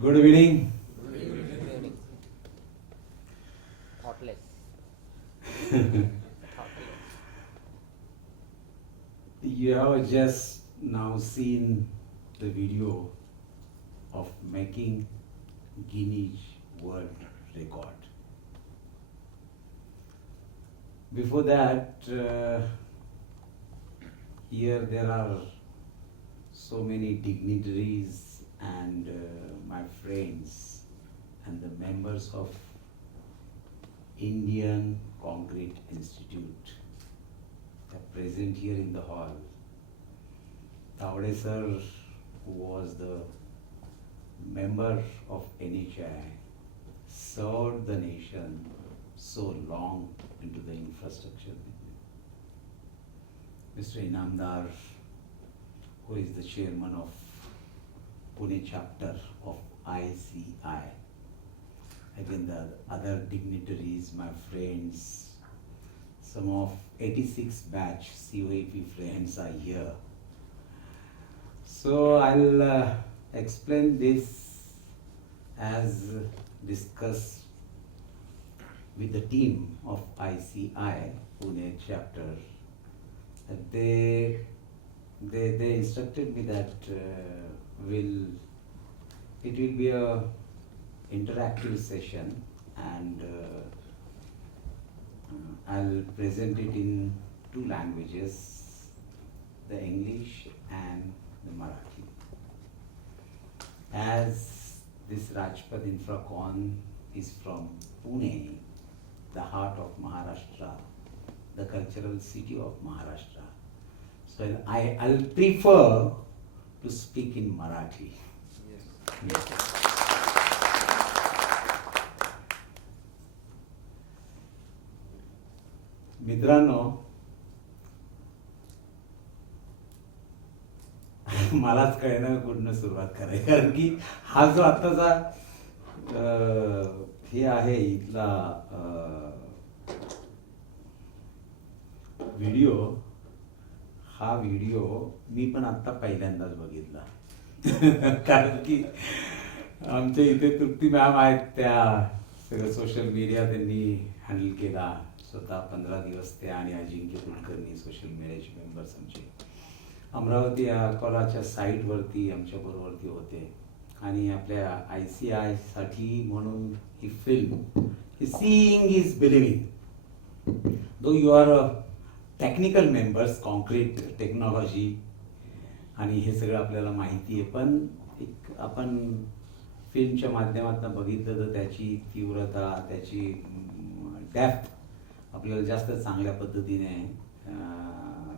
Good evening. Good evening. Thoughtless. Thoughtless. You have just now seen the video of making Guinness World Record. Before that, here there are so many dignitaries and my friends and the members of Indian Concrete Institute are present here in the hall. Tawade sir, who was the member of NHI, served the nation so long into the infrastructure. Mr. Inamdar, who is the chairman of Pune chapter of ICI. Again, the other dignitaries, my friends, some of 86 batch COAP friends are here. So I'll explain this as discussed with the team of ICI Pune chapter. They instructed me that it will be a interactive session and I'll present it in two languages, the English and the Marathi. As this Rajpath Infracon is from Pune, the heart of Maharashtra, the cultural city of Maharashtra. So I'll prefer to speak in Marathi. Yes. मित्रांनो, मलाच कळणं कुठनं सुरुवात करायची, कारण की हा जो आत्ताचा हे आहे इथला व्हिडिओ, हा व्हिडिओ मी पण आत्ता पहिल्यांदाच बघितला. कारण की आमच्या इथे तृप्ती मॅम आहेत, त्या सगळं सोशल मीडिया त्यांनी हँडल केला स्वतः. 15 दिवस त्या आणि अजिंक्य कुलकर्णी सोशल मीडियाचे मेंबर्स आमचे अमरावती अकोलाच्या साईटवरती आमच्या बरोबरती होते. आणि आपल्या ICI साठी म्हणून ही फिल्म, ही seeing is believing. Though you are technical members, concrete technology आणि हे सगळं आपल्याला माहिती आहे, पण एक आपण फिल्मच्या माध्यमातून बघितलं तर त्याची तीव्रता, त्याची डेप्थ आपल्याला जास्त चांगल्या पद्धतीने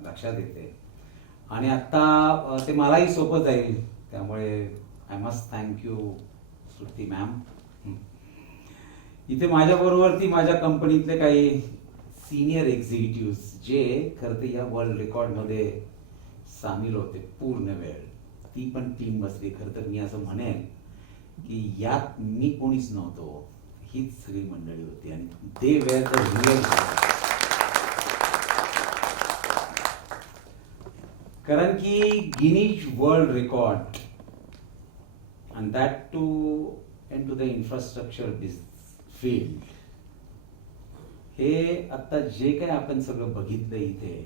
लक्षात येते. आणि आत्ता ते मलाही सोपं जाईल, त्यामुळे I must thank you Shruti ma'am. इथे माझ्याबरोबर माझ्या कंपनीतले काही सिनियर एक्झिक्युटिव्ह जे खरं तर या वर्ल्ड रेकॉर्डमध्ये सामील होते पूर्ण वेळ, ती पण टीम बसली. खरं तर मी असं म्हणेन की यात मी कोणीच नव्हतो, हीच सगळी मंडळी होती आणि दे वेअर द रिअल. कारण की Guinness world record and that too into the infrastructure field, हे आता जे काही आपण सगळं बघितलं इथे,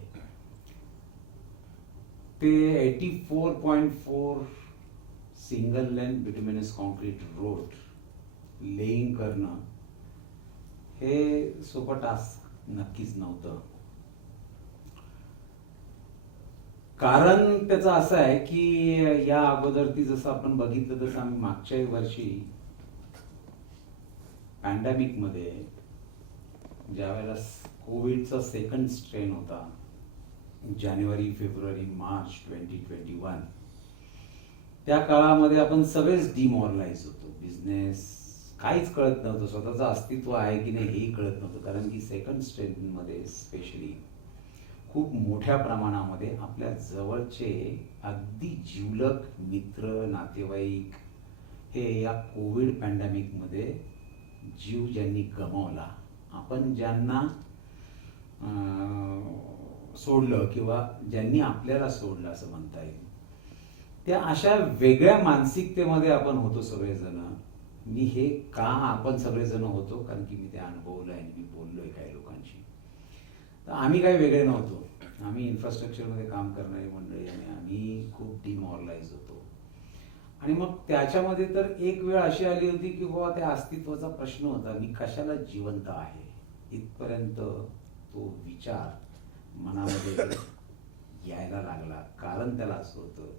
ते 84.4 single lane bituminous concrete road laying करणं हे सोपं टास्क नक्कीच नव्हतं. कारण त्याचं असं आहे की या अगोदर ती जसं आपण बघितलं तसं आम्ही मागच्या वर्षी पॅन्डेमिक मध्ये ज्या वेळेला कोविडचा सेकंड स्ट्रेन होता, जानेवारी, फेब्रुवारी, मार्च 2021, त्या काळामध्ये आपण सगळेच डिमॉरलाइज होतो. बिझनेस काहीच कळत नव्हतं, स्वतःचं अस्तित्व आहे की नाही हेही कळत नव्हतं. कारण की सेकंड स्ट्रेन मध्ये स्पेशली खूप मोठ्या प्रमाणामध्ये आपल्या जवळचे अगदी जिवलग मित्र, नातेवाईक हे या कोविड पॅन्डेमिकमध्ये जीव ज्यांनी गमावला, आपण ज्यांना सोडलं किंवा ज्यांनी आपल्याला सोडलं असं म्हणता येईल, त्या अशा वेगळ्या मानसिकतेमध्ये आपण होतो सगळेजण. मी हे का आपण सगळेजण होतो, कारण की मी ते अनुभवलंय आणि मी बोललोय काही लोकांशी. तर आम्ही काही वेगळे नव्हतो. आम्ही इन्फ्रास्ट्रक्चरमध्ये काम करणारी मंडळी आणि आम्ही खूप डिमॉरलाइज होतो. आणि मग त्याच्यामध्ये तर एक वेळ अशी आली होती की बाबा त्या अस्तित्वाचा प्रश्न होता, मी कशाला जिवंत आहे, इथपर्यंत तो विचार मनामध्ये यायला लागला. कारण त्याला असं होतं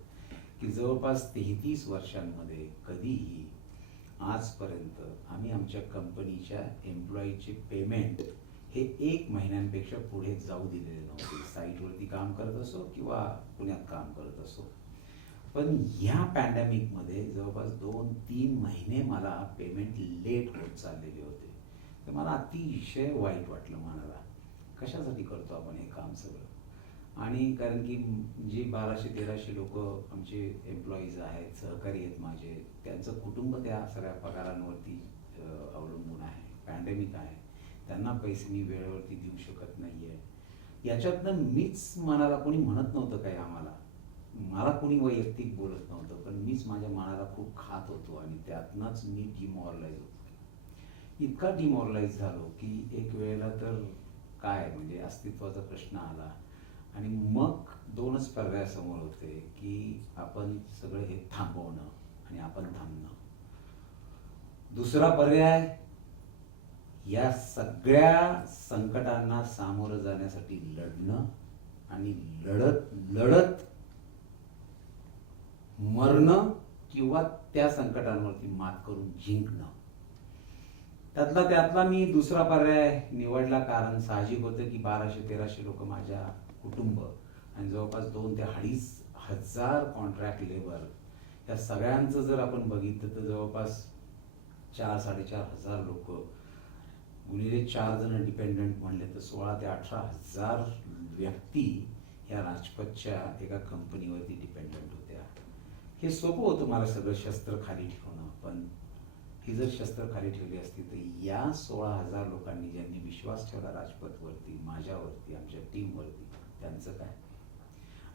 की जवळपास 33 वर्षांमध्ये कधीही आजपर्यंत आम्ही आमच्या कंपनीच्या एम्प्लॉईचे पेमेंट हे 1 महिन्यांपेक्षा पुढे जाऊ दिलेले नव्हते. साईटवरती काम करत असो किंवा पुण्यात काम करत असो. पण ह्या पॅन्डेमिकमध्ये जवळपास 2-3 महिने मला पेमेंट लेट होत चाललेले होते. तर मला अतिशय वाईट वाटलं मनाला. कशासाठी करतो आपण हे काम सगळं. आणि कारण की जे 1200-1300 लोक आमचे एम्प्लॉईज आहेत, सहकारी आहेत माझे, त्यांचं कुटुंब त्या सगळ्या पगारांवरती अवलंबून आहे. पॅन्डेमिक आहे, त्यांना पैसे मी वेळेवरती देऊ शकत नाहीये. याच्यातनं मीच, मनाला कोणी म्हणत नव्हतं काय आम्हाला, मला कोणी वैयक्तिक बोलत नव्हतं, पण मीच माझ्या मनाला खूप खात होतो आणि त्यातनंच मी डिमॉरलाइज होतो. इतका डिमॉरलाइज झालो की एक वेळेला तर काय म्हणजे अस्तित्वाचा प्रश्न आला. आणि मग 2च पर्याय समोर होते की आपण सगळं हे थांबवणं आणि आपण थांबणं. दुसरा पर्याय, या सगळ्या संकटांना सामोरं जाण्यासाठी लढणं आणि लढत लढत मरणं किंवा त्या संकटांवरती मात करून जिंकणं. त्यातला मी दुसरा पर्याय निवडला. कारण साहजिक होतं की 1200-1300 लोक माझ्या कुटुंब आणि जवळपास 2 ते 2,500 कॉन्ट्रॅक्ट लेबर, या सगळ्यांचं जर आपण बघितलं तर जवळपास 4,000-4,500 लोक गुणिले 4 जण डिपेंडंट म्हणले तर 16,000 ते 18,000 व्यक्ती या राजपथच्या एका कंपनीवरती डिपेंडंट होत्या. हे सोपं होतं मला सगळं शस्त्र खाली ठेवणं, पण ही जर शस्त्र खाली ठेवली असती तर या 16,000 लोकांनी ज्यांनी विश्वास ठेवला राजपथवरती, माझ्यावरती, आमच्या टीमवरती, त्यांचं काय.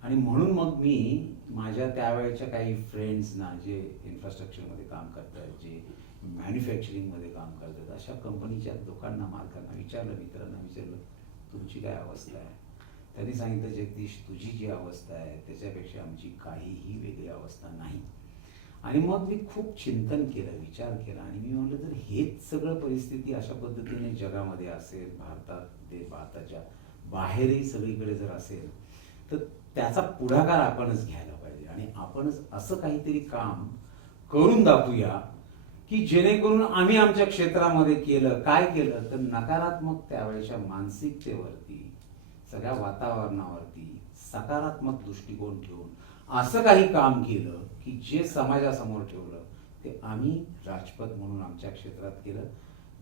आणि म्हणून मग मी माझ्या त्यावेळेच्या काही फ्रेंड्सना जे इन्फ्रास्ट्रक्चरमध्ये काम करतात, जे मॅन्युफॅक्चरिंगमध्ये काम करतात, अशा कंपनीच्या लोकांना, मालकांना विचारलं, मित्रांना विचारलं, तुमची काय अवस्था आहे. त्यांनी सांगितलं, जगदीश तुझी जी अवस्था आहे त्याच्यापेक्षा आमची काहीही वेगळी अवस्था नाही. आणि मग मी खूप चिंतन केलं, विचार केला आणि मी म्हटलं जर हेच सगळं परिस्थिती अशा पद्धतीने जगामध्ये असेल, भारताच्या बाहेरही सगळीकडे जर असेल, तर त्याचा पुढाकार आपणच घ्यायला पाहिजे आणि आपणच असं काहीतरी काम करून दाखवूया की जेणेकरून आम्ही आमच्या क्षेत्रामध्ये केलं. काय केलं तर नकारात्मक त्यावेळेच्या मानसिकतेवरती, सगळ्या वातावरणावरती सकारात्मक दृष्टिकोन ठेवून असं काही काम केलं की जे समाजासमोर ठेवलं ते आम्ही राजपथ म्हणून आमच्या क्षेत्रात केलं.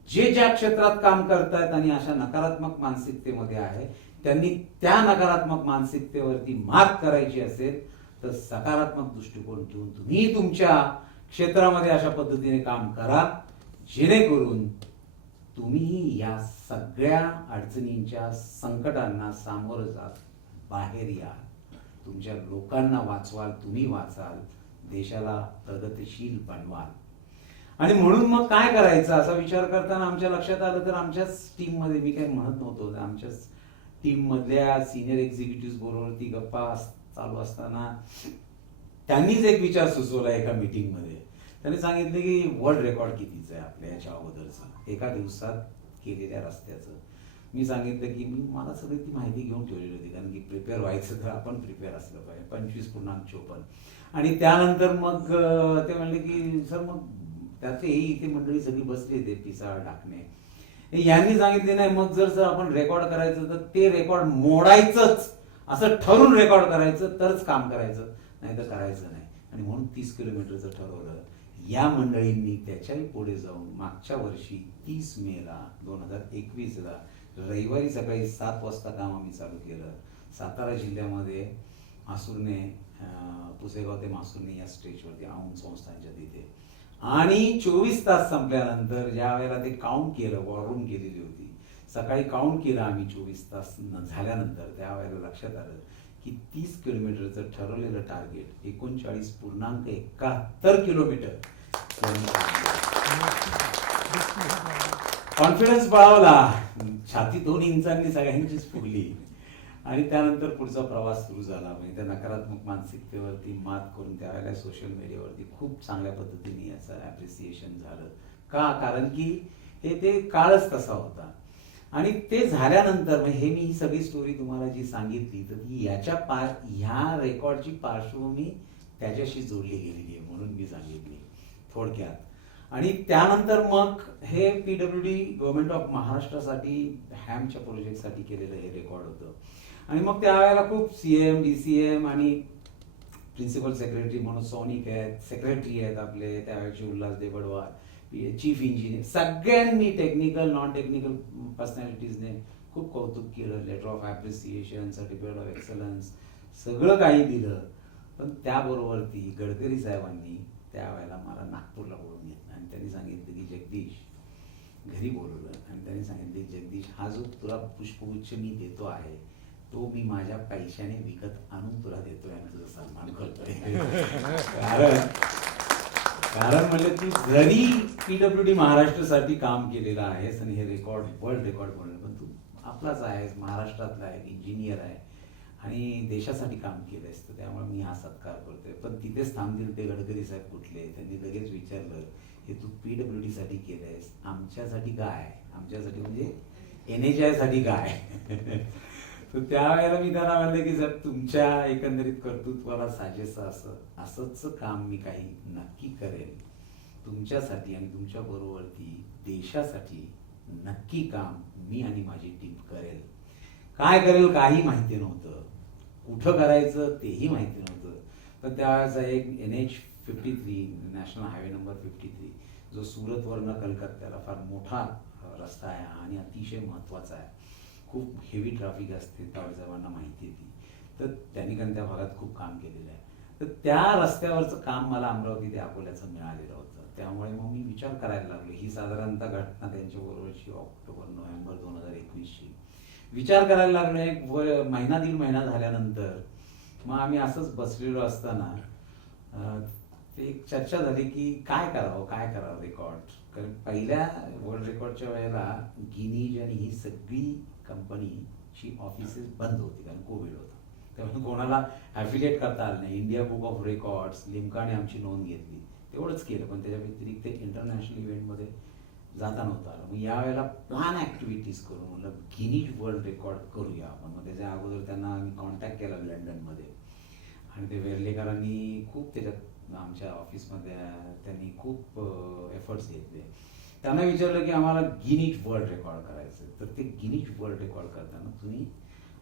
जे ज्या क्षेत्रात काम करतायत आणि अशा नकारात्मक मानसिकतेमध्ये आहे, त्यांनी त्या नकारात्मक मानसिकतेवरती मात करायची असेल तर सकारात्मक दृष्टिकोन ठेवून तुम्ही तुमच्या क्षेत्रामध्ये अशा पद्धतीने काम करा, जेणेकरून तुम्ही या सगळ्या अडचणींच्या, संकटांना सामोरं जात बाहेर या, तुमच्या लोकांना वाचवाल, तुम्ही वाचाल, देशाला प्रगतिशील बनवाल. आणि म्हणून मग काय करायचं असा विचार करताना आमच्या लक्षात आलं तर आमच्याच टीममध्ये, मी काही म्हणत नव्हतो, आमच्याच टीममधल्या सिनियर एक्झिक्युटिव्ह बरोबरती गप्पा चालू असताना त्यांनीच एक विचार सुचवला एका मीटिंगमध्ये. त्यांनी सांगितलं की वर्ल्ड रेकॉर्ड कितीचं आहे आपल्या याच्या अगोदरचं, एका दिवसात केलेल्या रस्त्याचं. मी सांगितलं की मला सगळी ती माहिती घेऊन ठेवलेली होती, कारण की प्रिपेअर व्हायचं तर आपण प्रिपेअर असलं पाहिजे. 25.54. आणि त्यानंतर मग ते म्हणले की सर मग त्याचे इथे मंडळी सगळी बसली होते, पिसाळ टाकणे. यांनी सांगितले नाही मग जर आपण रेकॉर्ड करायचं तर ते रेकॉर्ड मोडायचंच, असं ठरून रेकॉर्ड करायचं तरच काम करायचं, नाही तर करायचं नाही. आणि म्हणून 30 किलोमीटरचं ठरवलं. या मंडळींनी त्याच्याही पुढे जाऊन मागच्या वर्षी 30 मेला 2021ला रविवारी सकाळी 7 वाजता काम आम्ही चालू केलं. सातारा जिल्ह्यामध्ये मासूरने, पुसेगाव ते मासूरने या स्टेजवरती औंध संस्थांच्या तिथे. आणि 24 तास संपल्यानंतर ज्या वेळेला ते काउंट केलं, वॉर केलेली होती, सकाळी काउंट केलं आम्ही 24 तास झाल्यानंतर, त्यावेळेला लक्षात आलं की 30 किलोमीटरचं ठरवलेलं टार्गेट 39.71 किलोमीटर कॉन्फिडन्स बळावला, छाती 2 इंचांनी सगळ्यांचीच फुगली आणि त्यानंतर पुढचा प्रवास सुरू झाला. म्हणजे त्या नकारात्मक मानसिकतेवरती मात करून त्यावेळेला सोशल मीडियावरती खूप चांगल्या पद्धतीने याचं ॲप्रिसिएशन झालं. का? कारण की ते काळच तसा होता. आणि ते झाल्यानंतर हे मी ही सगळी स्टोरी तुम्हाला जी सांगितली तर ती ह्या रेकॉर्डची पार्श्वभूमी त्याच्याशी जोडली गेलेली आहे म्हणून मी सांगितली थोडक्यात. आणि त्यानंतर मग हे PWD गव्हर्नमेंट ऑफ महाराष्ट्रासाठी हॅमच्या प्रोजेक्टसाठी केलेलं हे रेकॉर्ड होतं. आणि मग त्यावेळेला खूप CM DCM आणि प्रिन्सिपल सेक्रेटरी म्हणून सौनिक आहेत, सेक्रेटरी आहेत आपले त्यावेळेचे उल्हास देबडवार, चीफ इंजिनियर, सगळ्यांनी टेक्निकल नॉन टेक्निकल पर्सनॅलिटीजने खूप कौतुक केलं. Letter of appreciation, certificate of excellence सगळं काही दिलं. पण त्याबरोबर गडकरी साहेबांनी त्यावेळेला मला नागपूरला बोलून घेतलं आणि त्यांनी सांगितलं की जगदीश, घरी बोलवलं आणि त्यांनी सांगितलं की जगदीश, हा जो तुला पुष्पगुच्छ मी देतो आहे तो मी माझ्या पैशाने विकत आणून तुला देतोय आणि तुझा सन्मान करतोय. कारण म्हणजे तू जरी PWD महाराष्ट्रासाठी काम केलेलं आहेस आणि हे रेकॉर्ड वर्ल्ड रेकॉर्ड बनलं, पण तू आपलाच आहेस, महाराष्ट्रातला आहे, इंजिनियर आहे आणि देशासाठी काम केलंयस, तर त्यामुळे मी हा सत्कार करतोय. पण तिथेच थांबतील ते गडकरी साहेब कुठले, त्यांनी लगेच विचारलं हे तू PWD साठी केलंयस, आमच्यासाठी काय? आमच्यासाठी म्हणजे NHI साठी काय? तर त्यावेळेला मी त्यांना म्हणले की जर तुमच्या एकंदरीत कर्तृत्वाला साजेसं असंच काम मी काही नक्की करेल तुमच्यासाठी आणि तुमच्या बरोबरती देशासाठी नक्की काम मी आणि माझी टीम करेल. काय करेल काही माहिती नव्हतं, कुठं करायचं तेही माहिती नव्हतं. पण त्यावेळेचा एक NH53 नॅशनल हायवे नंबर 53 जो सुरतवरनं कलकत्त्याला फार मोठा रस्ता आहे आणि अतिशय महत्त्वाचा आहे, खूप हेवी ट्रॅफिक असते, साहेबांना माहिती आहे ती. तर त्यांनी कारण त्या भागात खूप काम केलेलं आहे. तर त्या रस्त्यावरचं काम मला अमरावती ते अकोल्याचं मिळालेलं होतं. त्यामुळे मग मी विचार करायला लागलो. ही साधारणतः घटना त्यांच्याबरोबरची ऑक्टोबर-नोव्हेंबर 2021ची. विचार करायला लागलो. एक महिना दीड महिना झाल्यानंतर मग आम्ही असंच बसलेलो असताना एक चर्चा झाली की काय करावं रेकॉर्ड. कारण पहिल्या वर्ल्ड रेकॉर्डच्या वेळेला गिनीज आणि ही सगळी कंपनीची ऑफिसेस बंद होती कारण कोविड होता. त्यामुळे कोणाला ॲफिलिएट करता आलं नाही. इंडिया बुक ऑफ रेकॉर्ड्स, लिम्काने आमची नोंद घेतली, तेवढंच केलं. पण त्याच्या व्यतिरिक्त इंटरनॅशनल इव्हेंटमध्ये जाता नव्हतं आलं. मग यावेळेला प्लॅन ॲक्टिव्हिटीज करून म्हणलं गिनीज वर्ल्ड रेकॉर्ड करूया आपण. मग त्याच्या अगोदर त्यांना आम्ही कॉन्टॅक्ट केला लंडनमध्ये आणि ते वेर्लेकरांनी खूप त्याच्यात आमच्या ऑफिसमध्ये त्यांनी खूप एफर्ट्स घेतले. त्यांना विचारलं की आम्हाला गिनीज वर्ल्ड रेकॉर्ड करायचं. तर ते गिनीज वर्ल्ड रेकॉर्ड करताना तुम्ही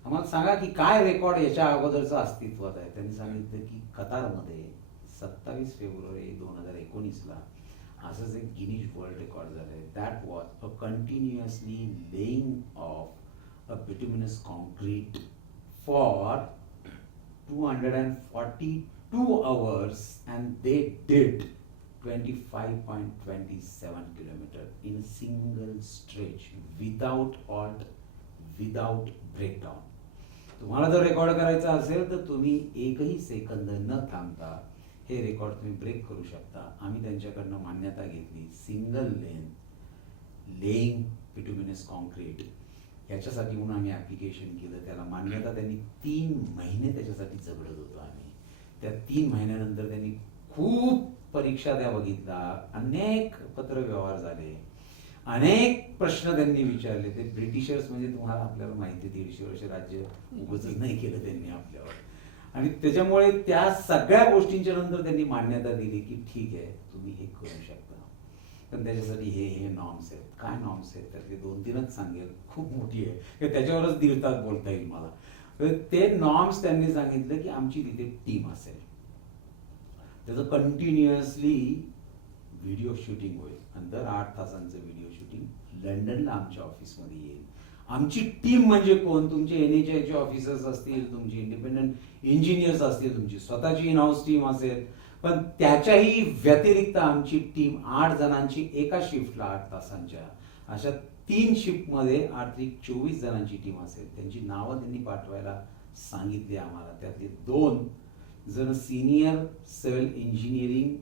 आम्हाला सांगा की काय रेकॉर्ड याच्या अगोदरचं अस्तित्वात आहे. त्यांनी सांगितलं की कतारमध्ये 27 फेब्रुवारी 2019ला असंच एक गिनीज वर्ल्ड रेकॉर्ड झालंय. That was a continuously laying of a bituminous concrete for 242 hours and they did 25.27 kilometer in a single stretch without halt, without breakdown. तुम्हाला जर रेकॉर्ड करायचा असेल तर तुम्ही एकही सेकंद न थांबता हे रेकॉर्ड तुम्ही ब्रेक करू शकता. आम्ही त्यांच्याकडनं मान्यता घेतली. Single lane laying bituminous concrete याच्यासाठी म्हणून आम्ही ॲप्लिकेशन केलं. त्याला मान्यता त्यांनी 3 महिने त्याच्यासाठी झगडत होतो आम्ही. त्या 3 महिन्यानंतर त्यांनी खूप परीक्षा द्या बघितला, अनेक पत्रव्यवहार झाले, अनेक प्रश्न त्यांनी विचारले. ते ब्रिटिशर्स म्हणजे तुम्हाला आपल्याला माहिती 150 वर्ष राज्य उगाचच नाही केलं त्यांनी आपल्यावर. आणि त्याच्यामुळे त्या सगळ्या गोष्टींच्या नंतर त्यांनी मान्यता दिली की ठीक आहे तुम्ही हे करू शकता. पण त्याच्यासाठी हे नॉर्म्स आहेत. काय नॉर्म्स आहेत तर ते 2-3च सांगेल, खूप मोठी आहे की त्याच्यावरच 1.5 तास बोलता येईल मला. तर ते नॉर्म्स त्यांनी सांगितलं की आमची तिथे टीम असेल, त्याचं कंटिन्युअसली व्हिडिओ शूटिंग होईल आणि दर 8 तासांचं व्हिडिओ शूटिंग लंडनला आमच्या ऑफिसमध्ये येईल. आमची टीम म्हणजे कोण? तुमचे NHIचे ऑफिसर्स असतील, तुमचे इंडिपेंडंट इंजिनियर्स असतील, तुमची स्वतःची इन हाऊस टीम असेल, पण त्याच्याही व्यतिरिक्त आमची टीम 8 जणांची एका शिफ्टला 8 तासांच्या अशा 3 शिफ्टमध्ये 8 त्रिक 24 जणांची टीम असेल. त्यांची नावं त्यांनी पाठवायला सांगितले आम्हाला. त्यातले 2 जण सिनियर सिव्हिल इंजिनिअरिंग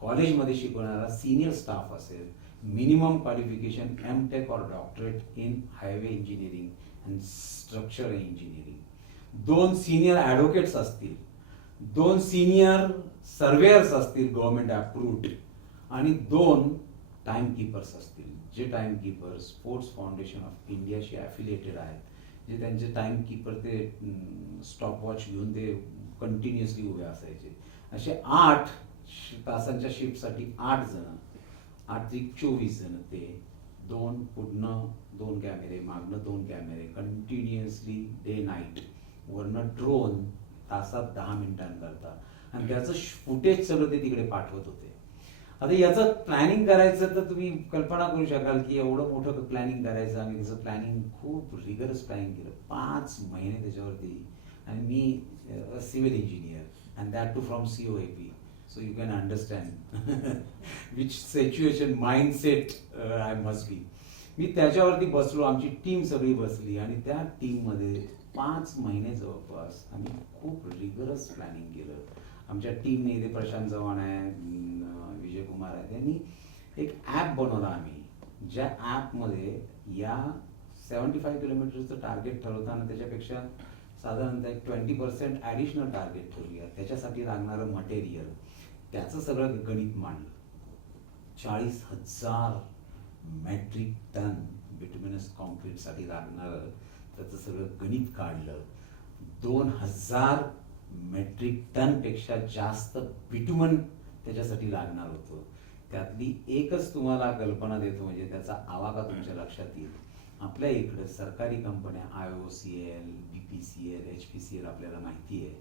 कॉलेजमध्ये शिकवणारा सिनियर स्टाफ असेल, मिनिमम क्वालिफिकेशन M.Tech और doctorate in highway engineering and structure engineering, 2 senior advocates असतील, 2 सिनियर सर्वेयर्स असतील गव्हर्नमेंट अप्रूव्ड, आणि 2 टाइम कीपर्स असतील. जे time keeper sports foundation of इंडियाशी ॲफिलिएटेड आहेत, जे त्यांचे टाइम कीपर ते स्टॉपवॉच घेऊन ते कंटिन्युअसली उभे असायचे. असे 8 तासांच्या शिफ्टसाठी 8 जण, 8-24 जण, ते 2 पुढनं 2 कॅमेरे, मागनं 2 कॅमेरे, कंटिन्युअसली डे नाईट, वरनं ड्रोन तासात 10 मिनिटांकरता, आणि त्याचं फुटेज सगळं ते तिकडे पाठवत होते. आता याचं प्लॅनिंग करायचं तर तुम्ही कल्पना करू शकाल की एवढं मोठं प्लॅनिंग करायचं. आम्ही त्याचं प्लॅनिंग खूप रिगरस प्लॅनिंग केलं, 5 महिने त्याच्यावरती. आणि मी civil engineer and that too from COAP, so you can understand which situation mindset I must be. मी त्याच्यावरती बसलो, आमची टीम सगळी बसली, आणि त्या टीममध्ये 5 महिने जवळपास आम्ही खूप रिगरस प्लॅनिंग केलं. आमच्या टीमने, इथे प्रशांत चव्हाण आहे, विजय कुमार आहे, त्यांनी एक ॲप बनवला आम्ही, ज्या ॲपमध्ये या 75 किलोमीटरचं टार्गेट ठरवताना त्याच्यापेक्षा साधारणतः एक 20% ॲडिशनल टार्गेट ठेवूया. त्याच्यासाठी लागणारं मटेरियल, त्याचं सगळं गणित मांडलं. 40,000 मेट्रिक टन बिटुमिनस कॉन्क्रीटसाठी लागणारं त्याचं सगळं गणित काढलं. 2,000 मेट्रिक टनपेक्षा जास्त बिटुमन त्याच्यासाठी लागणार होतं. त्यातली एकच तुम्हाला कल्पना देतो, म्हणजे त्याचा आवाका तुमच्या लक्षात येईल. आपल्या इकडे सरकारी कंपन्या IOCL, BPCL, HPCL आपल्याला माहिती आहे,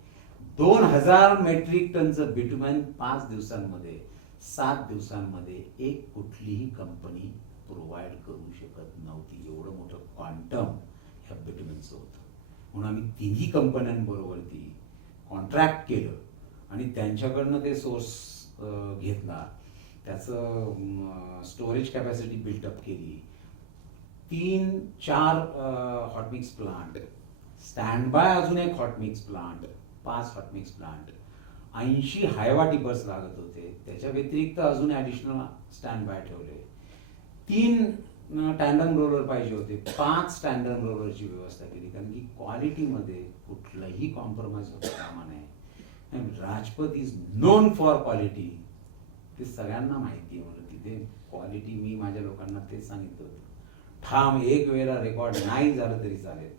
2,000 मेट्रिक टनचं बिटुमन 5 दिवसांमध्ये, 7 दिवसांमध्ये एक कुठलीही कंपनी प्रोव्हाइड करू शकत नव्हती. एवढं मोठं क्वांटम ह्या बिटुमनचं होतं. म्हणून आम्ही 3ही कंपन्यांबरोबरती कॉन्ट्रॅक्ट केलं आणि त्यांच्याकडनं ते सोर्स घेतला. त्याचं स्टोरेज कॅपॅसिटी बिल्टअप केली. 3-4 hot mix plant, stand by अजून एक hot mix plant, 5 hot mix plant, 80 Hyva tippers लागत होते. त्याच्या व्यतिरिक्त अजून ॲडिशनल स्टँड बाय ठेवले. 3 टँडम रोलर पाहिजे होते, 5 टँडम रोलरची व्यवस्था केली, कारण की क्वालिटीमध्ये कुठलंही कॉम्प्रोमाइज होता कामा नये. Rajpat is non for quality, ते सगळ्यांना माहिती आहे. म्हणून तिथे क्वालिटी, मी माझ्या लोकांना तेच सांगितलं होतं, ठाम एक वेळेला रेकॉर्ड नाही झालं तरी चालेल,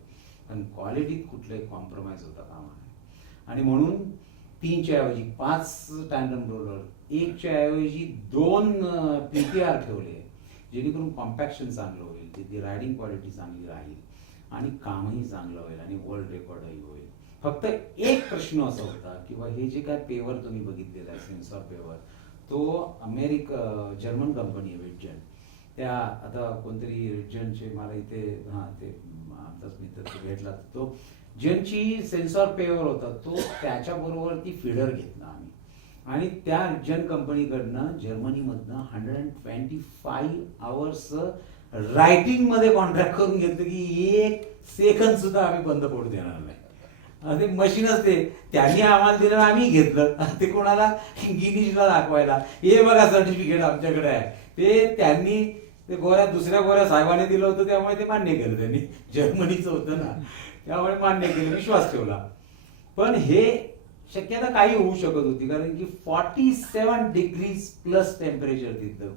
पण क्वालिटीत कुठलंही कॉम्प्रोमाइज होता कामा नये. आणि म्हणून 3च्या ऐवजी 5 टँडम रोलर, 1च्या ऐवजी 2 PTR ठेवले, जेणेकरून कॉम्पॅक्शन चांगलं होईल, तिथे रायडिंग क्वालिटी चांगली राहील आणि कामही चांगलं होईल आणि वर्ल्ड रेकॉर्डही होईल. फक्त एक प्रश्न असा होता की हे जे काय पेवर तुम्ही बघितलेला आहे, सेन्सॉर पेवर, तो जर्मन कंपनी आहे विटजन. त्या आता कोणतरी विटजनचे मला इथे ते आमचाच मित्र भेटला, तो ज्यांची सेन्सॉर पेवर होता तो त्याच्याबरोबर ती फीडर घेतला आम्ही, आणि त्या विटजन कंपनीकडनं जर्मनीमधनं 125 आवर्स रायटिंग मध्ये कॉन्ट्रॅक्ट करून घेतलं की 1 सेकंद सुद्धा आम्ही बंद पडू देणार नाही. ते मशीनच त्यांनी आम्हाला दिलं, आम्ही घेतलं. ते कोणाला गिनीजला दाखवायला, हे बघा सर्टिफिकेट आमच्याकडे आहे, ते त्यांनी ते दुसऱ्या गोऱ्या साहेबांनी दिलं होतं, त्यामुळे ते मान्य केलं. त्यांनी जर्मनीचं होतं ना, त्यामुळे मान्य केलं, विश्वास ठेवला. पण हे शक्यता काही होऊ शकत होती, कारण की 47 डिग्रीज प्लस टेम्परेचर तिथं.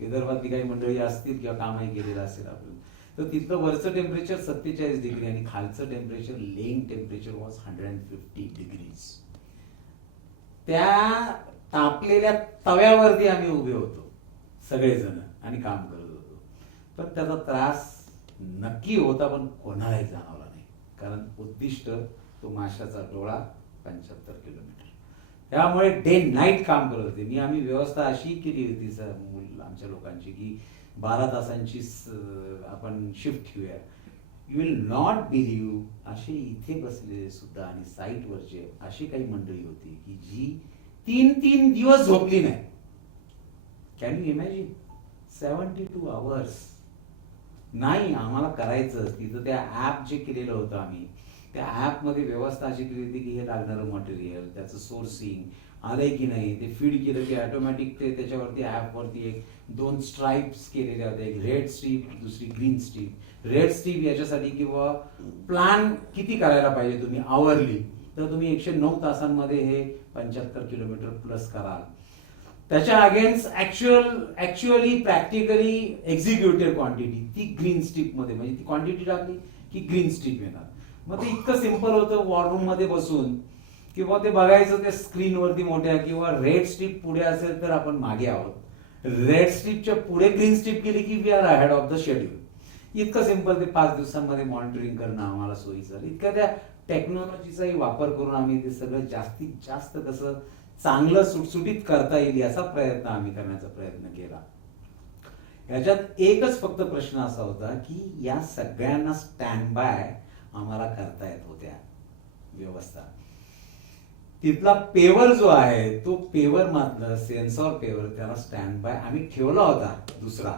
विदर्भातली काही मंडळी असतील किंवा कामही केलेलं असेल आपलं, तर तिथलं वरचं टेम्परेचर 47 डिग्री आणि खालचं temperature, laying temperature was 150 degrees. त्या तापलेल्या तव्यावरती आम्ही उभे होतो सगळेजण आणि काम करत होतो. पण त्याचा त्रास नक्की होता, पण कोणालाही जाणवला नाही, कारण उद्दिष्ट तो माशाचा डोळा 75 किलोमीटर, त्यामुळे डे नाईट काम करत होते. आम्ही व्यवस्था अशी केली होती आमच्या लोकांची की 12 तासांची आपण शिफ्ट घेऊया. यू विल नॉट बिलीव्ह, असे इथे बसलेले सुद्धा आणि साईटवरचे अशी काही मंडळी होती की जी 3 दिवस झोपली नाही. Can you imagine? 72 आवर्स नाही आम्हाला करायचं. तिथं त्या ॲप जे केलेलं होतं आम्ही, त्या ॲपमध्ये व्यवस्था अशी केली होती की हे लागणारं मटेरियल, त्याचं सोर्सिंग आलंय की नाही ते फीड केलं की ऑटोमॅटिक ते त्याच्यावरती ॲपवरती एक 2 स्ट्राईप्स केलेल्या होत्या, एक रेड स्ट्रीप दुसरी ग्रीन स्ट्रीप. रेड स्ट्रीप याच्यासाठी की बाबा प्लॅन किती करायला पाहिजे तुम्ही आवरली तर तुम्ही 109 तासांमध्ये हे 75 किलोमीटर प्लस कराल. त्याच्या against actually practically executed quantity ती ग्रीन स्ट्रीपमध्ये, म्हणजे ती क्वांटिटी टाकली की ग्रीन स्ट्रीप येणार. मग ते इतकं सिम्पल होतं वॉर मध्ये बसून किंवा ते बघायचं त्या स्क्रीनवरती मोठ्या, किंवा रेड स्ट्रीप पुढे असेल तर आपण मागे आहोत, रेड स्ट्रीपच्या पुढे ग्रीन स्ट्रीप केली की we are ahead of the schedule. इतकं सिम्पल ते 5 दिवसांमध्ये मॉनिटरिंग करणं आम्हाला सोयीचं. इतक्या त्या टेक्नॉलॉजीचाही वापर करून आम्ही ते सगळं जास्तीत जास्त कसं चांगलं सुटसुटीत करता येईल याचा प्रयत्न आम्ही करण्याचा प्रयत्न केला. याच्यात एकच फक्त प्रश्न असा होता की या सगळ्यांना स्टँड बाय आम्हाला करता येत होत्या व्यवस्था. तिथला पेवर जो आहे तो पेवर मात्र सेन्सॉर पेवर त्याला स्टँड बाय आम्ही ठेवला होता दुसरा,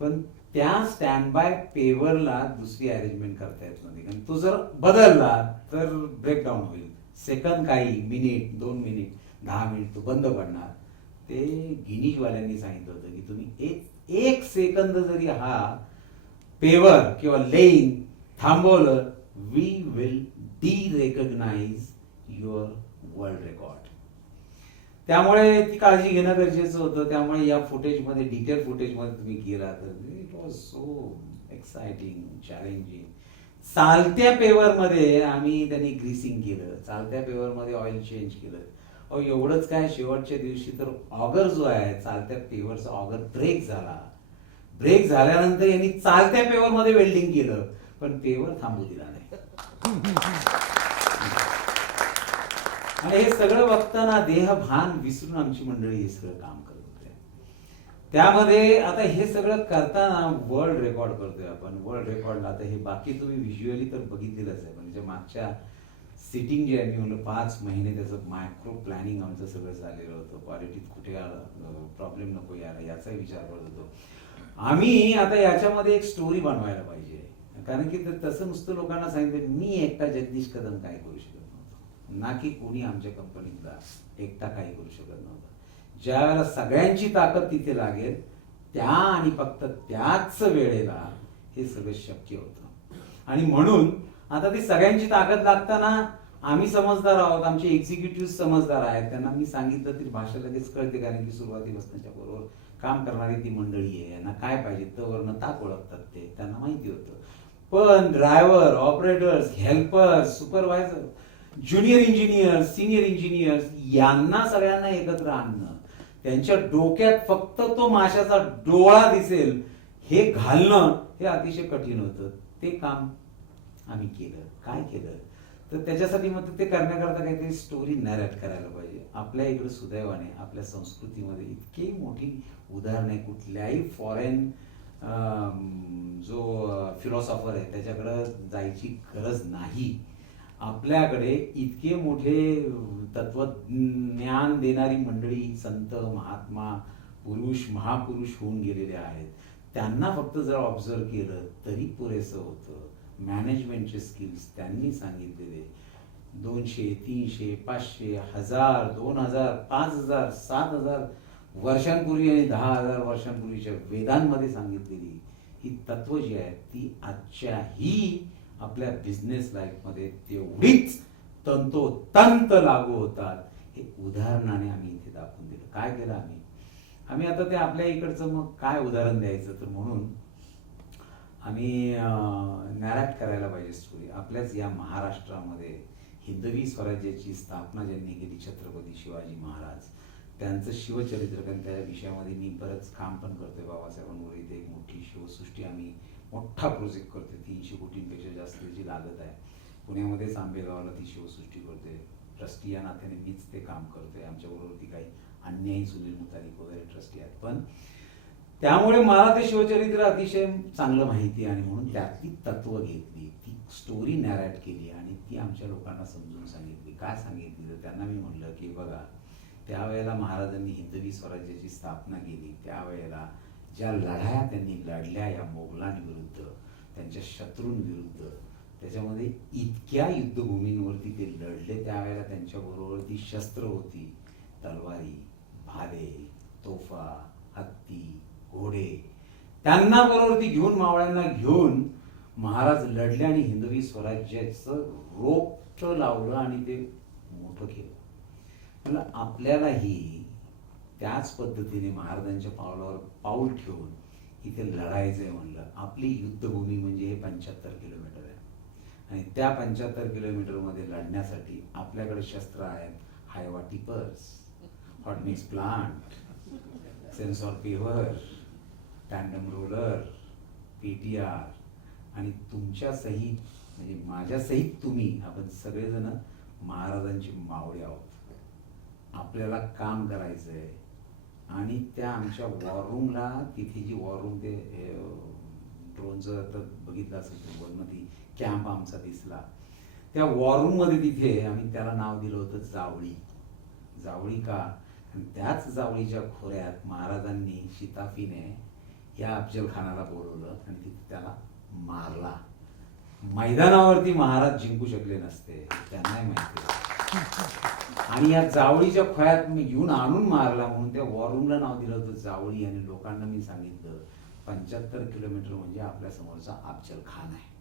पण त्या स्टँड बाय पेवरला दुसरी अरेंजमेंट करता येत नव्हती, कारण तो जर बदलला तर ब्रेकडाऊन होईल. सेकंद काही मिनिट 2 मिनिट 10 मिनिट तो बंद पडणार. ते गिनीजवाल्यांनी सांगितलं होतं की तुम्ही एक सेकंद जरी हा पेवर किंवा लेन थांबवलं we will derecognise your world record. त्यामुळे ती काळजी घेणं गरजेचं होतं. त्यामुळे या फुटेजमध्ये डिटेल फुटेजमध्ये तुम्ही गेला तर it was so exciting challenging. चालत्या पेवरमध्ये आम्ही त्यांनी ग्रीसिंग केलं, चालत्या पेवरमध्ये ऑइल चेंज केलं. एवढंच काय, शेवटच्या दिवशी तर ऑगर जो आहे चालत्या पेवरचा ऑगर ब्रेक झाला. ब्रेक झाल्यानंतर यांनी चालत्या पेवरमध्ये वेल्डिंग केलं, पण पेवर थांबू दिला नाही. आणि हे सगळं बघताना देहभान विसरून आमची मंडळी हे सगळं काम करत होते. त्यामध्ये आता हे सगळं करताना वर्ल्ड रेकॉर्ड करतोय आपण. वर्ल्ड रेकॉर्डला आता हे बाकी तुम्ही व्हिज्युअली तर बघितलेलंच आहे, म्हणजे मागच्या सिटिंग जे आहे मी म्हणलं 5 महिने त्याचं मायक्रो प्लॅनिंग आमचं सगळं झालेलं होतं. क्वालिटीत कुठे प्रॉब्लेम नको यायला याचाही विचार करत होतो आम्ही. आता याच्यामध्ये एक स्टोरी बनवायला पाहिजे, कारण की तसं नुसतं लोकांना सांगितलं मी एकटा जगदीश कदम काय करू शकत नव्हतो, ना की कोणी आमच्या कंपनीतला एकटा काही करू शकत नव्हता. ज्या वेळेला सगळ्यांची ताकद तिथे लागेल त्या आणि फक्त त्याच वेळेला हे सगळं शक्य होतं. आणि म्हणून आता ती सगळ्यांची ताकद लागताना आम्ही समजदार आहोत, आमचे एक्झिक्युटिव्ह समजदार आहेत. त्यांना मी सांगितलं तरी भाषा लगेच कळते, कारण की सुरुवातीपासूनच्या बरोबर काम करणारी ती मंडळी आहे. यांना काय पाहिजे तवरनं ताक ओळखतात ते, त्यांना माहिती होतं. पण driver, operators, helpers, supervisor, junior engineers, senior engineers यांना सगळ्यांना एकत्र आणणं, त्यांच्या डोक्यात फक्त तो माशाचा डोळा दिसेल हे घालणं हे अतिशय कठीण होतं. ते काम आम्ही केलं. काय केलं तर त्याच्यासाठी मग ते करण्याकरता काहीतरी स्टोरी नॅरेट करायला पाहिजे. आपल्या इकडे सुदैवाने आपल्या संस्कृतीमध्ये इतकी मोठी उदाहरणे कुठल्याही फॉरेन जो फिलॉसॉफर आहे त्याच्याकडे जायची गरज नाही. आपल्याकडे इतके मोठे तत्वज्ञान देणारी मंडळी, संत, महात्मा, पुरुष, महापुरुष होऊन गेलेले आहेत. त्यांना फक्त जर ऑब्झर्व केलं तरी पुरेसं होतं. मॅनेजमेंटचे स्किल्स त्यांनी सांगितलेले 200, 300, 500, 1000, 2000, 5000, 7000 वर्षांपूर्वी आणि 10,000 वर्षांपूर्वीच्या वेदांमध्ये सांगितलेली ही तत्व जी आहेत ती आजच्याही आपल्या बिझनेस लाईफमध्ये तेवढीच तंतोतंत लागू होतात. हे उदाहरणाने आम्ही इथे दाखवून दिलं. काय केलं आम्ही आता ते आपल्या इकडचं मग काय उदाहरण द्यायचं, तर म्हणून आम्ही नॅरेट करायला पाहिजे स्टोरी. आपल्याच या महाराष्ट्रामध्ये हिंदवी स्वराज्याची स्थापना ज्यांनी केली छत्रपती शिवाजी महाराज, त्यांचं शिवचरित्र, कारण त्या विषयामध्ये मी बरंच काम पण करतोय. बाबासाहेबांवर इथे एक मोठी शिवसृष्टी आम्ही मोठा प्रोजेक्ट करतोय. 300 कोटींपेक्षा जास्त त्याची लागत आहे. पुण्यामध्येच आंबेगावला ती शिवसृष्टी करतोय. ट्रस्टी या नात्याने मीच ते काम करतोय. आमच्याबरोबर ती काही अन्यही सुनील मुतालिक वगैरे ट्रस्टी आहेत. पण त्यामुळे मला ते शिवचरित्र अतिशय चांगलं माहिती आहे आणि म्हणून त्यातली तत्व घेतली, ती स्टोरी नॅरेट केली आणि ती आमच्या लोकांना समजून सांगितली. काय सांगितली तर त्यांना मी म्हणलं की बघा, त्यावेळेला महाराजांनी हिंदवी स्वराज्याची स्थापना केली, त्यावेळेला ज्या लढाया त्यांनी लढल्या या मोगलांविरुद्ध, त्यांच्या शत्रूंविरुद्ध, त्याच्यामध्ये इतक्या युद्धभूमींवरती ते लढले, त्यावेळेला त्यांच्याबरोबर ती शस्त्र होती, तलवारी, भाले, तोफा, हत्ती, घोडे, त्यांना बरोबर ती घेऊन, मावळ्यांना घेऊन महाराज लढले आणि हिंदवी स्वराज्याचं रोपटं लावलं आणि ते मोठं केलं. म्हणलं आपल्यालाही त्याच पद्धतीने महाराजांच्या पावलावर पाऊल ठेवून इथे लढायचंय. म्हणलं आपली युद्धभूमी म्हणजे हे 75 किलोमीटर आहे आणि त्या 75 किलोमीटरमध्ये लढण्यासाठी आपल्याकडे शस्त्र आहेत. Hyva tippers, hot mix plant, sensor paver, tandem roller, PTR आणि तुमच्या सहित म्हणजे माझ्या सहित तुम्ही, आपण सगळेजण महाराजांची मावळे आहोत. आपल्याला काम करायचंय आणि त्या आमच्या वॉररूमला, तिथे जी वॉररूम ते ड्रोनचं तर बघितलं असेल वरमध्ये कॅम्प आमचा दिसला, त्या वॉररूममध्ये तिथे आम्ही त्याला नाव दिलं होतं जावळी. जावळी का? आणि त्याच जावळीच्या खोऱ्यात महाराजांनी शिताफीने या अफजल खानाला बोलवलं आणि तिथे त्याला मारला. मैदानावरती महाराज जिंकू शकले नसते, त्यांनाही माहिती. आणि या जावळीच्या खोयात मी घेऊन आणून मारला म्हणून त्या वॉररूमला नाव दिलं होतं जावळी. आणि लोकांना मी सांगितलं 75 किलोमीटर म्हणजे आपल्या समोरचा अफजल खान आहे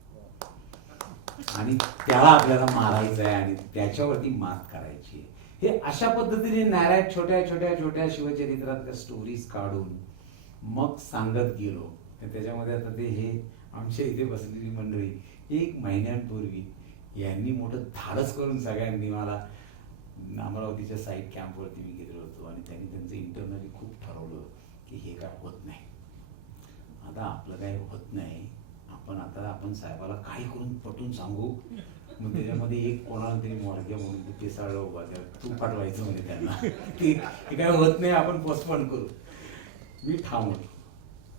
आणि त्याला आपल्याला मारायचं आहे आणि त्याच्यावरती मात करायची आहे. हे अशा पद्धतीने नाऱ्यात छोट्या छोट्या छोट्या शिवचरित्रातल्या स्टोरीज काढून मग सांगत गेलो. त्याच्यामध्ये आता ते हे आमच्या इथे बसलेली मंडळी 1 महिन्यांपूर्वी यांनी मोठं धाडस करून सगळ्यांनी मला अमरावतीच्या साईड कॅम्पवरती मी गेलो होतो आणि त्यांनी त्यांचं इंटरनली खूप ठरवलं की हे काय होत नाही, आता आपलं काही होत नाही, आपण साहेबाला काही करून पटून सांगू. मग त्याच्यामध्ये एक कोणाला तरी मोडक्या म्हणून पेसाळला उभा त्या तू पाठवायचं म्हणजे त्यांना ते काय होत नाही, आपण पोस्टपोन करू. मी थांबलो.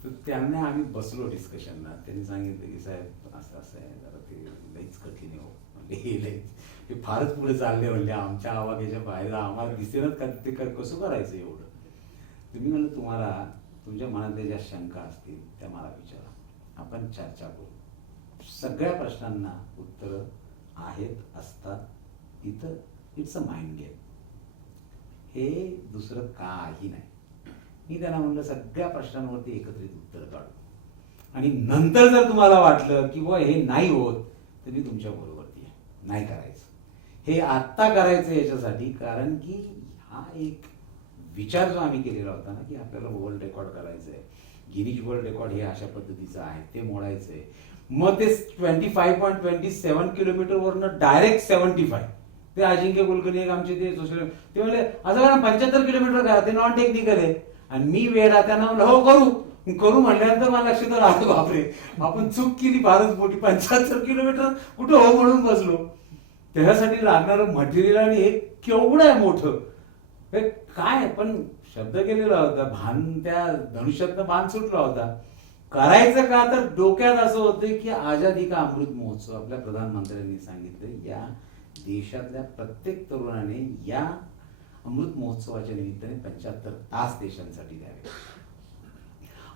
तर त्यांना आम्ही बसलो डिस्कशनला. त्यांनी सांगितलं की साहेब असं असं आहे, जरा ते लईच कठीण आहे हो, म्हणजे हे लईच हे फारच पुढे चालले, म्हणजे आमच्या आवाक्याच्या बाहेर आम्हाला दिसेलच का ते कसं करायचं एवढं. तुम्ही म्हणलं तुम्हाला तुमच्या मनातल्या ज्या शंका असतील त्या मला विचारा, आपण चर्चा करू. सगळ्या प्रश्नांना उत्तरं आहेत, असतात. इथं इट्स अ माइंड गेम, हे दुसरं काही नाही. मी त्यांना म्हणलं सगळ्या प्रश्नांवरती एकत्रित उत्तर काढू आणि नंतर जर तुम्हाला वाटलं की बुवा हे नाही होत तर मी तुमच्या बरोबरती आहे. नाही करायचं, हे आत्ता करायचं याच्यासाठी, कारण की हा एक विचार जो आम्ही केलेला होता ना की आपल्याला वर्ल्ड रेकॉर्ड करायचं आहे, गिनीज वर्ल्ड रेकॉर्ड हे अशा पद्धतीचं आहे, ते मोडायचं आहे. मग ते 25.27 किलोमीटरवरनं डायरेक्ट 75, ते अजिंक्य कुलकर्णी एक आमचे ते सोशल ते म्हणले असं करा 75 किलोमीटर करा, ते नॉन टेक्निकल आहे. आणि मी वेळ त्यांना म्हणलं हो करू म्हणल्यानंतर मला लक्षात आलं बापरे आपण चूक केली फारच मोठी. 75 किलोमीटर कुठं हो म्हणून बसलो. त्याच्यासाठी लागणारं मटेरियल आणि हे केवढं आहे मोठं, काय पण शब्द केलेला होता, भान त्या धनुष्यातनं बाण सुटला होता. करायचं का तर डोक्यात असं होतं की आझादी का अमृत महोत्सव आपल्या प्रधानमंत्र्यांनी सांगितलं, या देशातल्या प्रत्येक तरुणाने या अमृत महोत्सवाच्या निमित्ताने 75 तास देशांसाठी द्यावे.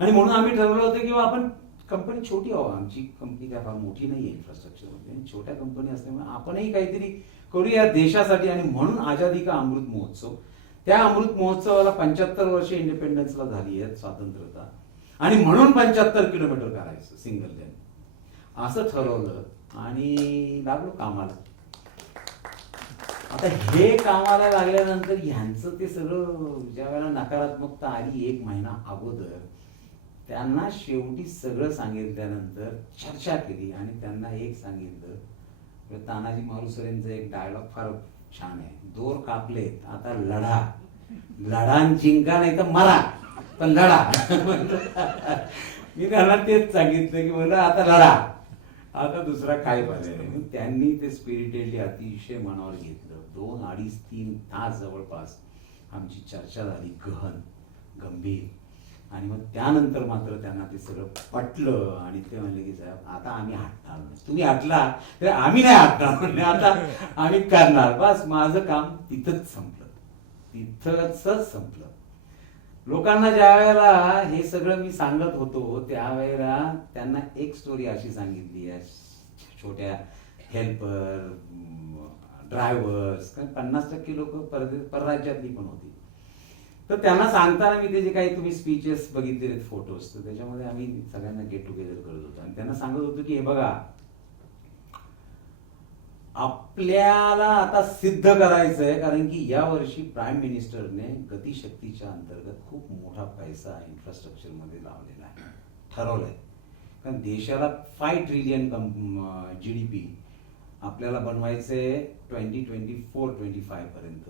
आणि म्हणून आम्ही ठरवलं होतं की आपण कंपनी छोटी आहो, आमची कंपनी काय फार मोठी नाही इन्फ्रास्ट्रक्चर मध्ये, छोट्या कंपनी असल्यामुळे आपणही काहीतरी करूया देशासाठी. आणि म्हणून आझादी का अमृत महोत्सव, त्या अमृत महोत्सवाला 75 वर्ष इंडिपेंडन्सला झाली आहेत, स्वातंत्र्यता, आणि म्हणून 75 किलोमीटर करायचं सिंगल लेन असं ठरवलं आणि लागलो कामाला. आता हे कामाला लागल्यानंतर ह्यांचं ते सगळं ज्या वेळेला नकारात्मकता आली 1 महिना अगोदर, त्यांना शेवटी सगळं सांगितल्यानंतर चर्चा केली आणि त्यांना एक सांगितलं, तानाजी मालुसरेंचा एक डायलॉग फार छान आहे, दोर कापलेत आता लढा, लढान जिंका नाही तर मरा, पण लढा. मी त्यांना तेच सांगितलं की मला आता लढा, आता दुसरा काय पर्याय नाही. त्यांनी ते स्पिरिटेडली अतिशय मनावर घेतलं. 2, 2.5, 3 तास जवळपास आमची चर्चा झाली, गहन गंभीर. आणि मग त्यानंतर मात्र त्यांना ते सगळं पटलं आणि ते म्हणले की साहेब आता आम्ही हटणार नाही, तुम्ही हटला तर आम्ही नाही हटणार म्हणले, आता आम्ही करणार. बस माझं काम तिथंच संपलं, तिथंच संपलं. लोकांना ज्या वेळेला हे सगळं मी सांगत होतो त्यावेळेला त्यांना एक स्टोरी अशी सांगितली आहे, छोट्या हेल्पर, ड्रायव्हर्स, 50% लोक परराज्यातली पण होती. तर त्यांना सांगताना मी ते जे काही तुम्ही स्पीचेस बघितलेले फोटोज, तर त्याच्यामध्ये आम्ही सगळ्यांना गेट टुगेदर करत होतो आणि त्यांना सांगत होतो की हे बघा, आपल्याला आता सिद्ध करायचं आहे, कारण की या वर्षी प्राईम मिनिस्टरने गतिशक्तीच्या अंतर्गत खूप मोठा पैसा इन्फ्रास्ट्रक्चर मध्ये लावलेला आहे, ठरवलंय. कारण देशाला 5 ट्रिलियन GDP आपल्याला बनवायचे 2024-25 पर्यंत.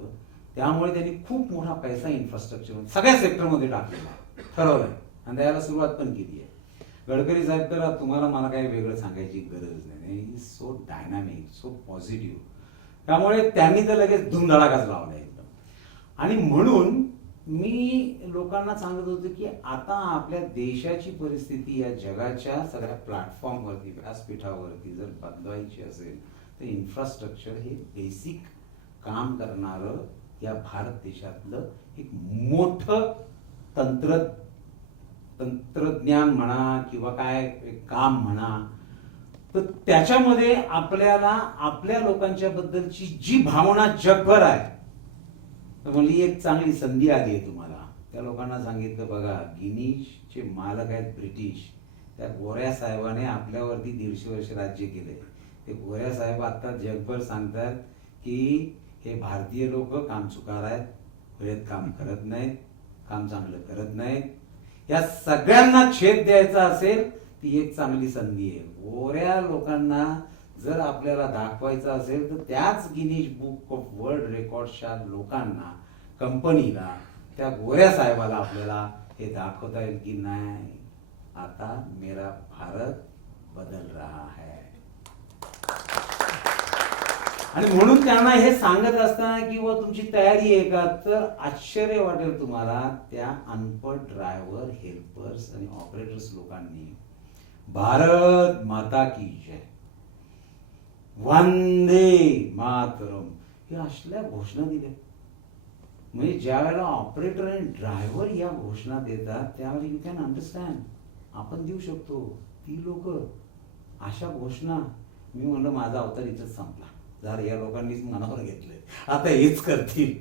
त्यामुळे त्यांनी खूप मोठा पैसा इन्फ्रास्ट्रक्चर सगळ्या सेक्टरमध्ये टाकलेला ठरवलंय आणि त्याला सुरुवात पण केली आहे. गडकरी साहेब, तर तुम्हाला मला काही वेगळं सांगायची गरज नाही. Is so dynamic, so positive. त्यामुळे त्यांनी तर लगेच धुमधडाकाच लावला एकदम. आणि म्हणून मी लोकांना सांगत होतो की आता आपल्या देशाची परिस्थिती या जगाच्या सगळ्या प्लॅटफॉर्मवरती, व्यासपीठावरती जर बदलवायची असेल तर इन्फ्रास्ट्रक्चर हे बेसिक काम करणारं या भारत देशातलं एक मोठं तंत्रज्ञान म्हणा किंवा काय काम म्हणा, तर त्याच्यामध्ये आपल्याला आपल्या लोकांच्या बद्दलची जी भावना जगभर आहे, तर म्हणली एक चांगली संधी आली आहे तुम्हाला. त्या लोकांना सांगितलं, बघा, गिनीजचे मालक आहेत ब्रिटिश. त्या गोऱ्या साहेबाने आपल्यावरती 150 वर्ष राज्य केले. ते गोऱ्या साहेब आता जगभर सांगतात की हे भारतीय लोक कामचुकार आहेत, वेळेत काम करत नाहीत, काम चांगलं करत नाहीत. या सगळ्यांना छेद द्यायचा असेल ती एक चांगली संधी आहे. गोऱ्या लोकांना जर आपल्याला दाखवायचं असेल तर त्याच गिनीज बुक ऑफ वर्ल्ड रेकॉर्डच्या लोकांना, कंपनीला, त्या गोऱ्या साहेबाला आपल्याला हे दाखवता येईल की नाही, आता मेरा भारत बदल रहा है. आणि म्हणून त्यांना हे सांगत असताना की व तुमची तयारी आहे का, तर आश्चर्य वाटेल तुम्हाला, त्या अनपढ ड्रायव्हर, हेल्पर्स आणि ऑपरेटर्स लोकांनी भारत माता की जय, वंदे मातरम हे असल्या घोषणा दिल्या. म्हणजे ज्या वेळेला ऑपरेटर आणि ड्रायव्हर या घोषणा देतात त्यावेळी यू कॅन अंडरस्टँड आपण देऊ शकतो. ती लोक अशा घोषणा, मी म्हणलं माझा अवतार इथंच संपला. जर या लोकांनीच मनावर घेतलंय, आता हेच करतील.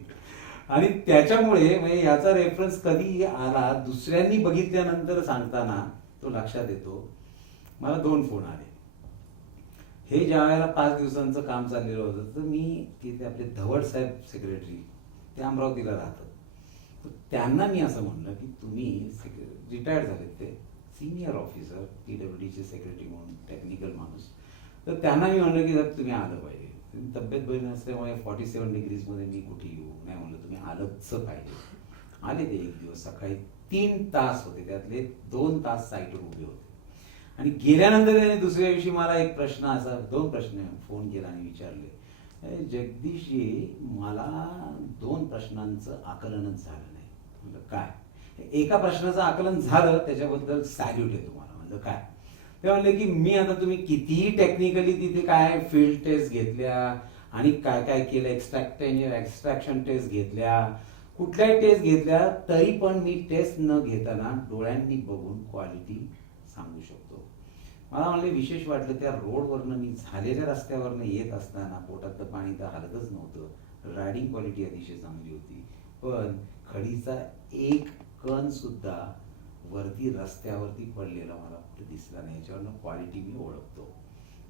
आणि त्याच्यामुळे म्हणजे याचा रेफरन्स कधी आला, दुसऱ्यांनी बघितल्यानंतर सांगताना तो लक्षात येतो. मला 2 फोन आले. हे ज्या वेळेला 5 दिवसांचं काम चाललेलं होतं, तर मी तिथे आपले धवड साहेब सेक्रेटरी, ते अमरावतीला राहतात, तर त्यांना मी असं म्हणलं की तुम्ही रिटायर्ड झालेत, ते सिनियर ऑफिसर, PWDचे सेक्रेटरी म्हणून, टेक्निकल माणूस, तर त्यांना मी म्हणलं की तुम्ही आलं पाहिजे. तब्येत बरी नसल्यामुळे 47 डिग्रीजमध्ये मी कुठे येऊ नाही म्हणलं, तुम्ही आलंच पाहिजे. आले ते एक दिवस सकाळी 3 तास होते, त्यातले 2 तास साईटवर उभे होते. आणि गेल्यानंतर त्याने दुसऱ्या दिवशी मला एक प्रश्न, असा 2 प्रश्न फोन केला आणि विचारले, जगदीशजी, मला 2 प्रश्नांचं आकलनच झालं नाही. म्हणलं काय? एका प्रश्नाचं आकलन झालं, त्याच्याबद्दल सॅल्यूट आहे तुम्हाला. म्हणलं काय? ते म्हणले की मी आता तुम्ही कितीही टेक्निकली तिथे काय फील्ड टेस्ट घेतल्या आणि काय काय केलं, एक्स्ट्रॅक्शन टेस्ट घेतल्या, कुठल्याही टेस्ट घेतल्या, तरी पण मी टेस्ट न घेताना डोळ्यांनी बघून क्वालिटी सांगू शकतो. मला म्हणले विशेष वाटलं, त्या रोडवरनं मी झालेल्या रस्त्यावरनं येत असताना पोटातलं पाणी तर हलतच नव्हतं. रायडिंग क्वालिटी अतिशय चांगली होती, पण खडीचा एक कण सुद्धा वरती रस्त्यावरती पडलेला मला कुठे दिसला नाही. याच्यावरनं क्वालिटी मी ओळखतो,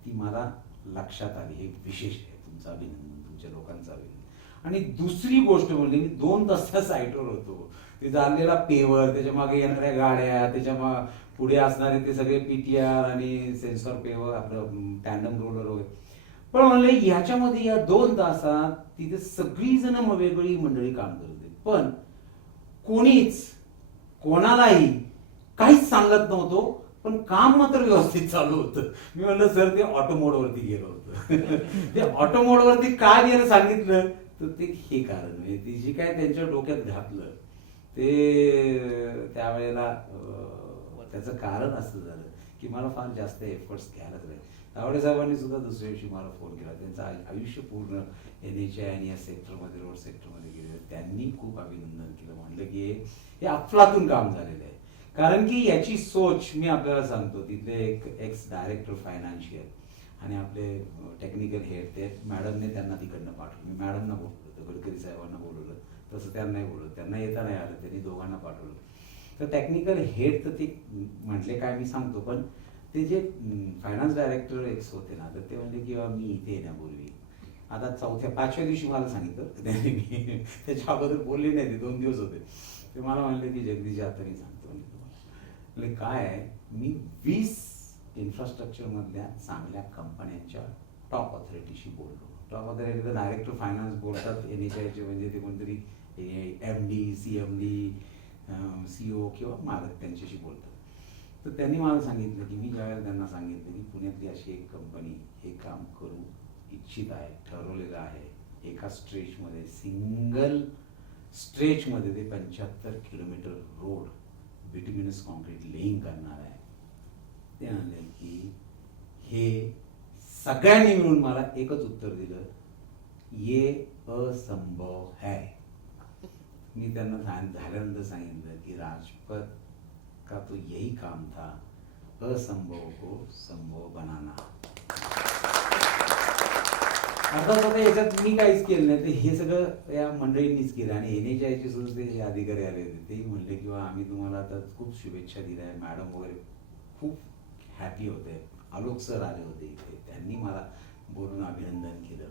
ती मला लक्षात आली. हे विशेष आहे, तुमचं अभिनंदन, तुमच्या लोकांचं अभिनंदन. आणि दुसरी गोष्ट म्हणजे मी 2 तास त्या साईटवर होतो. ते चाललेला पेवर, त्याच्या मागे येणाऱ्या गाड्या, त्याच्या पुढे असणारे ते सगळे PTR आणि सेन्सॉर पेवर, आपलं टँडम रोलर वगैरे. पण म्हणले याच्यामध्ये या 2 तासात तिथे सगळी जण वेगळी मंडळी काम करते, पण कोणीच कोणालाही काहीच सांगत नव्हतो, पण काम मात्र व्यवस्थित चालू होतं. मी म्हणलं सर, ते ऑटो मोडवरती गेलं होतं. ते ऑटो मोडवरती का गेलं सांगितलं, तर ते हे कारण आहे, ती जी काय त्यांच्या डोक्यात घातलं ते त्यावेळेला त्याचं कारण असं झालं की मला फार जास्त एफर्ट्स घ्यायलाच लागले. तावडे साहेबांनी सुद्धा दुसऱ्या दिवशी मला फोन केला. त्यांचं आयुष्य पूर्ण NHI आणि या सेक्टरमध्ये, रोड सेक्टरमध्ये गेले. त्यांनी खूप अभिनंदन केलं. म्हणलं की हे अफलातून काम झालेलं आहे. कारण की याची सोच मी आपल्याला सांगतो, तिथले एक एक्स डायरेक्टर फायनान्शियल आणि आपले टेक्निकल हेड ते मॅडमने त्यांना तिकडनं पाठवलं. मी मॅडमना बोलवलं होतं, गडकरी साहेबांना बोलवलं, तसं त्यांनाही बोलवलं. त्यांना येता नाही आलं, त्यांनी दोघांना पाठवलं. तर टेक्निकल हेड तर ते म्हटले काय मी सांगतो, पण ते जे फायनान्स डायरेक्टर एक्स होते ना, तर ते म्हणले की मी इथे येण्यापूर्वी आता 4-5व्या दिवशी मला सांगितलं त्यांनी, मी त्याच्या अगोदर बोलले नाही, ते 2 दिवस होते. ते मला म्हणले की जगदीश आता मी सांगतो म्हणजे तुम्हाला. म्हणजे काय आहे, मी 20 इन्फ्रास्ट्रक्चरमधल्या चांगल्या कंपन्यांच्या टॉप ऑथॉरिटीशी बोललो. टॉप ऑथॉरिटी डायरेक्टर फायनान्स बोलतात NHIचे, म्हणजे ते कोणतरी MD, CMD, CEO किंवा मालक त्यांच्याशी बोलतात. तर त्यांनी मला सांगितलं की मी ज्यावेळेला त्यांना सांगितलं की पुण्यातली अशी एक कंपनी हे काम करू इच्छित आहे, ठरवलेलं आहे, एका स्ट्रेचमध्ये, सिंगल स्ट्रेचमध्ये ते 75 kilometre road bituminous concrete laying करणार आहे. ते म्हणाले की हे सगळ्यांनी मिळून मला एकच उत्तर दिलं, ये असंभव है. मी त्यांना झाल्यानंतर सांगितलं की राजपथ का तो यही काम था, असंभव को संभव बनाना. अर्थात आता याच्यात मी काहीच केलं नाही, तर हे सगळं या मंडळींनीच केलं. आणि NHIचे सुद्धा ते अधिकारी आले होते, तेही म्हणले किंवा आम्ही तुम्हाला आता खूप शुभेच्छा दिल्या आहे. मॅडम वगैरे खूप हॅपी होते. आलोक सर आले होते इथे, त्यांनी मला बोलून अभिनंदन केलं.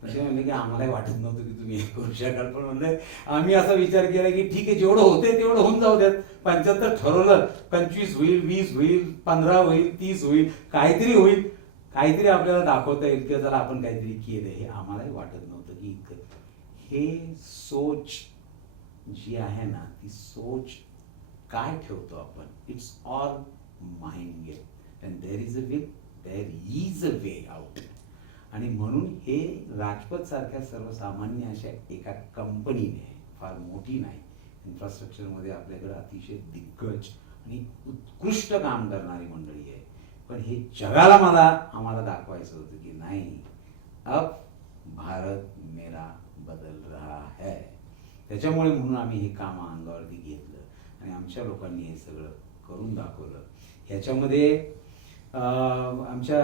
म्हणजे म्हणले की आम्हालाही वाटत नव्हतं की तुम्ही हे करू शकाल, पण म्हणलं आम्ही असा विचार केला की ठीक आहे, जेवढं होते तेवढं होऊन जाऊ द्यात. 75 ठरवलं, 25 होईल, 20 होईल, 15 होईल, 30 होईल, काहीतरी होईल, काहीतरी आपल्याला दाखवता येईल किंवा जरा आपण काहीतरी केलं. हे आम्हालाही वाटत नव्हतं की इतकं. हे सोच जी आहे ना, ती सोच काय ठेवतो आपण, it's all mind game. And there is a way out. आणि म्हणून हे राजपथ सारख्या सर्वसामान्य अशा एका कंपनीने, फार मोठी नाही, इन्फ्रास्ट्रक्चरमध्ये आपल्याकडे अतिशय दिग्गज आणि उत्कृष्ट काम करणारी मंडळी आहे, पण हे जगाला आम्हाला दाखवायचं होतं की नाही, अब भारत मेरा बदल रहा है. त्याच्यामुळे म्हणून आम्ही हे काम अंगावरती घेतलं आणि आमच्या लोकांनी हे सगळं करून दाखवलं. ह्याच्यामध्ये आमच्या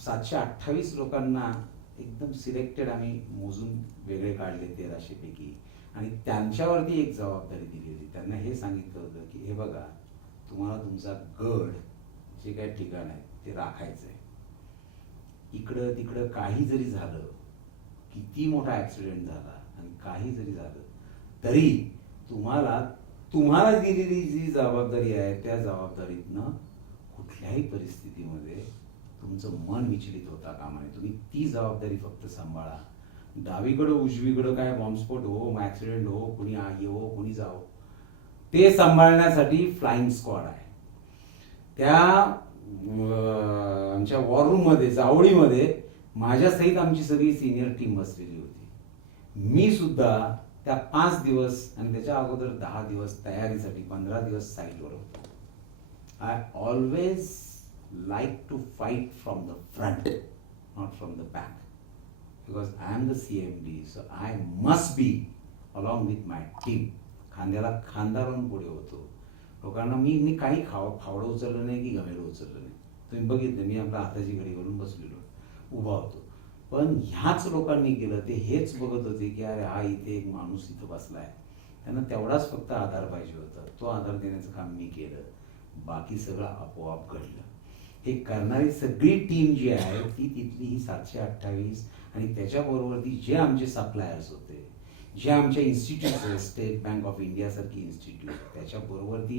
728 लोकांना एकदम सिलेक्टेड आम्ही मोजून वेगळे काढले 1300 पैकी, आणि त्यांच्यावरती एक जबाबदारी दिली होती. त्यांना हे सांगितलं होतं की हे बघा, तुम्हाला तुमचा गड जे काही ठिकाण आहे ते राखायचं आहे. इकडं तिकडं काही जरी झालं, किती मोठा ऍक्सिडेंट झाला आणि काही जरी झालं तरी तुम्हाला दिलेली जी जबाबदारी आहे त्या जबाबदारीतनं कुठल्याही परिस्थितीमध्ये तुमचं मन विचलित होता कामा नये. तुम्ही ती जबाबदारी फक्त सांभाळा. डावीकडं उजवीकडं काय बॉम्बस्फोट हो, ऍक्सिडेंट हो, कुणी येवो कुणी जावो, ते सांभाळण्यासाठी फ्लाइंग स्क्वॉड आहे. त्या आमच्या वॉर रूम मध्ये, जावळीमध्ये माझ्या सहित आमची सगळी सिनियर टीम बसलेली होती. मी सुद्धा त्या 5 दिवस आणि त्याच्या अगोदर 10 दिवस तयारीसाठी 15 दिवस साईटवर होतो. I always like to fight from the front, not from the back, because I am the CMD, so I must be along with my team. खांद्याला खांदा लावून पुढे होतो. लोकांना मी काही फावडं उचललं नाही की घमेलं उचललं नाही. तुम्ही बघितलं, मी आपल्या हाताची घडी घालून बसलेलो, उभा होतो. पण ह्याच लोकांनी केलं. ते हेच बघत होते की अरे हा इथे एक माणूस इथं बसलाय, त्यांना तेवढाच फक्त आधार पाहिजे होता. तो आधार देण्याचं काम मी केलं, बाकी सगळं आपोआप घडलं. हे करणारी सगळी टीम जी आहे ती तिथली ही 728 आणि त्याच्याबरोबर जे आमचे सप्लायर्स होते, जे आमच्या इन्स्टिट्यूट्स आहेत, स्टेट बँक ऑफ इंडिया सारखी इन्स्टिट्यूट, त्याच्याबरोबर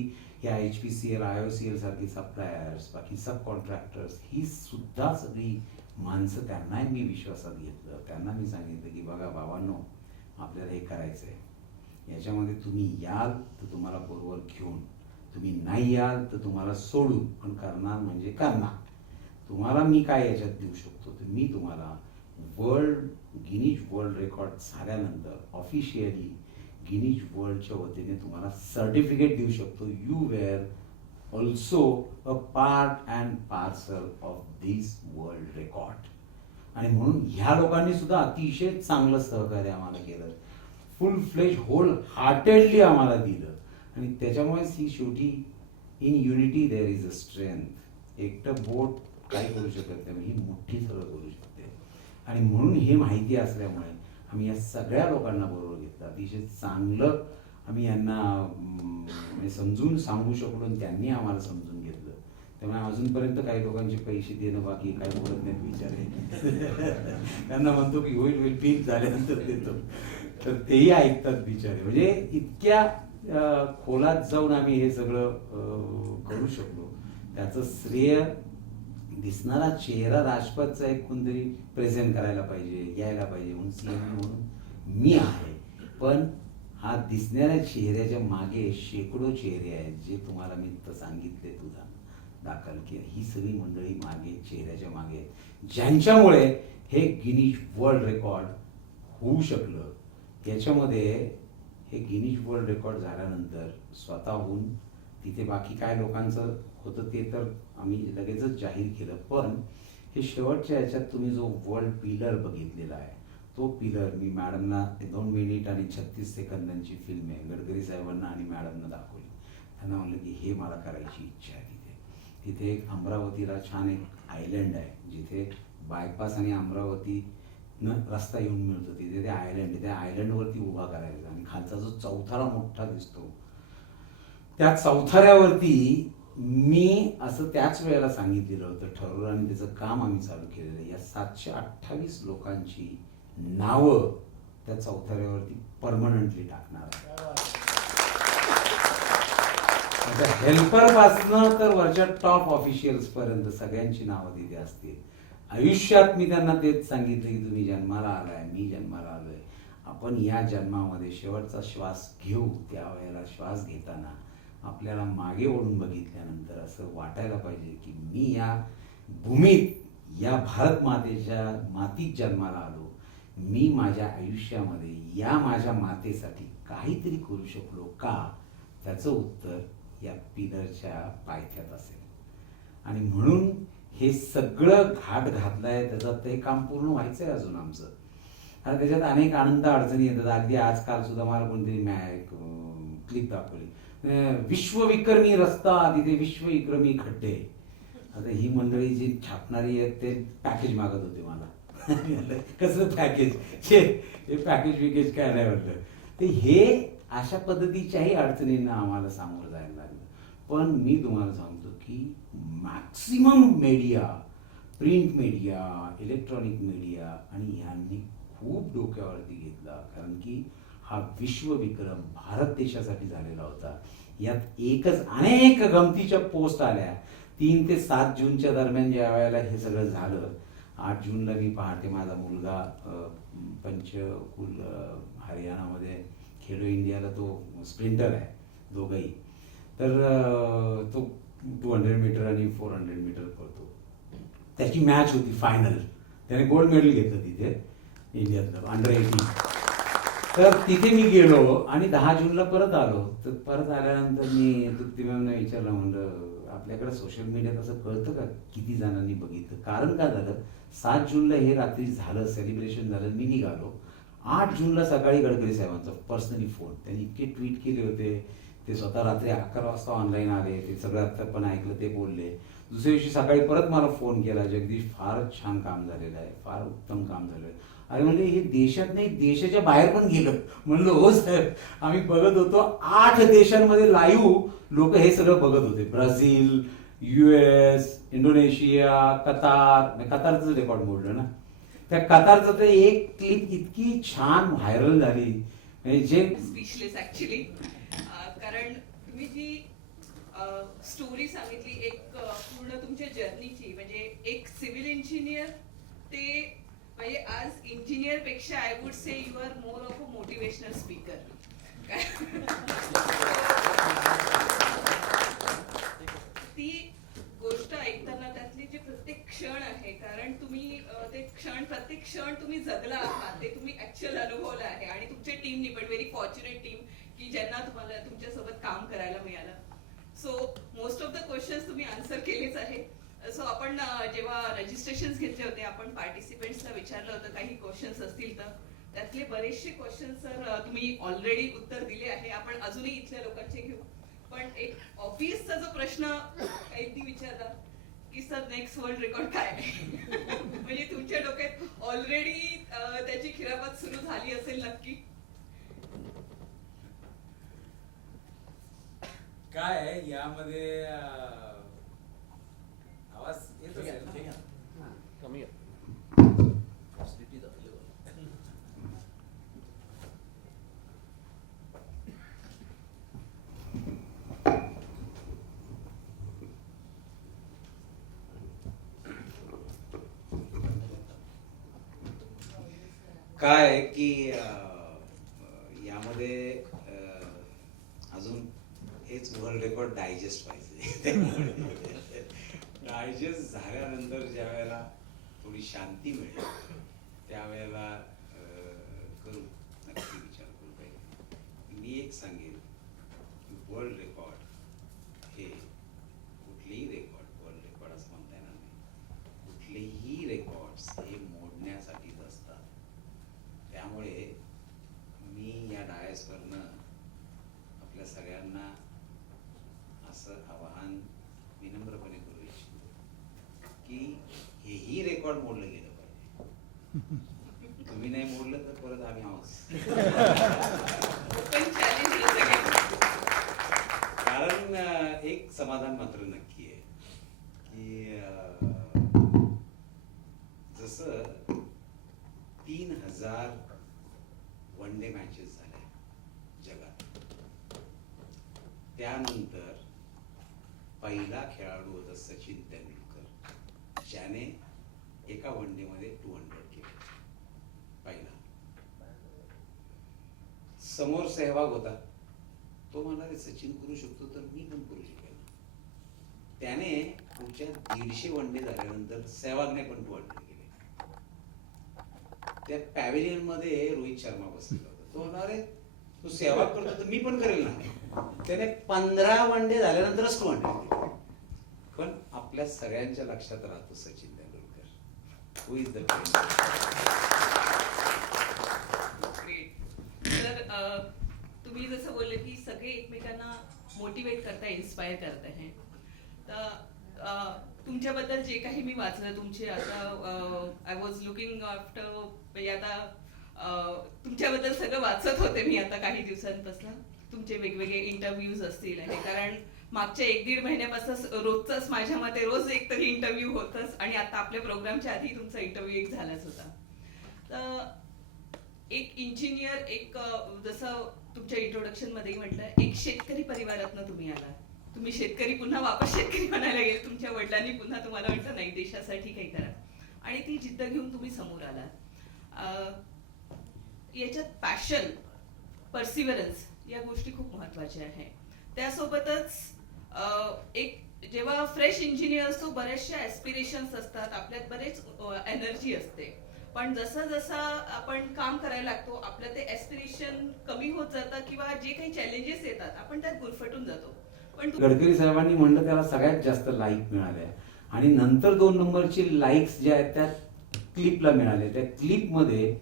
या HPCL, IOCL सारखी सप्लायर्स, बाकी सब कॉन्ट्रॅक्टर्स, ही सुद्धा सगळी माणसं, त्यांनाही मी विश्वासात घेतलं. त्यांना मी सांगितलं की बघा बाबांनो, आपल्याला हे करायचं आहे, याच्यामध्ये तुम्ही याल तर तुम्हाला बरोबर घेऊन, तुम्ही नाही याल तर तुम्हाला सोडून, पण करणार म्हणजे करणार. तुम्हाला मी काय याच्यात देऊ शकतो, तर मी तुम्हाला गिनीज वर्ल्ड रेकॉर्ड झाल्यानंतर ऑफिशियली गिनीज वर्ल्डच्या वतीने तुम्हाला सर्टिफिकेट देऊ शकतो. You were also a part and parcel of this world record. आणि म्हणून ह्या लोकांनी सुद्धा अतिशय चांगलं सहकार्य आम्हाला केलं, फुल फ्लेज होल हार्टेडली आम्हाला दिलं. आणि त्याच्यामुळेच ही शेवटी in unity there is a strength. एकटं बोट काही करू शकत नाही, ही मोठी आणि म्हणून हे माहिती असल्यामुळे आम्ही या सगळ्या लोकांना बरोबर घेतलं. अतिशय चांगलं आम्ही यांना म्हणजे समजून सांगू शकलो आणि त्यांनी आम्हाला समजून घेतलं. त्यामुळे अजूनपर्यंत काही लोकांचे पैसे देणं बाकी, काही बोलत नाहीत बिचारे. त्यांना म्हणतो की होईल होईल पीक झाल्यानंतर देतो, तर तेही ऐकतात बिचारे. म्हणजे इतक्या खोलात जाऊन आम्ही हे सगळं करू शकलो. त्याचं श्रेय दिसणारा चेहरा राजपथचा एक कोणतरी प्रेझेंट करायला पाहिजे, यायला पाहिजे म्हणून सीएम म्हणून मी आहे. पण हा दिसणाऱ्या चेहऱ्याच्या मागे शेकडो चेहरे आहेत जे तुम्हाला मी सांगितले, तुझा दाखल केलं. ही सगळी मंडळी मागे, चेहऱ्याच्या मागे, ज्यांच्यामुळे हे गिनीज वर्ल्ड रेकॉर्ड होऊ शकलं. याच्यामध्ये हे गिनीज वर्ल्ड रेकॉर्ड झाल्यानंतर स्वतःहून तिथे बाकी काय लोकांचं होतं ते तर आम्ही लगेचच जाहीर केलं. पण हे शेवटच्या याच्यात तुम्ही जो वर्ल्ड पिलर बघितलेला आहे, तो पिलर मी मॅडमना 2 मिनिट आणि 36 सेकंदांची फिल्म आहे, गडकरी साहेबांना आणि मॅडमना दाखवली. त्यांना म्हणलं की हे मला करायची इच्छा आहे. तिथे एक अमरावतीला छान एक आयलंड आहे, जिथे बायपास आणि अमरावती रस्ता येऊन मिळतो. तिथे ते आयलंड आहे, त्या आयलंडवरती उभा करायचा. आणि खालचा जो चौथारा मोठा दिसतो, त्या चौथाऱ्यावरती मी असं त्याच वेळेला सांगितलेलं होतं, ठरवलं आणि त्याचं काम आम्ही चालू केलेलं आहे. या 728 लोकांची नावं त्या चौथाऱ्यावरती परमनंटली टाकणार आहे. हेल्पर पासनं तर वरच्या टॉप ऑफिशियल्स पर्यंत सगळ्यांची नावं तिथे असतील. आयुष्यात मी त्यांना तेच सांगितलं की तुम्ही जन्माला आलाय, मी जन्माला आलोय, आपण या जन्मामध्ये शेवटचा श्वास घेऊ. त्यावेळेला श्वास घेताना आपल्याला मागे वळून बघितल्यानंतर असं वाटायला पाहिजे की मी या भूमीत, या भारत मातेच्या मातीत जन्माला आलो. मी माझ्या आयुष्यामध्ये या माझ्या मातेसाठी काहीतरी करू शकलो का? त्याचं उत्तर या पिलरच्या पायथ्यात असेल. आणि म्हणून हे सगळं घाट घातलंय. त्याचं ते काम पूर्ण व्हायचं आहे अजून आमचं. आता त्याच्यात अनेक आनंद अडचणी येतात. अगदी आजकाल सुद्धा मला कोणतरी क्लिप दाखवली, विश्वविक्रमी रस्ता, तिथे विश्वविक्रमी खड्डे. आता ही मंडळी जी छापणारी आहेत ते पॅकेज मागत होते मला. कसं पॅकेज? हे पॅकेज विकेज काय नाही वाटलं. ते हे अशा पद्धतीच्याही अडचणींना आम्हाला सामोरं जायला लागलं. पण मी तुम्हाला सांगतो की maximum media, print media, electronic media आणि यांनी खूप डोक्यावरती घेतला. कारण की हा विश्वविक्रम भारत देशासाठी झालेला होता. यात एकच अनेक गमतीच्या पोस्ट आल्या. 3 ते 7 जूनच्या दरम्यान ज्या वेळेला हे सगळं झालं, 8 जूनला मी पहाटे माझा मुलगा पंचकुल हरियाणामध्ये खेलो इंडियाला तो स्प्रिंटर आहे, दोघंही. तर तो 200 मीटर आणि 400 मीटर पळतो. त्याची मॅच होती फायनल. त्याने गोल्ड मेडल घेतलं तिथे इंडियातलं अंडर 18. तर तिथे मी गेलो आणि 10 जूनला परत आलो. तर परत आल्यानंतर मी तृप्ती मॅमने विचारलं, म्हणलं आपल्याकडे सोशल मीडियात असं कळतं का किती जणांनी बघितलं? कारण काय झालं, 7 जूनला हे रात्री झालं, सेलिब्रेशन झालं, मी निघालो. 8 जूनला सकाळी गडकरी साहेबांचा पर्सनली फोन, त्यांनी इतके ट्विट केले होते. ते स्वतः रात्री 11 वाजता ऑनलाईन आले. ते सगळं आता पण ऐकलं, ते बोलले. दुसऱ्या दिवशी सकाळी परत मला फोन केला, जगदीश फारच छान काम झालेलं आहे, फार उत्तम काम झालं. अरे म्हणजे हे देशात नाही, देशाच्या बाहेर पण गेलं. म्हणलं हो साहेब, आम्ही बघत होतो. 8 देशांमध्ये लाईव्ह लोक हे सगळं बघत होते. ब्राझील, US, इंडोनेशिया, कतारचं रेकॉर्ड मोडलं ना. त्या कतारचं तर एक क्लिप इतकी छान व्हायरल झाली, म्हणजे जे स्पीचलेस ऍक्च्युली. कारण तुम्ही जी स्टोरी सांगितली एक पूर्ण तुमच्या जर्नीची, म्हणजे एक सिव्हिल इंजिनियर ते म्हणजे आज इंजिनियर पेक्षा I would say you are more of a motivational speaker. ती गोष्ट ऐकताना त्यातली जे प्रत्येक क्षण आहे, कारण तुम्ही ते क्षण, प्रत्येक क्षण तुम्ही जगला आहात, ते तुम्ही ऍक्च्युअल अनुभवलं आहे. आणि तुमच्या टीमनी पण व्हेरी फॉर्च्युनेट टीम की ज्यांना तुम्हाला तुमच्यासोबत काम करायला मिळालं. So most of the questions तुम्ही आन्सर केलेच आहे. सो आपण जेव्हा रजिस्ट्रेशन घेतले होते, आपण पार्टिसिपेंट्सला विचारलं होतं काही क्वेश्चन्स असतील तर. त्यातले बरेचसे क्वेश्चन्स सर तुम्ही ऑलरेडी उत्तर दिले आहे. आपण अजूनही इथल्या लोकांचे घेऊ. पण एक ऑब्विसचा जो प्रश्न ती विचारला की सर नेक्स्ट वर्ल्ड रेकॉर्ड काय आहे? म्हणजे तुमच्या डोक्यात ऑलरेडी चिरापत सुरू झाली असेल नक्की. काय आहे यामध्ये आवाज येत असेल ना? कमी आहे. काय की यामध्ये अजून हेच वर्ल्ड रेकॉर्ड डायजेस्ट पाहिजे. डायजेस्ट झाल्यानंतर ज्या वेळेला थोडी शांती मिळेल त्यावेळेला करू, नक्की विचार करू पाहिजे. मी एक सांगेन की वर्ल्ड रेकॉर्ड हे कुठलेही रेकॉर्ड वर्ल्ड रेकॉर्ड असं म्हणता येणार नाही. कुठलेही रेकॉर्ड्स हे मोडण्यासाठीच असतात. त्यामुळे मी या डायसवरनं आपल्या सगळ्यांना असं आवाहन विनम्रपणे करू इच्छितो की हेही रेकॉर्ड मोडलं गेलं पाहिजे. तुम्ही नाही मोडलं तर परत आम्ही आहोत. Open challenge हे सगळ्यांना. कारण एक समाधान मात्र नक्की आहे की जसं 3000 वन डे मॅचेस झाल्या जगात, त्यानंतर पहिला खेळाडू होता सचिन तेंडुलकर ज्याने एका वन डे मध्ये 200 केले. पहिला. समोर सेहवाग होता, तो म्हणाले सचिन करू शकतो तर मी पण करू शकेल. त्याने पुढच्या 150 वन डे झाल्यानंतर सेहवागने पण 200 केले. त्या पॅव्हिलियन मध्ये रोहित शर्मा बसलेला होता. तो म्हणाले तू सेहवाग करतो तर मी पण करेल ना. त्याने 15 वन डे झाल्यानंतरच 200 केले. पण आपल्या सगळ्यांच्या लक्षात राहतो सचिन तेंडुलकर. हु इज द तर तुम्ही जसं बोलले की सगळे एकमेकांना मोटिवेट करताय, इन्स्पायर करताय. तर तुमच्याबद्दल जे काही मी वाचलं, तुमचे आता आय वॉज लुकिंग आफ्टर, म्हणजे आता तुमच्याबद्दल सगळं वाचत होते मी आता काही दिवसांपासून. तुमचे वेगवेगळे इंटरव्ह्यूज असतील आहे, कारण मागच्या 1-1.5 महिन्यापासून रोजचाच माझ्या मते रोज एक तरी इंटरव्ह्यू होतच, आणि आता आपल्या प्रोग्रामच्या आधी तुमचा इंटरव्ह्यू एक झालाच होता. तर एक इंजिनियर, एक जसं तुमच्या इंट्रोडक्शन मध्ये म्हटलं, एक शेतकरी परिवारातनं तुम्ही आला. तुम्ही शेतकरी पुन्हा वापस शेतकरी म्हणायला गेले. तुमच्या वडिलांनी पुन्हा तुम्हाला म्हटलं नाही देशासाठी काही करा, आणि ती जिद्द घेऊन तुम्ही समोर आला. याच्यात पॅशन, परसिव्हरन्स या गोष्टी खूप महत्वाच्या आहे. त्यासोबतच एक जेव्हा फ्रेश इंजिनियर असतो, बऱ्याचशा ऍस्पिरेशन्स असतात, आपल्यात बरेच एनर्जी असते. पण जसं जसं आपण काम करायला लागतो, आपलं ते ऍस्पिरेशन कमी होत जातं, किंवा जे काही चॅलेंजेस येतात आपण त्यात गुरफटून जातो. पण गडकरी साहेबांनी म्हणलं त्याला सगळ्यात जास्त लाईक मिळाल्या, आणि नंतर 2 नंबरची लाईक्स ज्या आहेत त्या क्लिपला मिळाल्या. त्या क्लिपमध्ये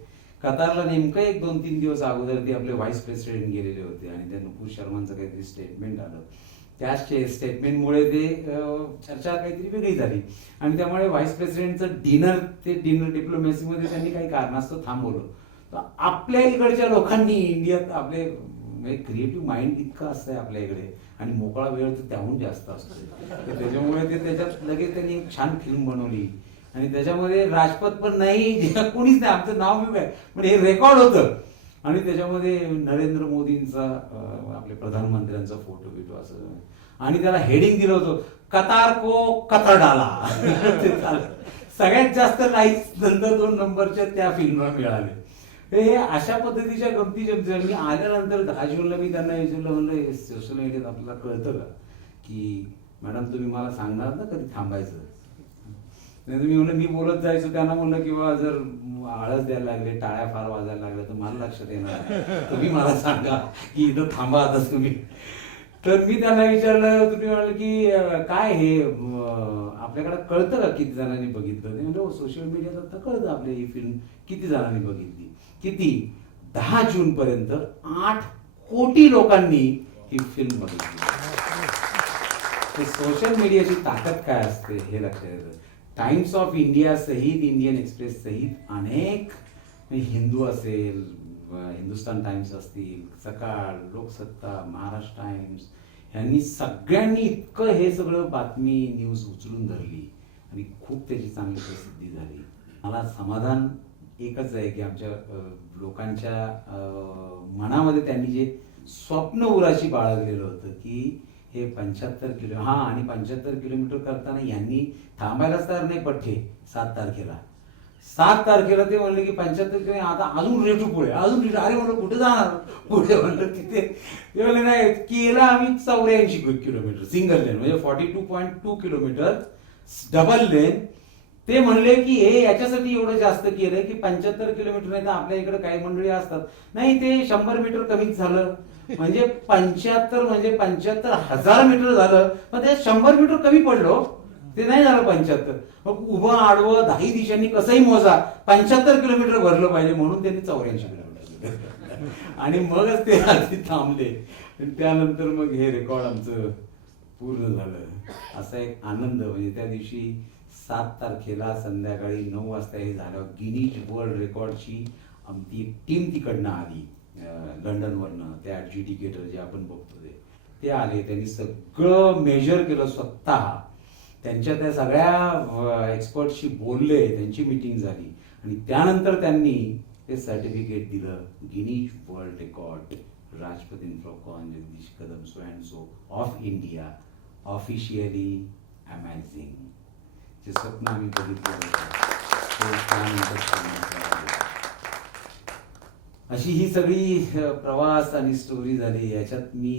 कतारला नेमकं 1-2-3 दिवस अगोदर ते आपले व्हाईस प्रेसिडेंट गेलेले होते, आणि त्या नुपूर शर्मांचं काहीतरी स्टेटमेंट आलं. त्या स्टेटमेंटमुळे ते चर्चा काहीतरी वेगळी झाली, आणि त्यामुळे व्हाईस प्रेसिडेंटचं डिनर डिप्लोमॅसीमध्ये त्यांनी काही कारणास्तव थांबवलं. तर आपल्या इकडच्या लोकांनी, इंडियात आपले क्रिएटिव्ह माइंड इतकं असतंय आपल्या इकडे, आणि मोकळा वेळ तर त्याहून जास्त असतो. तर त्याच्यामुळे ते त्याच्यात लगेच त्यांनी एक छान फिल्म बनवली, आणि त्याच्यामध्ये राजपथ पण नाही, कोणीच नाही, आमचं नाव बी काय, पण हे रेकॉर्ड होतं. आणि त्याच्यामध्ये नरेंद्र मोदींचा, आपल्या प्रधानमंत्र्यांचा फोटो बिटो असं, आणि त्याला हेडिंग दिलं होतं, कतार को कतर डाला. सगळ्यात जास्त लाईक्स नंतर 2 नंबरच्या त्या फिल्मला मिळाले. हे अशा पद्धतीच्या गमती जमती. मी आल्यानंतर 10 जूनला मी त्यांना विचारलं, म्हणलं सोशल मीडियात आपल्याला कळतं का की मॅडम तुम्ही मला सांगणार ना कधी थांबायचं. नाही तुम्ही म्हणलं मी बोलत जायचो त्यांना, म्हणलं किंवा जर आळस द्यायला लागले, टाळ्या फार वाजायला लागल्या तर मला लक्षात येणार, तुम्ही मला सांगा की इथं थांबा आताच तुम्ही. तर मी त्यांना विचारलं, तुम्ही म्हणाल की काय हे आपल्याकडे कळतं का किती जणांनी बघितलं. ते म्हणजे सोशल मीडियात आता कळतं आपल्या ही फिल्म किती जणांनी बघितली. किती? 10 जून पर्यंत 8 कोटी लोकांनी ही फिल्म बघितली. सोशल मीडियाची ताकद काय असते हे लक्षात येतं. टाइम्स ऑफ इंडिया सहित, इंडियन एक्सप्रेस सहित अनेक हिंदू असेल, हिंदुस्तान टाइम्स असतील, सकाळ, लोकसत्ता, महाराष्ट्र टाइम्स, यांनी सगळ्यांनी इतकं हे सगळं बातमी न्यूज उचलून धरली आणि खूप त्याची चांगली प्रसिद्धी झाली. मला समाधान एकच आहे की आमच्या लोकांच्या मनामध्ये त्यांनी जे स्वप्न उराशी बाळगलेलं होतं की हे 75 किलोमीटर करताना यांनी थांबायलाच तयार नाही पठ्ठे. 7 तारखेला ते म्हणले की 75 किलोमीटर आता अजून रेटू पुढे, अजून रेटू. अरे म्हणलं कुठे जाणार पुढे, म्हणलं तिथे. ते म्हणले नाही, केलं आम्ही 84 किलोमीटर सिंगल लेन, म्हणजे 42.2 किलोमीटर डबल लेन. ते म्हणले की हे याच्यासाठी एवढं जास्त केलंय की 75 किलोमीटर नाही तर आपल्या इकडे काही मंडळी असतात, नाही ते 100 मीटर कमीच झालं, म्हणजे 75,000 मीटर झालं, पण ते 100 मीटर कमी पडलो, ते नाही झालं 75. मग उभं आडवं 10 दिशांनी कसंही मोजा 75 किलोमीटर भरलं पाहिजे, म्हणून त्यांनी 84 किलोमीटर केलं. आणि मगच ते आधी थांबले. त्यानंतर मग हे रेकॉर्ड आमचं पूर्ण झालं. असा एक आनंद. म्हणजे त्या दिवशी 7 तारखेला संध्याकाळी 9 वाजता हे झालं. गिनीज वर्ल्ड रेकॉर्डची आमची टीम तिकडनं आली, लंडनवरनं. ते ॲडज्युडिकेटर जे आपण बघतो ते आले. त्यांनी सगळं मेजर केलं स्वतः. त्यांच्या त्या सगळ्या एक्सपर्टशी बोलले, त्यांची मीटिंग झाली आणि त्यानंतर त्यांनी ते सर्टिफिकेट दिलं. गिनीज वर्ल्ड रेकॉर्ड, राष्ट्रपती फ्रॉकॉन Jagdish Kadam so and so of India, officially amazing. जे स्वप्न आम्ही बघितलं होतं ते त्यानंतर पूर्ण. अशी ही सगळी प्रवास आणि स्टोरी झाली. याच्यात मी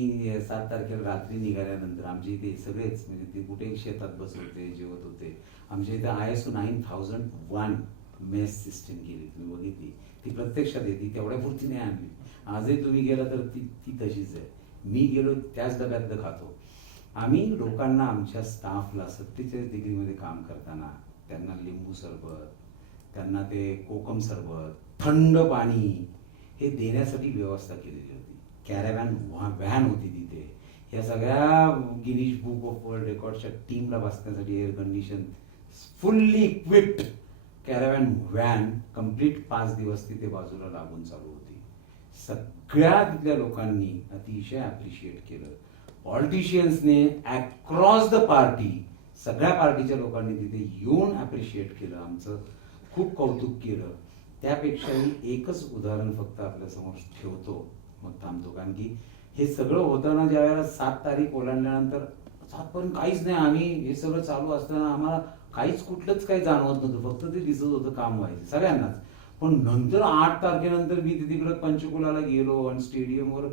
7 तारखेला रात्री निघाल्यानंतर आमच्या इथे सगळेच, म्हणजे ते कुठे शेतात बसत होते, जेवत होते. आमच्या इथे ISO 9001 मेस सिस्टम केली, तुम्ही बघितली. ती प्रत्यक्षात येते, तेवढ्या पुरती नाही आणली. आजही तुम्ही गेला तर ती तशीच आहे. मी गेलो त्याच डब्यातलं खातो. आम्ही लोकांना, आमच्या स्टाफला 47 डिग्रीमध्ये काम करताना त्यांना लिंबू सरबत, त्यांना ते कोकम सरबत, थंड पाणी हे देण्यासाठी व्यवस्था केलेली होती. कॅरेव्हॅन व्हॅन होती तिथे. या सगळ्या गिनीज बुक ऑफ वर्ल्ड रेकॉर्डच्या टीमला बसण्यासाठी air condition fully equipped caravan van complete 5 दिवस तिथे बाजूला लागून चालू होती. सगळ्या तिथल्या लोकांनी अतिशय अप्रिशिएट केलं. पॉलिटिशियन्सने अक्रॉस द पार्टी, सगळ्या पार्टीच्या लोकांनी तिथे येऊन अप्रिशिएट केलं, आमचं खूप कौतुक केलं. त्यापेक्षाही एकच उदाहरण फक्त आपल्यासमोर ठेवतो, मग थांबतो. कारण की हे सगळं होताना ज्या वेळेला 7 तारीख ओलांडल्यानंतर 7 पर्यंत काहीच नाही. आम्ही हे सगळं चालू असताना आम्हाला काहीच कुठलंच काही जाणवत नव्हतं, फक्त ते दिसत होतं काम व्हायचं सगळ्यांनाच. पण नंतर 8 तारखेनंतर मी तिकडे पंचकुलाला गेलो आणि स्टेडियमवर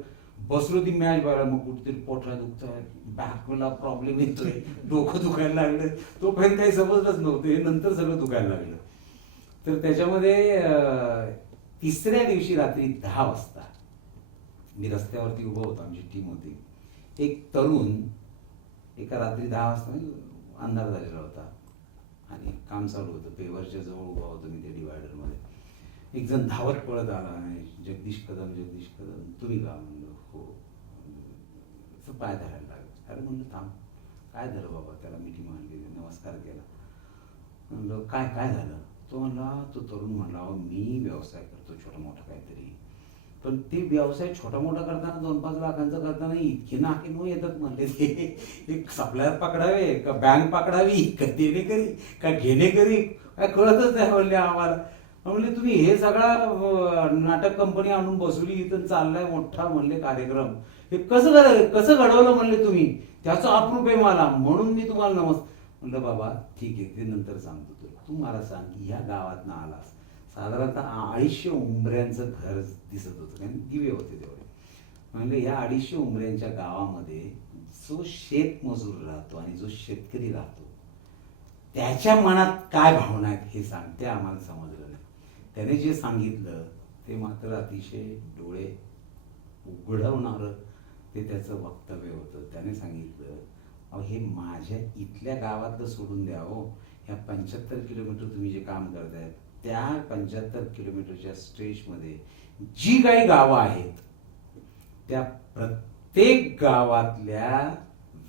बसलो ती मॅच बघायला. मग कुठेतरी पोटला दुखतंय, बॅकला प्रॉब्लेम येतोय, डोकं दुखायला लागलं. तोपर्यंत काही समजलंच नव्हतं, हे नंतर सगळं दुखायला लागलं. तर त्याच्यामध्ये तिसऱ्या दिवशी रात्री 10 वाजता मी रस्त्यावरती उभं होतो, आमची टीम होती. एक तरुण एका रात्री 10 वाजता अंधार झालेला होता आणि काम चालू होतं. पेवरच्या जवळ उभा होतो मी त्या डिवायडरमध्ये. एक जण धावत पळत आला, जगदीश कदम तुम्ही का? म्हणलं हो. पाय धरायला लागले. अरे म्हणलं थांब, काय झालं बाबा? त्याला मिठी मारली, नमस्कार केला. म्हणलं काय झालं? तो म्हणला, तो तरुण म्हणला, मी व्यवसाय करतो छोटा मोठा काहीतरी, पण ते व्यवसाय छोटा मोठा करताना 2-5 लाखांचा करताना इतके नाके न येतात म्हणले. ते एक सप्लायर पकडावे का बँक पकडावी का देणेकरी का घेणेकरी काय कळतच नाही म्हणले आम्हाला. म्हणले तुम्ही हे सगळा नाटक कंपनी आणून बसवली, इथं चाललाय मोठा म्हणले कार्यक्रम, हे कसं घडवलं म्हणले तुम्ही? त्याचं अप्रूप आहे मला, म्हणून मी तुम्हाला म्हणलं बाबा ठीक आहे, ते नंतर सांगतो. तू मला सांग की ह्या गावात ना आलास, साधारणतः 250 उंबऱ्यांचं घर दिसत होतं, कारण दिवे होते तेवढे. म्हणजे या 250 उंबऱ्यांच्या गावामध्ये जो शेतमजूर राहतो आणि जो शेतकरी राहतो त्याच्या मनात काय भावना आहेत हे सांग. ते आम्हाला समजलं नाही. त्याने जे सांगितलं ते मात्र अतिशय डोळे उघडवणारं ते त्याचं वक्तव्य होतं. त्याने सांगितलं, अहो हे माझ्या इथल्या गावातलं सोडून द्या हो, ह्या 75 किलोमीटर तुम्ही जे काम करताय त्या 75 किलोमीटरच्या स्ट्रेचमध्ये जी काही गावं आहेत त्या प्रत्येक गावातल्या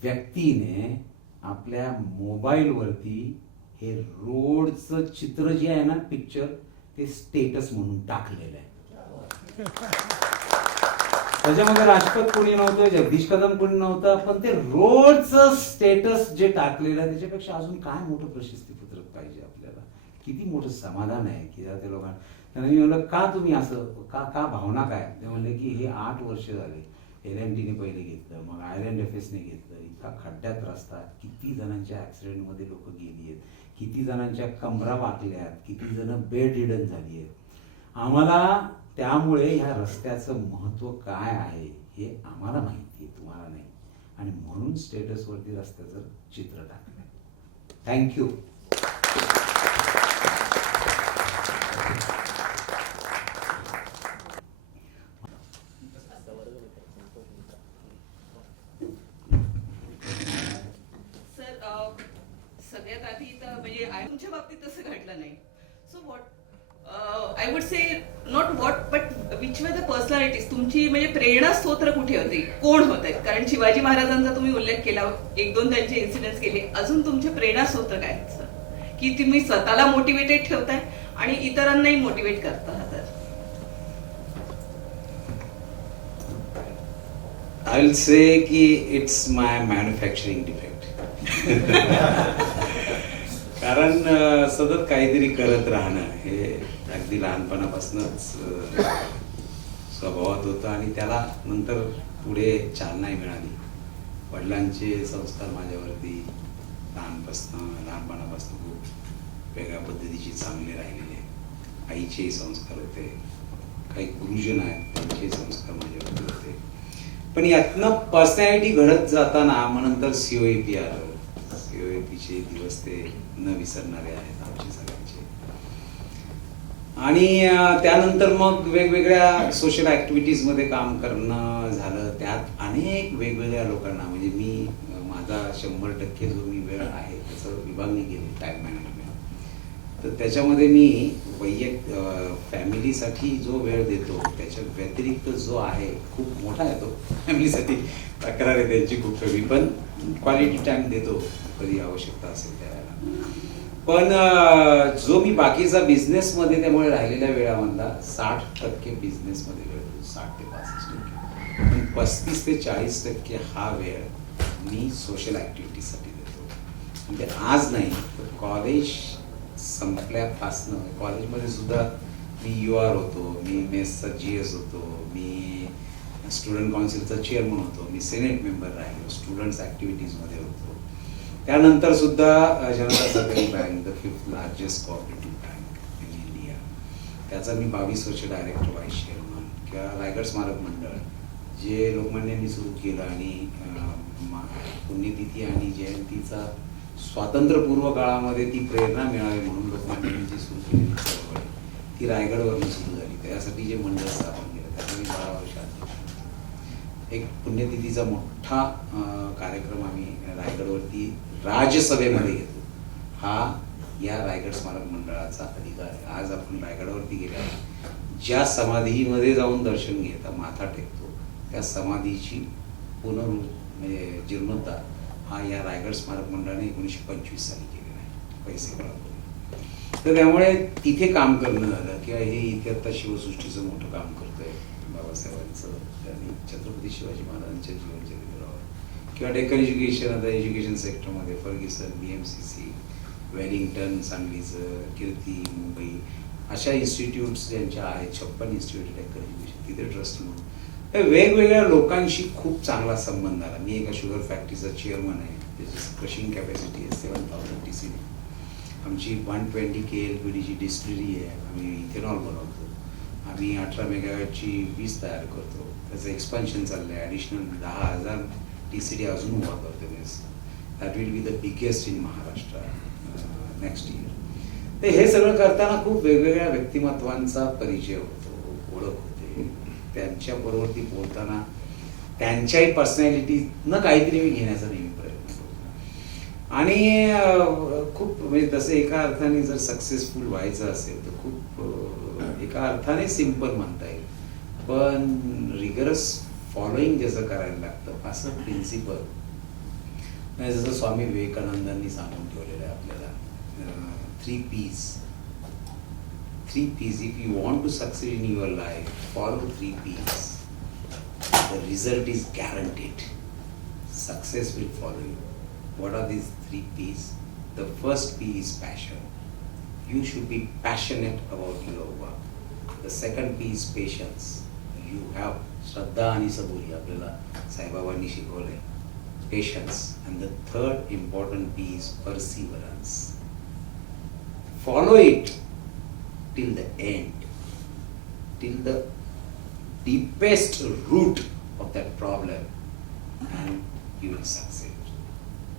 व्यक्तीने आपल्या मोबाईलवरती हे रोडचं चित्र जे आहे ना, पिक्चर, ते स्टेटस म्हणून टाकलेलं आहे. त्याच्यामध्ये राजपथ कोणी नव्हतं, जगदीश कदम कोणी नव्हतं, पण ते रोजचं स्टेटस जे टाकलेलं आहे त्याच्यापेक्षा अजून काय मोठं प्रशस्तीपत्रक पाहिजे आपल्याला. किती मोठं समाधान आहे की त्या लोकांना. त्यांना मी म्हणलं का तुम्ही असं का भावना काय. ते म्हणले की हे 8 वर्ष झाले, LNTने पहिले घेतलं, मग IRNFSने घेतलं, इतका खड्ड्यात रस्ता, किती जणांच्या ऍक्सिडेंटमध्ये लोक गेली आहेत, किती जणांच्या कमरा वाकल्यात, किती जण बेड रिडन झाली आहेत. आम्हाला त्यामुळे ह्या रस्त्याचं महत्त्व काय आहे हे आम्हाला माहिती आहे, तुम्हाला नाही. आणि म्हणून स्टेटसवरती रस्त्याचं चित्र टाकलं. थँक्यू. सर सगळ्यात आधी तर म्हणजे तुमच्या बाबतीत तसं घडलं नाही. So what I would say not what but which were the personalities, तुमची म्हणजे प्रेरणा स्तोत्र कुठे होते, कोण होते. कारण शिवाजी महाराजांचा तुम्ही उल्लेख केला, 1-2 त्यांचे इन्सिडेंट्स केले, अजून तुमचे प्रेरणा स्तोत्र काय आहेत सर, की तुम्ही स्वतःला मोटिवेटेड ठेवताय आणि इतरांनाही मोटिवेट करता आहात. आय विल से की इट्स माय मॅन्युफॅक्चरिंग डिफेक्ट. कारण सतत काहीतरी करत राहणं हे अगदी लहानपणापासूनच स्वभावात होतं आणि त्याला नंतर पुढे चालनाही मिळाली. वडिलांचे संस्कार माझ्यावरती लहानपणापासून खूप वेगळ्या पद्धतीचे चांगले राहिलेले. आईचेही संस्कार होते, काही गुरुजन आहेत त्यांचे संस्कार माझ्यावरती होते. पण यातनं पर्सनॅलिटी घडत जाताना मग नंतर COAP आलं. COAPचे दिवस ते न विसरणारे आहेत आमचे सगळ्यांचे. आणि त्यानंतर मग वेगवेगळ्या सोशल ऍक्टिव्हिटीजमध्ये काम करणं झालं. त्यात अनेक वेगवेगळ्या लोकांना म्हणजे मी माझा 100% जो मी वेळ आहे त्याचं विभागणी केली टाईम मॅनेजमेंट. तर त्याच्यामध्ये मी फॅमिलीसाठी जो वेळ देतो त्याच्या व्यतिरिक्त जो आहे खूप मोठा आहे तो फॅमिलीसाठी तक्रार आहे त्यांची खूप कमी, पण क्वालिटी टाइम देतो कधी आवश्यकता असेल त्यावेळेला. पण जो मी बाकीचा बिझनेसमध्ये त्यामुळे राहिलेल्या वेळामधला 60% बिझनेसमध्ये वेळ देतो, 60 ते 65%. पण 35 ते 40% हा वेळ मी सोशल ऍक्टिव्हिटीसाठी देतो. म्हणजे आज नाही तर कॉलेज संपल्यापासनं कॉलेजमध्ये सुद्धा मी UR होतो, मी मेसचा GS होतो, मी स्टुडंट काउन्सिलचा चेअरमन होतो, मी सिनेट मेंबर राहिलो, स्टुडंट्स ऍक्टिव्हिटीजमध्ये होतो. त्यानंतर सुद्धा जनता सहकारी bank, the 5th largest cooperative bank in India, त्याचा मी 22 वर्ष डायरेक्टर व्हाईस चेअरमन. किंवा रायगड स्मारक मंडळ जे लोकमान्यांनी सुरू केलं आणि पुण्यतिथी आणि जयंतीचा स्वातंत्र्यपूर्व काळामध्ये ती प्रेरणा मिळावी म्हणून लोकमान्यांनी जी सुरू केलेली चळवळ ती रायगडवरून सुरू झाली. त्यासाठी जे मंडळ स्थापन केलं त्याचा मी 12 वर्षात एक पुण्यतिथीचा मोठा कार्यक्रम आम्ही रायगडवरती राज्यसभेमध्ये घेतो. हा या रायगड स्मारक मंडळाचा अधिकार आहे. आज आपण रायगडावरती गेल्यावर ज्या समाधीमध्ये जाऊन दर्शन घेता माथा टेकतो त्या समाधीची म्हणजे जीर्णोद्धार हा या रायगड स्मारक मंडळाने 1925 साली केलेला आहे, पैसे गोळा करून. तर त्यामुळे तिथे काम करणं झालं किंवा हे इथे आता शिवसृष्टीचं मोठं काम करतोय बाबासाहेबांचं आणि छत्रपती शिवाजी महाराजांच्या जीवनचरित्रावर, किंवा डेक्कन एज्युकेशन आता एज्युकेशन सेक्टरमध्ये फर्ग्युसन, BMCC, वेलिंग्टन सांगलीचं, कीर्ती मुंबई अशा इन्स्टिट्यूट्स ज्यांच्या आहेत, 56 इन्स्टिट्यूट डेक्कन एज्युकेशन, तिथे ट्रस्ट म्हणून वेगवेगळ्या लोकांशी खूप चांगला संबंध आला. मी एका शुगर फॅक्टरीचा चेअरमन आहे, त्याची क्रशिंग कॅपॅसिटी आहे 7000 TCD. आमची 120 KLPDची डिस्टिलरी आहे, आम्ही इथेनॉल बनवतो. आम्ही 18 मेगावॅटची वीज तयार करतो, त्याचं एक्सपान्शन चाललं आहे. ॲडिशनल 10,000 TCD अजून उभा करतो. That will be the biggest in Maharashtra next year. तर हे सगळं करताना खूप वेगवेगळ्या व्यक्तिमत्वांचा परिचय होतो, ओळख होते. त्यांच्याबरोबर ती बोलताना त्यांच्याही पर्सनॅलिटीनं काहीतरी मी घेण्याचा नेहमी प्रयत्न करतो. आणि खूप म्हणजे तसं एका अर्थाने जर सक्सेसफुल व्हायचं असेल तर खूप एका अर्थाने सिम्पल म्हणता येईल, पण रिगरस फॉलोईंग ज्याचं करायला लागतं असं प्रिन्सिपल म्हणजे जसं स्वामी विवेकानंदांनी सांगून ठेवलेलं आहे आपल्याला, 3 Ps. three P's. If you want to succeed in your life, follow three P's. The result is guaranteed. Success will follow you. What are these three P's? The first P is passion. You should be passionate about your work. The second P is patience. You have श्रद्धा आणि सबुरी आपल्याला साईबाबांनी शिकवलंय. Patience. And the third important P is perseverance. Follow it till the end, till the deepest root of that problem, and you will succeed.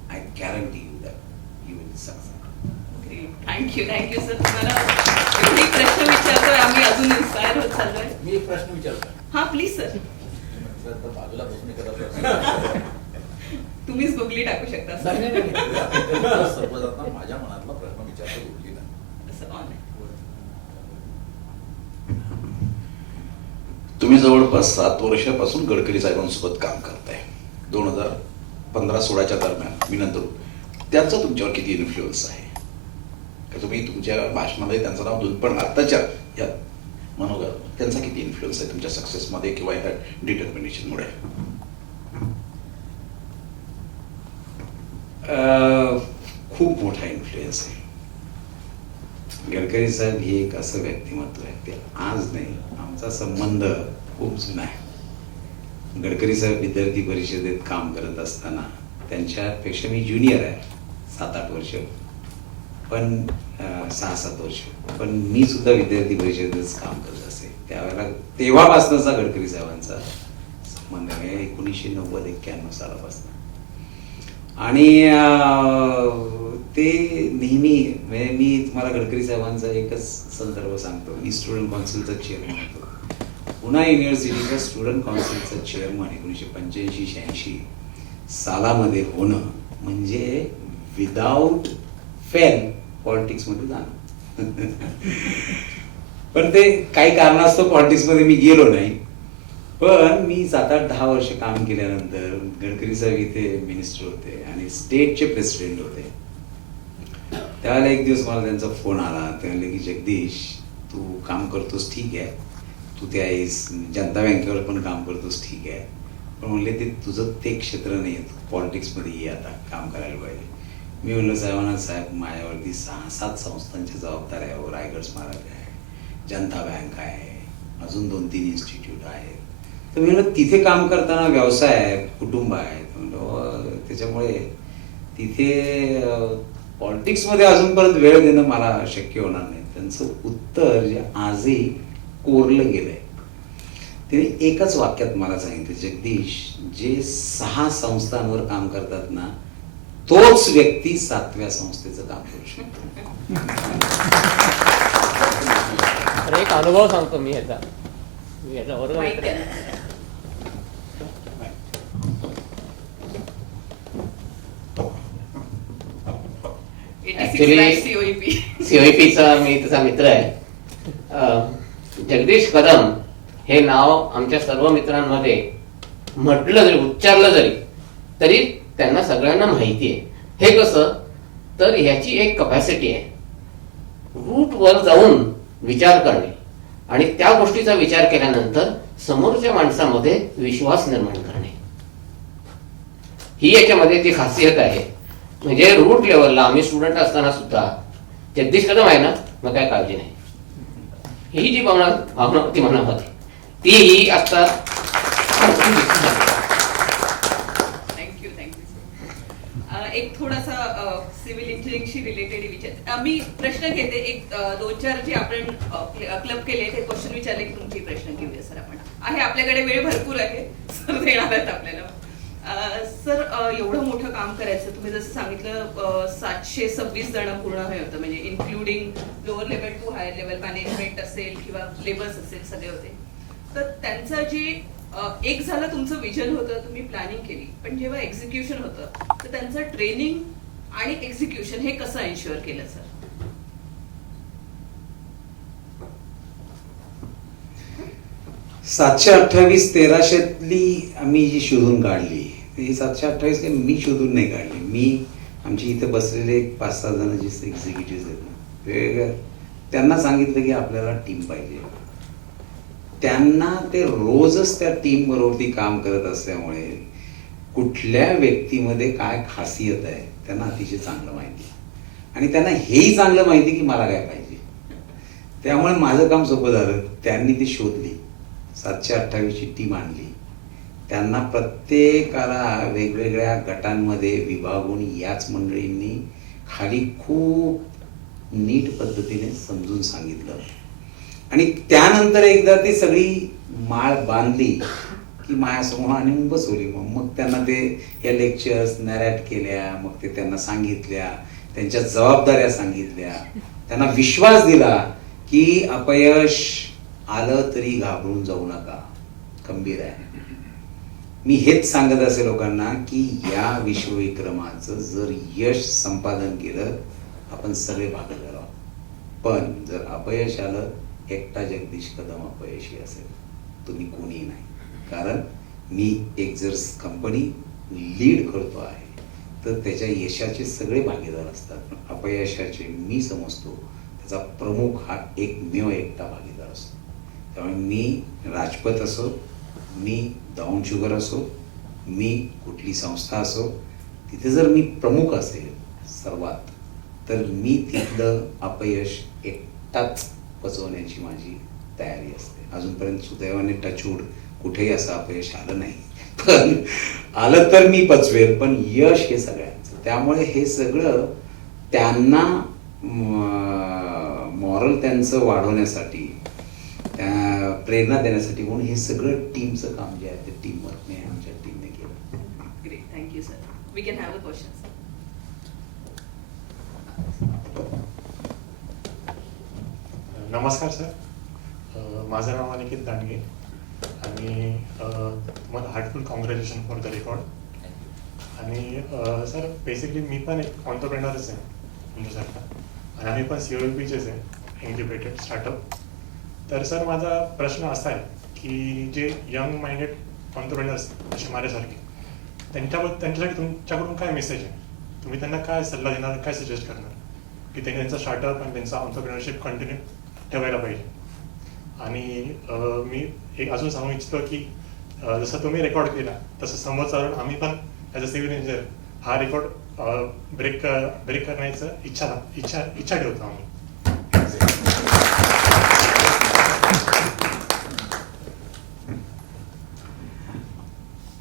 I guarantee you that you will succeed. Thank you sir. तुम्हाला एवढे प्रश्न विचारतोय आम्ही, अजून inspire होत चाललोय. मी एक प्रश्न विचारतो. हा प्लीज सर. बाजूला बसून करत तुम्हीच गुगली टाकू शकता सर. सर्वजण माझ्या मनातला प्रश्न विचारतो गुगलीला. असं on आहे. तुम्ही जवळपास 7 वर्षापासून गडकरी साहेबांसोबत काम करताय. 2015-16च्या दरम्यान मी नंतर त्यांचा तुमच्यावर किती इन्फ्लुएन्स आहे का? तुम्ही तुमच्या भाषणामध्ये त्यांचं नाव घेऊन, पण आत्ताच्या या मनोगत त्यांचा किती इन्फ्लुएन्स आहे तुमच्या सक्सेसमध्ये किंवा ह्या डिटर्मिनेशनमुळे? खूप मोठा इन्फ्लुएन्स आहे. गडकरी साहेब हे एक असं व्यक्तिमत्व आहे, ते आज नाही, आमचा संबंध खूप जुना आहे. गडकरी साहेब विद्यार्थी परिषदेत काम करत असताना, त्यांच्यापेक्षा मी ज्युनियर आहे 7-8 वर्ष, पण 6-7 वर्ष, पण मी सुद्धा विद्यार्थी परिषदेतच काम करत असे. त्यावेळेला तेव्हापासूनचा गडकरी साहेबांचा संबंध आहे, 1990-91 सालापासून. आणि ते नेहमी, म्हणजे मी तुम्हाला गडकरी साहेबांचा एकच संदर्भ सांगतो. मी स्टुडंट काउन्सिलचा चेअरमन होतो. पुणा युनिव्हर्सिटीचा स्टुडंट काउन्सिलचा चेअरमन 1985-86 सालामध्ये होणं म्हणजे विदाउट फेल पॉलिटिक्समध्ये जाणं. पण ते काही कारणास्तव पॉलिटिक्समध्ये मी गेलो नाही. पण मी 7-8-10 वर्ष काम केल्यानंतर गडकरी साहेब इथे मिनिस्टर होते आणि स्टेटचे प्रेसिडेंट होते. त्यावेळेला एक दिवस मला त्यांचा फोन आला. ते म्हणले की जगदीश, तू काम करतोस ठीक आहे, तू त्या जनता बँकेवर पण काम करतोस ठीक आहे, पण म्हणले ते तुझं ते क्षेत्र नाही, तू पॉलिटिक्समध्ये ये, आता काम करायला पाहिजे. मी म्हणलं साहेबांना, साहेब माझ्यावरती 6-7 संस्थांची जबाबदारी आहे. रायगड स्मारक आहे, जनता बँक आहे, अजून 2-3 इन्स्टिट्यूट आहेत. तर मी म्हणलं तिथे काम करताना व्यवसाय आहे, कुटुंब आहे, त्याच्यामुळे तिथे पॉलिटिक्समध्ये अजूनपर्यंत वेळ देणं मला शक्य होणार नाही. त्यांचं उत्तर जे आजही कोरलं गेलंय, तिने एकच वाक्यात मला सांगितलं, जगदीश, जे 6 संस्थांवर काम करतात ना, तोच व्यक्ती 7व्या संस्थेचं काम करू शकतो. एक अनुभव सांगतो मी याचा वर्ग माहिती आहे. ऍक्च्युली सीओईपीचा मी त्याचा मित्र आहे. जगदीश कदम हे नाव आमच्या सर्व मित्रांमध्ये म्हटलं जरी, उच्चारलं जरी, तरी त्यांना सगळ्यांना माहिती आहे. हे कसं तर ह्याची एक कपॅसिटी आहे, रूटवर जाऊन विचार करणे आणि त्या गोष्टीचा विचार केल्यानंतर समोरच्या माणसामध्ये विश्वास निर्माण करणे, ही याच्यामध्ये ती खासियत आहे. म्हणजे रूट लेवलला आम्ही स्टुडंट असताना सुद्धा जगदीश कदम आहे ना, मग काय काळजी नाही, ही जी भावना होती मनामध्ये, ती आता थँक्यू. एक थोडासा सिव्हिल इंजिनिअरिंगशी रिलेटेड विचार मी प्रश्न घेते. एक 2-4 जे आपण क्लब केले ते क्वेश्चन विचारले की तुमचे प्रश्न घेऊया सर. आपण आहे, आपल्याकडे वेळ भरपूर आहे, सर देणार आहेत आपल्याला. सर, एवढं मोठं काम करायचं, तुम्ही जसं सांगितलं 726 जण पूर्ण हे होतं, म्हणजे including lower level to higher level management असेल किंवा लेबर्स असेल, सगळे होते. तर त्यांचं जे एक झालं तुमचं विजन होतं, तुम्ही प्लॅनिंग केली, पण जेव्हा एक्झिक्युशन होतं तर त्यांचं ट्रेनिंग आणि एक्झिक्युशन हे कसं एन्श्युअर केलं सर? सातशे 1328 आम्ही जी शोधून काढली, ही 728 काही मी शोधून नाही काढली. मी आमची इथे बसलेले 5-6 जण जे एक्झिक्युटिव्ह आहेत ना, वेगवेगळ्या त्यांना सांगितलं की आपल्याला टीम पाहिजे. त्यांना ते रोजच त्या टीम बरोबर काम करत असल्यामुळे कुठल्या व्यक्तीमध्ये काय खासियत आहे त्यांना अतिशय चांगलं माहिती आहे. आणि त्यांना हेही चांगलं माहिती की मला काय पाहिजे. त्यामुळे माझं काम सोपं झालं. त्यांनी ती शोधली, 728ची टीम आणली. त्यांना प्रत्येकाला वेगवेगळ्या गटांमध्ये विभागून याच मंडळींनी खाली खूप नीट पद्धतीने समजून सांगितलं. आणि त्यानंतर एकदा ती सगळी माळ बांधली की माझ्यासमोर आणि बसवली. मग त्यांना ते या लेक्चर्स नॅरेट केल्या, मग ते त्यांना सांगितल्या, त्यांच्या जबाबदाऱ्या सांगितल्या, त्यांना विश्वास दिला की अपयश आलं तरी घाबरून जाऊ नका, खंबीर आहे. मी हेच सांगत असे लोकांना की या विश्वविक्रमाचं जर यश संपादन केलं आपण सगळे भागीदार आहोत. पण जर अपयश आलं, एकटा जगदीश कदम अपयशी असेल, तुम्ही कोणीही नाही. कारण मी एक जर कंपनी लीड करतो आहे तर त्याच्या यशाचे सगळे भागीदार असतात, पण अपयशाचे मी समजतो त्याचा प्रमुख हा एकमेव एकटा भागीदार असतो. त्यामुळे मी राजपथ असो, मी ब्राऊन शुगर असो, मी कुठली संस्था असो, तिथे जर मी प्रमुख असेल सर्वात, तर मी तिथलं अपयश एकटाच पचवण्याची माझी तयारी असते. अजूनपर्यंत सुदैवाने टचवूड कुठेही असं अपयश आलं नाही, पण आलं तर मी पचवेल. पण यश हे सगळ्यांचं. त्यामुळे हे सगळं त्यांना मॉरल त्यांचं वाढवण्यासाठी, त्या प्रेरणा देण्यासाठी म्हणून हे सगळं टीमचं काम जे आहे ते टीम वर्कने आमच्या टीमने केलं. Great, thank you sir. We can have the questions. नमस्कार सर, माझं नाव अनिकेत दांडगे आणि मला heartful congratulation for the record. आणि सर बेसिकली मी पण एक ऑन्टरप्रेनरच आहे तुमच्यासारखा, आणि आम्ही पण COLPचेच आहे, इंटिग्रेटेड स्टार्टअप. तर सर माझा प्रश्न असा आहे की जे यंग माइंडेड ऑन्टरप्रेनर्स जसे माझ्यासारखे, त्यांच्यासाठी तुमच्याकडून काय मेसेज आहे? तुम्ही त्यांना काय सल्ला देणार, काय सजेस्ट करणार की त्यांनी त्यांचा स्टार्टअप आणि त्यांचा ऑन्टरप्रेनरशिप कंटिन्यू ठेवायला पाहिजे? आणि मी एक अजून सांगू इच्छितो की जसं तुम्ही रेकॉर्ड केला तसं समोर चालून आम्ही पण ॲज अ सिव्हिल इंजिनियर हा रेकॉर्ड ब्रेक करण्याचं इच्छा ठेवतो आम्ही.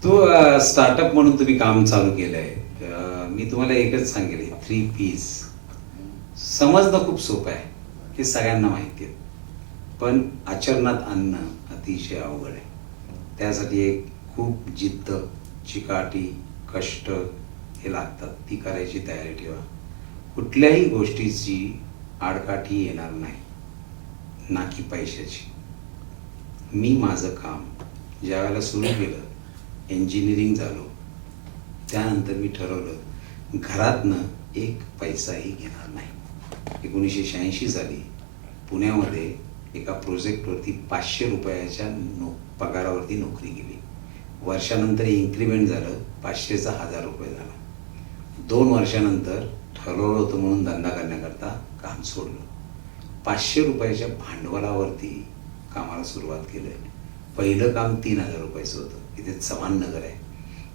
तो स्टार्टअप म्हणून तुम्ही काम चालू केलंय. मी तुम्हाला एकच सांगेल, 3 Ps समजणं खूप सोपं आहे, हे सगळ्यांना माहिती आहे, पण आचरणात आणणं अतिशय अवघड आहे. त्यासाठी एक खूप जिद्द, चिकाटी, कष्ट हे लागतात. ती करायची तयारी ठेवा. कुठल्याही गोष्टीची आडकाठी येणार नाही, ना की पैशाची. मी माझं काम ज्या वेळेला सुरू केलं, इंजिनिअरिंग झालो, त्यानंतर मी ठरवलं घरातनं एक पैसाही घेणार नाही. 1986 साली पुण्यामध्ये एका प्रोजेक्टवरती 500 रुपयाच्या पगारावरती नोकरी गेली. वर्षानंतर इन्क्रिमेंट झालं, 500चा 1000 रुपये झाला. 2 वर्षानंतर ठरवलं होतं म्हणून धंदा करण्याकरता काम सोडलं. 500 रुपयाच्या भांडवलावरती कामाला सुरुवात केली. पहिलं काम 3000 रुपयाचं होतं. इथे चव्हाण नगर आहे,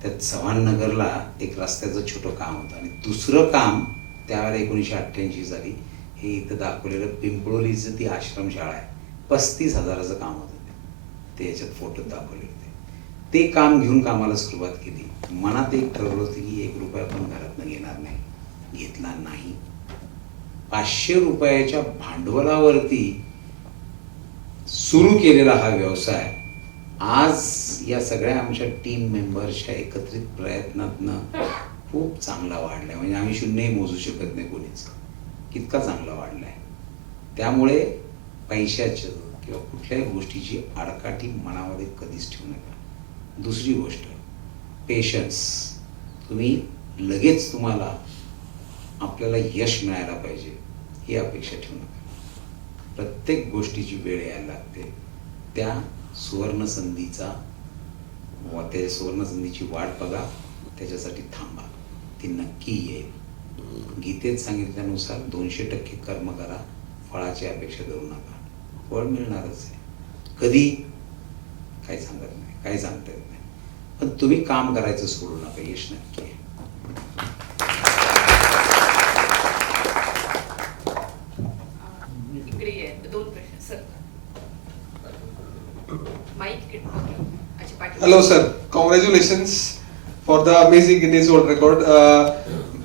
त्या चव्हाण नगरला एक रस्त्याचं छोटं काम होतं. आणि दुसरं काम त्यावेळेला 1988 साली हे इथं दाखवलेलं पिंपळोलीचं ती आश्रमशाळा आहे, 35,000चं काम होतं. ते याच्यात फोटो दाखवले होते. ते काम घेऊन कामाला सुरुवात केली. मनात एक ठरवलं होतं की 1 रुपया पण घरातनं घेणार नाही. घेतला नाही. 500 रुपयाच्या भांडवलावरती सुरू केलेला हा व्यवसाय आज या सगळ्या आमच्या टीम मेंबर्सच्या एकत्रित प्रयत्नातनं खूप चांगला वाढलाय. म्हणजे आम्ही शून्यही मोजू शकत नाही कोणीच, इतका चांगला वाढलाय. त्यामुळे पैशाचं किंवा कुठल्याही गोष्टीची आडकाठी मनामध्ये कधीच ठेवू नका. दुसरी गोष्ट, पेशन्स. तुम्ही लगेच तुम्हाला आपल्याला यश मिळायला पाहिजे ही अपेक्षा ठेवू नका. प्रत्येक गोष्टीची वेळ यायला लागते. त्या सुवर्णसंधीची वाट बघा, त्याच्यासाठी थांबा, ती नक्की येईल. गीतेत सांगितल्यानुसार 200% कर्म करा, फळाची अपेक्षा धरू नका, फळ मिळणारच आहे. कधी काही सांगत नाही, काही सांगता येत नाही, पण तुम्ही काम करायचं सोडू नका, यश नक्की आहे. इकडे ये. 2 प्रश्न सर. माईक अच्छा Patil. Hello, sir. Congratulations for the amazing Guinness World Record.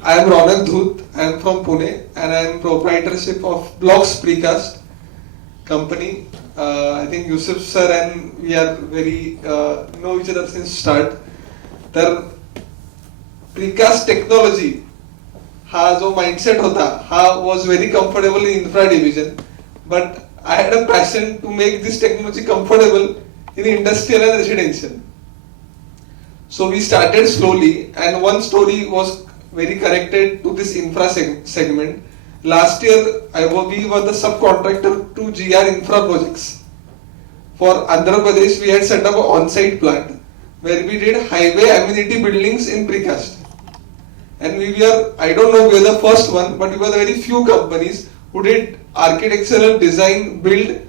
I am Ronak Dhut. I am from Pune, and I am proprietorship of Blocks Precast company. I think Yusuf sir and we are very know each other since start. तर precast technology हा जो mindset होता हा was very comfortable in infra division, but I had a passion to make this technology comfortable in industrial and residential. So we started slowly, and one story was very connected to this infra segment. Last year, we were the subcontractor to GR Infra projects. For Andhra Pradesh, we had set up an on-site plant where we did highway amenity buildings in precast. And we were, I don't know, we were the first one, but we were the very few companies who did architectural design, build,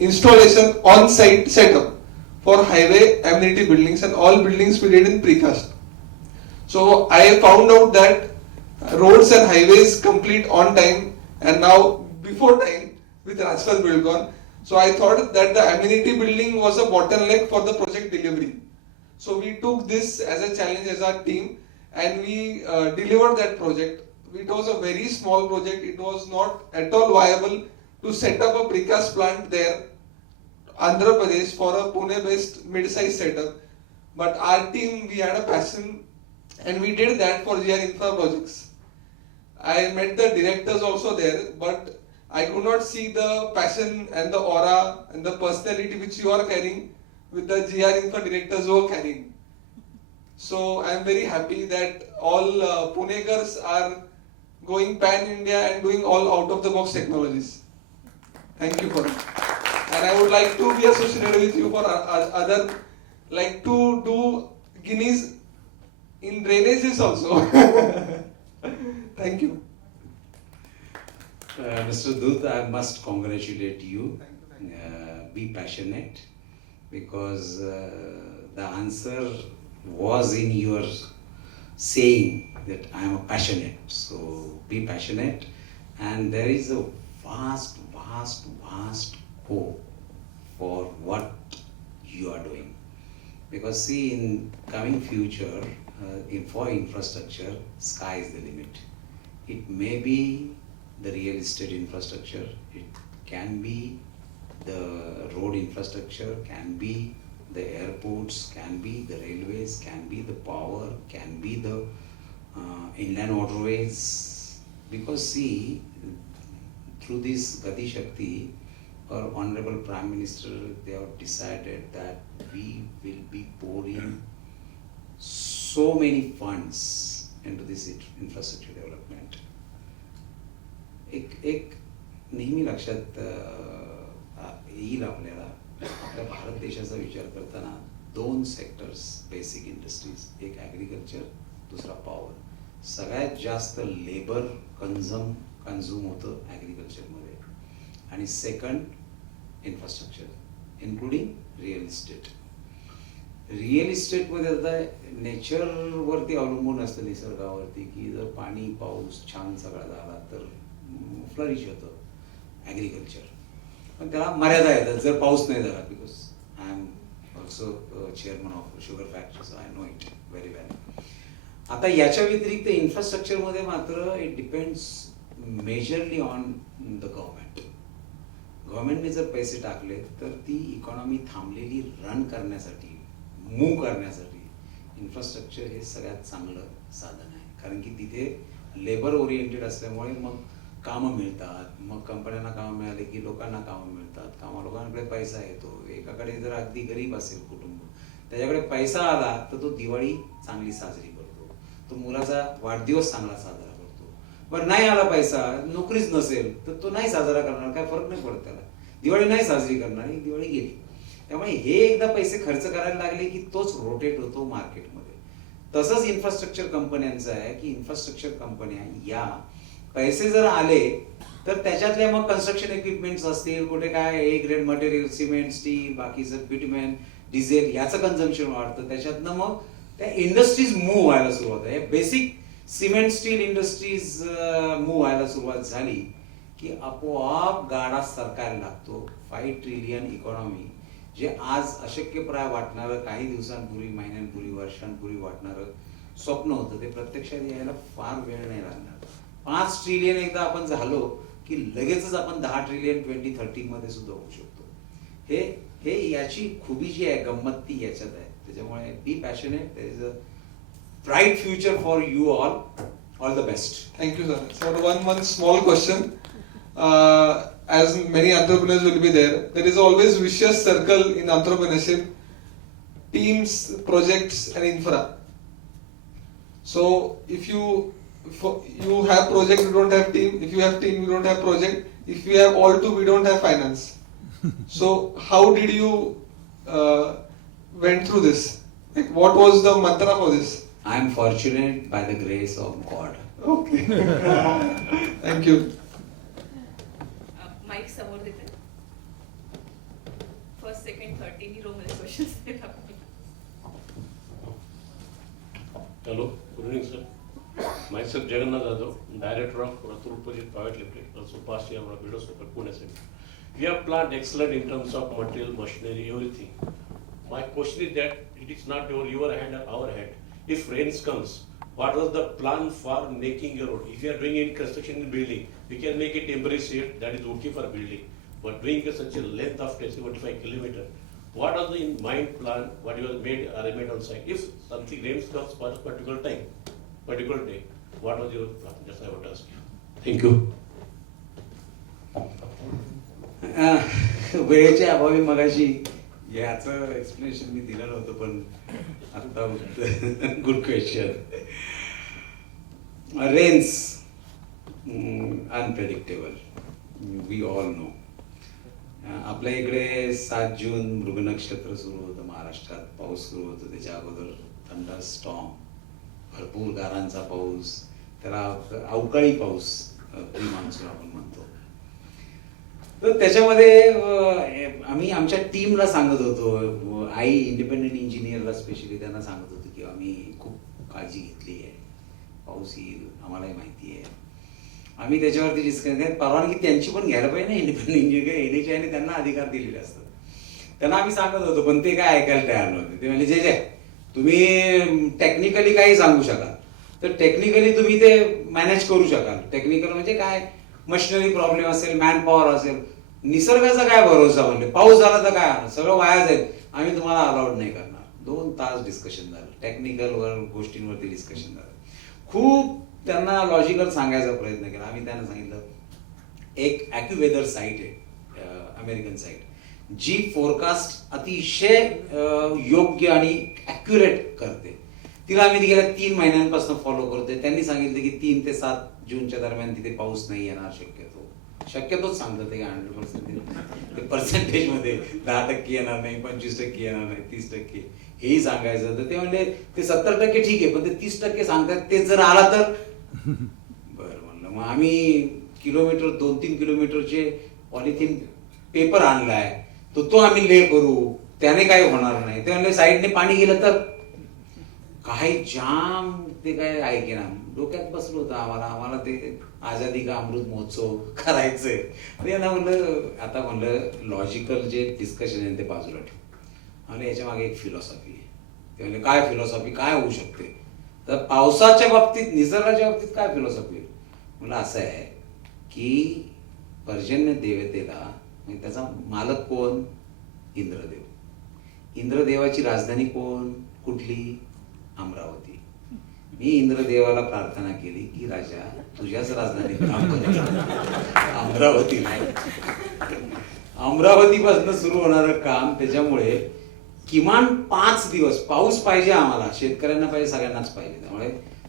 installation, on-site setup for highway amenity buildings, and all buildings we did in precast. So I found out that roads and highways complete on time and now before time with transfer Buildcon. So I thought that the amenity building was a bottleneck for the project delivery. So we took this as a challenge as our team, and we delivered that project. It was a very small project. It was not at all viable to set up a precast plant there, Andhra Pradesh, for a Pune-based mid-size setup. But our team, we had a passion, and we did that for GR Infra projects. I met the directors also there, but I could not see the passion and the aura and the personality which you are carrying with the GR Infra directors who are carrying. So I am very happy that all Punekars are going pan-India and doing all out-of-the-box technologies. Thank you for it. And I would like to be associated with you for other, like to do Guinness in drainages also. Thank you. Mr. Dhut, I must congratulate you. Be passionate, because the answer was in your saying that I am passionate. So be passionate, and there is a vast hope for what you are doing. Because see, in coming future, for infrastructure, sky is the limit. It may be the real estate infrastructure, it can be the road infrastructure, can be the airports, can be the railways, can be the power, can be the inland waterways. Because see, through this Gati Shakti, our Honorable Prime Minister, they have decided that we will be pouring so many funds into this infrastructure development. एक नेहमी लक्षात येईल आपल्याला, आपल्या भारत देशाचा विचार करताना 2 sectors basic industries, एक ॲग्रिकल्चर, दुसरा पॉवर. सगळ्यात जास्त लेबर कन्झ्युम होतं ॲग्रिकल्चरमध्ये, आणि second infrastructure including real estate. Real इस्टेटमध्ये आता नेचरवरती अवलंबून असतं, निसर्गावरती, की जर पाणी पाऊस छान सगळा झाला तर फ्लरिश होतं ॲग्रिकल्चर. पण त्याला मर्यादा येतात जर पाऊस नाही झाला. Because I am also chairman of sugar factory, so I know it very well. आता याच्या व्यतिरिक्त इन्फ्रास्ट्रक्चरमध्ये मात्र it depends majorly on the government. गव्हर्नमेंटने जर पैसे टाकले तर ती इकॉनॉमी थांबलेली रन करण्यासाठी, मूव्ह करण्यासाठी इन्फ्रास्ट्रक्चर हे सगळ्यात चांगलं साधन आहे. कारण की तिथे लेबर ओरिएंटेड असल्यामुळे मग कामं मिळतात, मग कंपन्यांना कामं मिळाले की लोकांना कामं मिळतात, लोकांकडे पैसा येतो. एकाकडे जर अगदी गरीब असेल कुटुंब, त्याच्याकडे पैसा आला तर तो दिवाळी चांगली साजरी करतो, तो मुलाचा वाढदिवस चांगला साजरा करतो. पण नाही आला पैसा, नोकरीच नसेल तर तो नाही साजरा करणार, काय फरक नाही पडत त्याला, दिवाळी नाही साजरी करणार, ही दिवाळी गेली. त्यामुळे हे एकदा पैसे खर्च करायला लागले की तोच रोटेट होतो मार्केटमध्ये. तसंच इन्फ्रास्ट्रक्चर कंपन्यांचं आहे की इन्फ्रास्ट्रक्चर कंपन्या या पैसे जर आले तर त्याच्यातले मग कन्स्ट्रक्शन इक्विपमेंट्स असतील, कुठे काय A grade material, cement, steel, बाकीचं बिटमेन, डिझेल याचं कन्झम्पशन वाढतं. त्याच्यातनं मग त्या इंडस्ट्रीज मूव्ह व्हायला सुरुवात आहे. Basic cement steel industries move व्हायला सुरुवात झाली की आपोआप गाडा सरकायला लागतो. 5 ट्रिलियन इकॉनॉमी जे आज अशक्यप्राय वाटणारं, काही दिवसांपूर्वी, महिन्यांपूर्वी, वर्षांपूर्वी वाटणारं स्वप्न होतं, ते प्रत्यक्षात यायला फार वेळ नाही लागणार. 5 ट्रिलियन एकदा आपण झालो की लगेचच आपण 10 ट्रिलियन 2030 मध्ये सुद्धा होऊ शकतो. हे याची खुबी जी आहे, गंमत ती याच्यात आहे. त्याच्यामुळे be passionate. There is a bright future for you all. All the best. Thank you, sir. So one small question. As many entrepreneurs will be there, there is always vicious circle in entrepreneurship: teams, projects, and infra. So if you have project, you don't have team. If you have team, you don't have project. If we have all two, we don't have finance. So how did you went through this? Like, what was the mantra for this? I am fortunate by the grace of God. Okay. Thank you. Mike समोर देते. First, second, third तिन्ही row मध्ये questions आहेत आपले. Hello, good evening, sir. Myself Jagannath Jadhav, Director of Ratul Project Private Limited, also past year of Widows of Pune City. We have planned excellent in terms of material, machinery, everything. My question is that it is not your hand or our hand. If rains comes, what was the plan for making a road? If you are doing any construction in building, we can make it temporary shade, that is okay for building. But doing such a length of 75 kilometer, what was the in mind plan, what you have made arrangement on site? If something rains comes for a particular time, particular day, what was your plan? Just I want to ask you. Thank you. वेळेच्या अभावी मगाशी याचं explanation मी दिलं नव्हतं, पण आता good question. Rains unpredictable, we all know. आपल्या इकडे 7 जून मृग नक्षत्र सुरू होतं महाराष्ट्रात. पाऊस सुरू होतो. त्याच्या अगोदर थंडर स्टॉर्म, भरपूर गारांचा पाऊस, त्याला अवकाळी पाऊस, प्री मान्सून आपण म्हणतो. तर त्याच्यामध्ये आम्ही आमच्या टीमला सांगत होतो, आई इंडिपेंडेंट इंजिनियरला स्पेशली त्यांना सांगत होतो की आम्ही खूप काळजी घेतली आहे, पाऊस येईल, आम्हालाही माहिती आहे. आम्ही त्याच्यावरती डिस्कस, परवानगी त्यांची पण घ्यायला पाहिजे ना, इंडिपेंडंट इंजिनियर NHAI त्यांना अधिकार दिलेले असतात. त्यांना आम्ही सांगत होतो, पण ते काय ऐकायला तयार नव्हते. ते म्हणजे जे तुम्ही टेक्निकली काही सांगू शकाल, तर टेक्निकली तुम्ही ते मॅनेज करू शकाल. टेक्निकल म्हणजे काय, मशिनरी प्रॉब्लेम असेल, मॅन पॉवर असेल, निसर्गाचा काय भरोसा. म्हणले पाऊस झाला तर काय, सगळं वाया जाईल, आम्ही तुम्हाला अलाउड नाही करणार. 2 तास डिस्कशन झालं, टेक्निकल गोष्टींवरती डिस्कशन झालं. खूप त्यांना लॉजिकल सांगायचा प्रयत्न केला. आम्ही त्यांना सांगितलं, एक ॲक्युवेदर साईट आहे, अमेरिकन साईट, जी फोरकास्ट अतिशय योग्य आणि ॲक्युरेट करते. तिला आम्ही गेल्या 3 महिन्यांपासून फॉलो करतोय. त्यांनी सांगितलं की 3 ते 7 जूनच्या दरम्यान तिथे पाऊस नाही येणार शक्यतोच सांगतात. ते 100% ते पर्सेंटेजमध्ये 10% येणार नाही, 25% येणार नाही, 30% हेही सांगायचं. तर ते म्हणले ते 70% ठीक आहे, पण ते 30% सांगतात. ते जर आला तर बरं म्हणलं. मग आम्ही किलोमीटर 2-3 किलोमीटरचे पॉलिथिन पेपर आणलाय, तो आम्ही ले करू, त्याने काही होणार नाही. ते म्हणले साईडने पाणी गेलं तर काही जाम, ते काय ऐकेना. डोक्यात बसलं होतं आम्हाला ते आझादी का अमृत महोत्सव करायचंय. त्यांना म्हणलं, आता म्हणलं लॉजिकल जे डिस्कशन आहे ते बाजूला ठेवू, आणि याच्या मागे एक फिलॉसॉफी आहे. ते म्हणले काय फिलॉसॉफी, काय होऊ शकते. तर पावसाच्या बाबतीत, निसर्गाच्या बाबतीत काय फिलॉसॉफी. म्हणलं असं आहे की पर्जन्य देवतेला, त्याचा मालक कोण, इंद्रदेव. इंद्रदेवाची राजधानी कुठली, अमरावती. मी इंद्रदेवाला प्रार्थना केली की राजा तुझ्याच राजधानीत अमरावती नाही. अमरावतीपासून सुरू होणारं काम, त्याच्यामुळे किमान 5 दिवस पाऊस पाहिजे आम्हाला, शेतकऱ्यांना पाहिजे, सगळ्यांनाच पाहिजे. त्यामुळे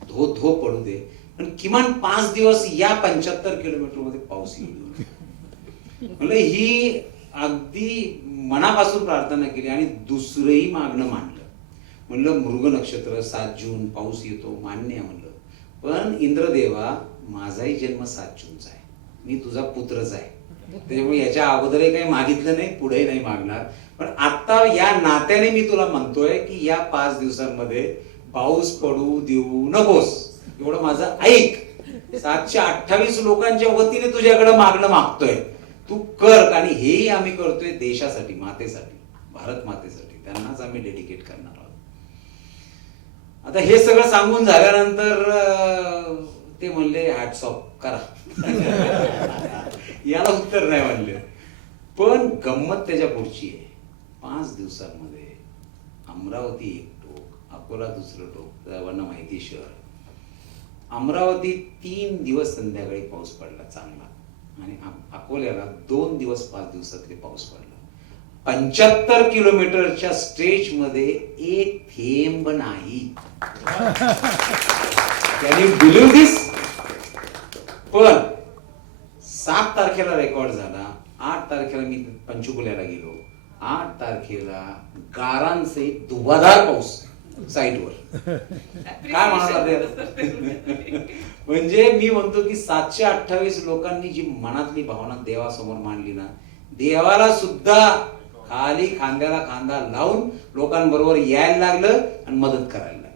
धो पडू दे, पण किमान 5 दिवस या 75 किलोमीटर मध्ये पाऊस येऊ. म्हणजे ही अगदी मनापासून प्रार्थना केली. आणि दुसरंही मागणं मांडलं. म्हणलं मृग नक्षत्र 7 जून पाऊस येतो, मान्य आहे म्हणलं, पण इंद्रदेवा माझाही जन्म 7 जूनचा आहे. मी तुझा पुत्रच आहे. त्याच्यामुळे याच्या अगोदरही काही मागितलं नाही, पुढेही नाही मागणार. पण आता या नात्याने मी तुला म्हणतोय की या 5 दिवसांमध्ये पाऊस पडू देऊ नकोस, एवढं माझं ऐक. 728 लोकांच्या वतीने तुझ्याकडे मागणं मागतोय, तू कर. आणि हेही आम्ही करतोय देशासाठी, मातेसाठी, भारत मातेसाठी. त्यांनाच आम्ही डेडिकेट करणार आहोत. आता हे सगळं सांगून झाल्यानंतर ते म्हणले हॅट्स ऑफ करा. याला उत्तर नाही म्हणले. पण गंमत त्याच्या पुढची आहे. 5 दिवसांमध्ये अमरावती एक टोक, अकोला दुसरं टोक, सर्वांना माहिती शहर. अमरावती 3 दिवस संध्याकाळी पाऊस पडला चांगला, आणि अकोल्याला 2 दिवस 5 दिवसातले पाऊस पडला. 75 किलोमीटरच्या स्ट्रेच मध्ये एक थेंब नाही. कॅन यू बिलीव्ह दिस? पण 7 तारखेला रेकॉर्ड झाला. 8 तारखेला मी पंचकुल्याला गेलो. 8 तारखेला गारांसहित धुवाधार पाऊस साईटवर. काय म्हणाला ते? म्हणजे मी म्हणतो की 728 लोकांनी जी मनातली भावना देवासमोर मांडली ना, देवाला सुद्धा खाली खांद्याला खांदा लावून लोकांबरोबर यायला लागलं आणि मदत करायला लागलं.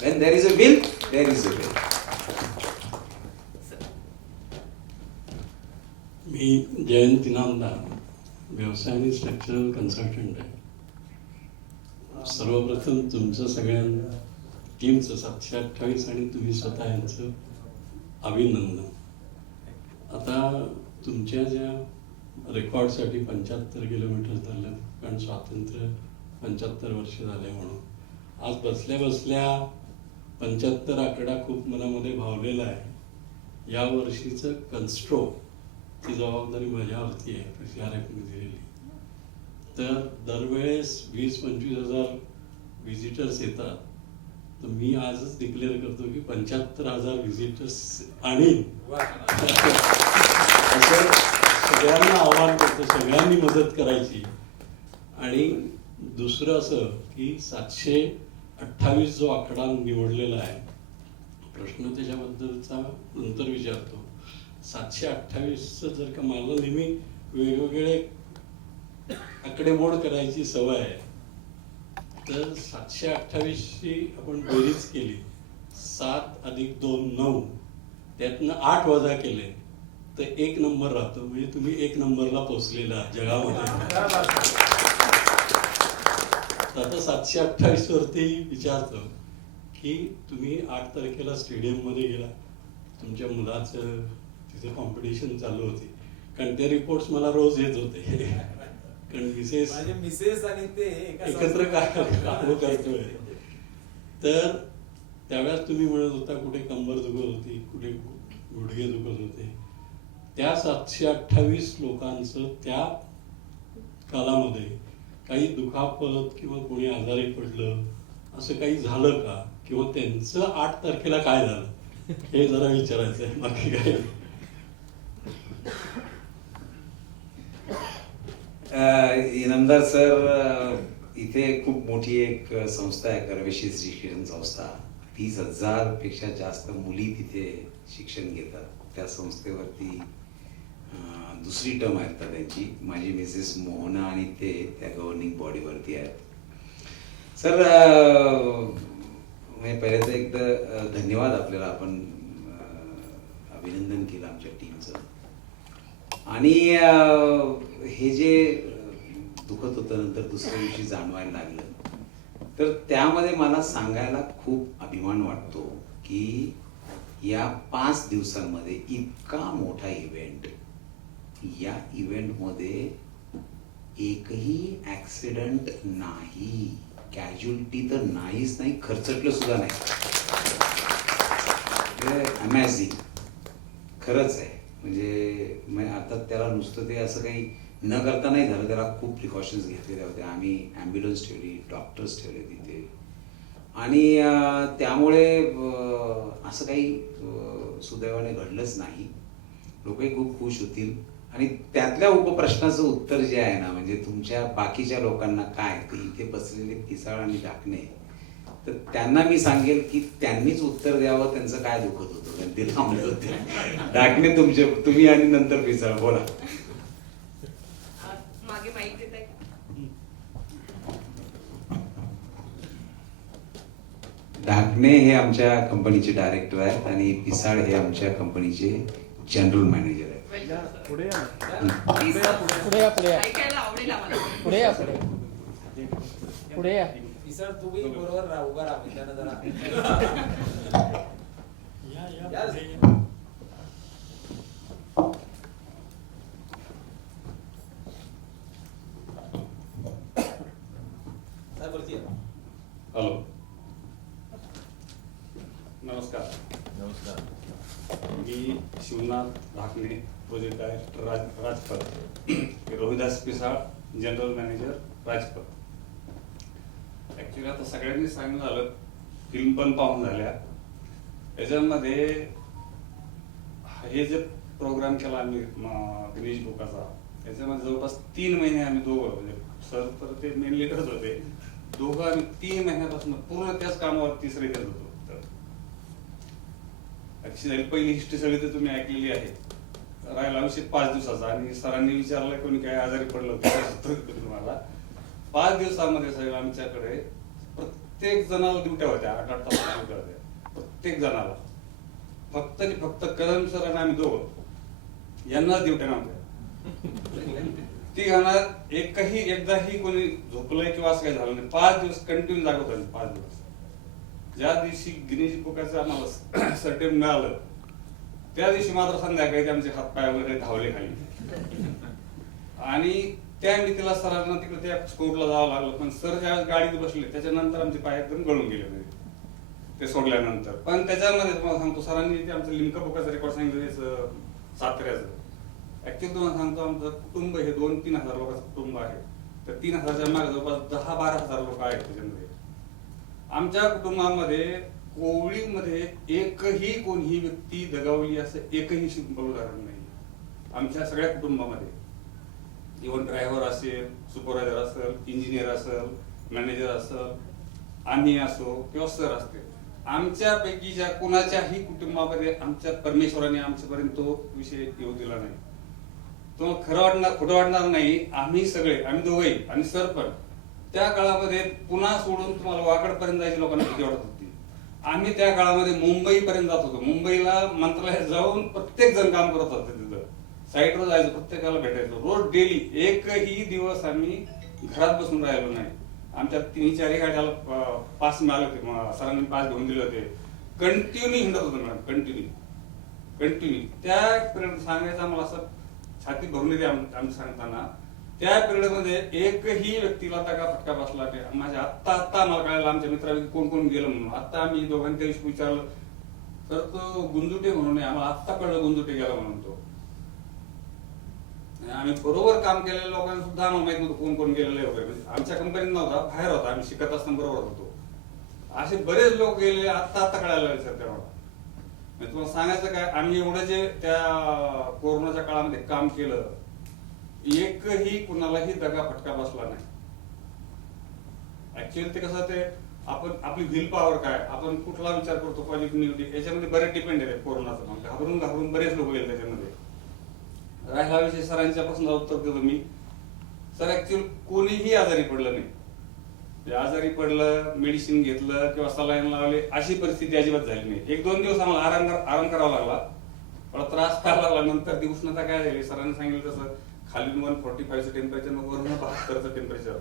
When there is a will, there is a way. मी जयंत इनामदार, व्यवसाय आणि स्ट्रक्चरल कन्सल्टंट आहे. सर्वप्रथम तुमचं सगळ्यांना टीमचं 728 आणि तुम्ही स्वतः यांचं अभिनंदन. आता तुमच्या ज्या रेकॉर्डसाठी 75 किलोमीटर झालं, कारण स्वातंत्र्य 75 वर्ष झाले म्हणून. आज बसल्या बसल्या 75 आकडा खूप मनामध्ये भावलेला आहे. या वर्षीचं कन्स्ट्रो ती जबाबदारी माझ्यावरती आहे, PCRF दिलेली. तर दरवेळेस 20-25 हजार व्हिजिटर्स येतात. तर मी आजच डिक्लेअर करतो की 75,000 व्हिजिटर्स आणीन. असं सगळ्यांना आव्हान करतो, सगळ्यांनी मदत करायची. आणि दुसरं असं की 728 जो आकडा निवडलेला आहे, प्रश्न त्याच्याबद्दलचा नंतर विचारतो. 728 जर का मला नेहमी वेगवेगळे आकडेमोड करायची सवय आहे, तर 728 ची आपण बेरीज केली, 7 अधिक 2 9, त्यातनं 8 वजा केले तर 1 नंबर राहतो. म्हणजे तुम्ही 1 नंबरला पोहोचलेला जगामध्ये. आता 728 वरती विचारतो की तुम्ही 8 तारखेला स्टेडियम मध्ये गेला, तुमच्या मुलाचं तिथे कॉम्पिटिशन चालू होती. कारण ते रिपोर्ट्स मला रोज येत होते. कारण मिसेस आणि ते एकत्र काम करतोय. तर त्यावेळेस तुम्ही म्हणत होता कुठे कंबर दुखत होती, कुठे गुडघे दुखत होते. त्या 728 लोकांचं त्या कालामध्ये काही दुखापत किंवा कोणी आजारी पडलं असं काही झालं का, किंवा त्यांचं 8 तारखेला काय झालं हे जरा विचारायचं आहे. बाकी काय इनामदार सर, इथे खूप मोठी एक संस्था आहे, करवेशी शिक्षण संस्था. 30,000 पेक्षा जास्त मुली तिथे शिक्षण घेतात. त्या संस्थेवरती दुसरी टर्म आहे त्यांची. माझी मिसेस मोहना आणि ते त्या गव्हर्निंग बॉडीवरती आहेत. सर, पहिले तर एकदा धन्यवाद आपल्याला. आपण अभिनंदन केलं आमच्या टीमचं. आणि हे जे दुखत होतं नंतर दुसऱ्या दिवशी जाणवायला लागलं, तर त्यामध्ये मला सांगायला खूप अभिमान वाटतो की या 5 दिवसांमध्ये इतका मोठा इव्हेंट, या इव्हेंटमध्ये एकही ऍक्सिडेंट नाही, कॅज्युअलिटी तर नाहीच नाही, खरचटलं सुद्धा नाही. अमेझिंग खरंच आहे. म्हणजे आता त्याला नुसतं ते असं काही न करता नाही झालं, त्याला खूप प्रिकॉशन्स घेतलेल्या होत्या. आम्ही ॲम्ब्युलन्स ठेवली, डॉक्टर्स ठेवले तिथे. आणि त्यामुळे असं काही सुदैवाने घडलंच नाही. लोकही खूप खुश होतील. आणि त्यातल्या उपप्रश्नाचं उत्तर जे आहे ना, म्हणजे तुमच्या बाकीच्या लोकांना काय, ते इथे बसलेले पिसाळ आणि डाकणे तर त्यांना मी सांगेल की त्यांनीच उत्तर द्यावं त्यांचं काय दुखत होतं आणि ते थांबले होते. डाकणे तुम्ही आणि नंतर पिसाळ बोला. मागे माईक देत आहे का? ढाकणे हे आमच्या कंपनीचे डायरेक्टर आहेत आणि पिसाळ हे आमच्या कंपनीचे जनरल मॅनेजर आहेत. Please, ऐकायला आवडेल आम्हाला. सर तुम्ही बरोबर राहा उभा राहा मित्रांनो जरा हॅलो नमस्कार. मी Shivnath Dhakne, project director Rajpath. Rohidas Pisal, general manager Rajpath. Actually आता सगळ्यांनी सांगून झालं, फिल्म पण पाहून झाल्या. याच्यामध्ये हे जे प्रोग्राम केला आम्ही गणेश बुकाचा, याच्यामध्ये जवळपास 3 महिने आम्ही दोघं, म्हणजे सर तर ते मेन लीडरच होते, दोघं आम्ही 3 महिन्यापासून पूर्ण त्याच कामावर तिसरे करत होतो. ऍक्च्युली पहिली हिस्ट्री सगळी तर तुम्ही ऐकलेली आहे. राहिला विषय 5 दिवसाचा, आणि सरांनी विचारलं कोणी काय आजारी पडलं होतं तुम्हाला. 5 दिवसामध्ये सगळं आमच्याकडे प्रत्येक जणाला ड्युट्या होत्या, 8-8 तास ड्युट्या होत्या प्रत्येक जणाला. फक्त आणि फक्त कदम सर आणि आम्ही दोघं यांनाच ड्युट्या नव्हत्या. ती गाणार एकदाही कोणी झोपलंय किंवा असं काही झालं नाही. 5 दिवस कंटिन्यू जागत होते. 5 दिवस. ज्या दिवशी गिनीज बुकाचं आम्हाला सर्टिफिकेट मिळालं त्या दिवशी मात्र संध्याकाळी आमचे हातपाय वगैरे धावले खाली. आणि त्या मितीला सरांना तिकडे त्या स्कोरला जावं लागलं. पण सर ज्यावेळेस गाडीत बसले त्याच्यानंतर आमचे पाय एकदम गळून गेले ते सोडल्यानंतर. पण त्याच्यामध्ये तुम्हाला सांगतो, सरांनी ते आमचं लिमका बुकाचं रेकॉर्ड सांगितलं साताऱ्याचं. ऍक्च्युअली तुम्हाला सांगतो, आमचं कुटुंब हे 2-3 हजार लोकांचं कुटुंब आहे. तर 3,000च्या मागे जवळपास 10-12 हजार लोक आहेत त्याच्यामध्ये. आमच्या कुटुंबामध्ये कोविडमध्ये एकही कोणीही व्यक्ती दगावली असं एकही सिंपल उदाहरण नाही आमच्या सगळ्या कुटुंबामध्ये. इव्हन ड्रायव्हर असेल, सुपरवायझर असेल, इंजिनियर असेल, मॅनेजर असेल, आम्ही असो किंवा सर असते, आमच्यापैकी ज्या कुणाच्याही कुटुंबामध्ये आमच्या परमेश्वराने आमच्यापर्यंत तो विषय येऊ दिला नाही. तो खरं वाटणार, खोटं वाटणार नाही. आम्ही सगळे, आम्ही दोघंही आणि सर पण त्या काळामध्ये पुन्हा सोडून तुम्हाला वाकडपर्यंत जायची लोकांना भीती वाटत होती. आम्ही त्या काळामध्ये मुंबईपर्यंत जात होतो. मुंबईला मंत्रालयात जाऊन प्रत्येक जण काम करत होते. तिथं साईटवर जायचं, प्रत्येकाला भेटायचो रोज डेली. एकही दिवस आम्ही घरात बसून राहिलो नाही. आमच्या 3-4 गाड्याला पास मिळाले होते, सरांनी पास घेऊन दिले होते. कंटिन्यू हिंडत होतो मॅडम, कंटिन्यू. त्या पिरियड सांगायचं आम्हाला असं छाती भरून येते आम्ही सांगताना. त्या पिरियड मध्ये एकही व्यक्तीला दगा फटका बसला नाही. माझ्या आत्ता मला कळायला आमच्या मित्रापैकी कोण कोण गेलं म्हणून. आता आम्ही दोघांनी त्या दिवशी विचारलं तर तो गुंजुटे म्हणून आहे, आम्हाला आत्ता कळलं गुंजुटे गेला म्हणून. तो आम्ही बरोबर काम केलेल्या लोकांना सुद्धा आम्हाला माहित नव्हतं कोण कोण गेलेलं वगैरे. म्हणजे आमच्या कंपनीत नव्हता, बाहेर होता, आम्ही शिकत असताना बरोबर होतो. असे बरेच लोक गेले, आत्ता कळायला लागले सर तेव्हा. तुम्हाला सांगायचं काय, आम्ही एवढं जे त्या कोरोनाच्या काळामध्ये काम केलं, एकही कुणालाही दगा फटका बसला नाही. ऍक्च्युअली ते कसं, ते आपण आपली व्हील पॉवर काय, आपण कुठला विचार करतो, पॉझिटिव्ह निगेटिव्ह, याच्यामध्ये बरेच डिपेंड आहे कोरोनाचं. घाबरून बरेच लोक गेले त्याच्यामध्ये. राहिला विषय सरांच्या पासून उत्तर देतो मी. सर ऍक्च्युअली कोणीही आजारी पडलं नाही. आजारी पडलं, मेडिसिन घेतलं किंवा सलाईन लावले अशी परिस्थिती अजिबात झाली नाही. 1-2 दिवस आम्हाला आराम करावा लागला, थोडा त्रास करावा लागला. नंतर ती उष्णता काय झाली, सरांनी सांगितलं तसं खाली 145चं टेम्परेचर, वरून 72चं टेम्परेचर,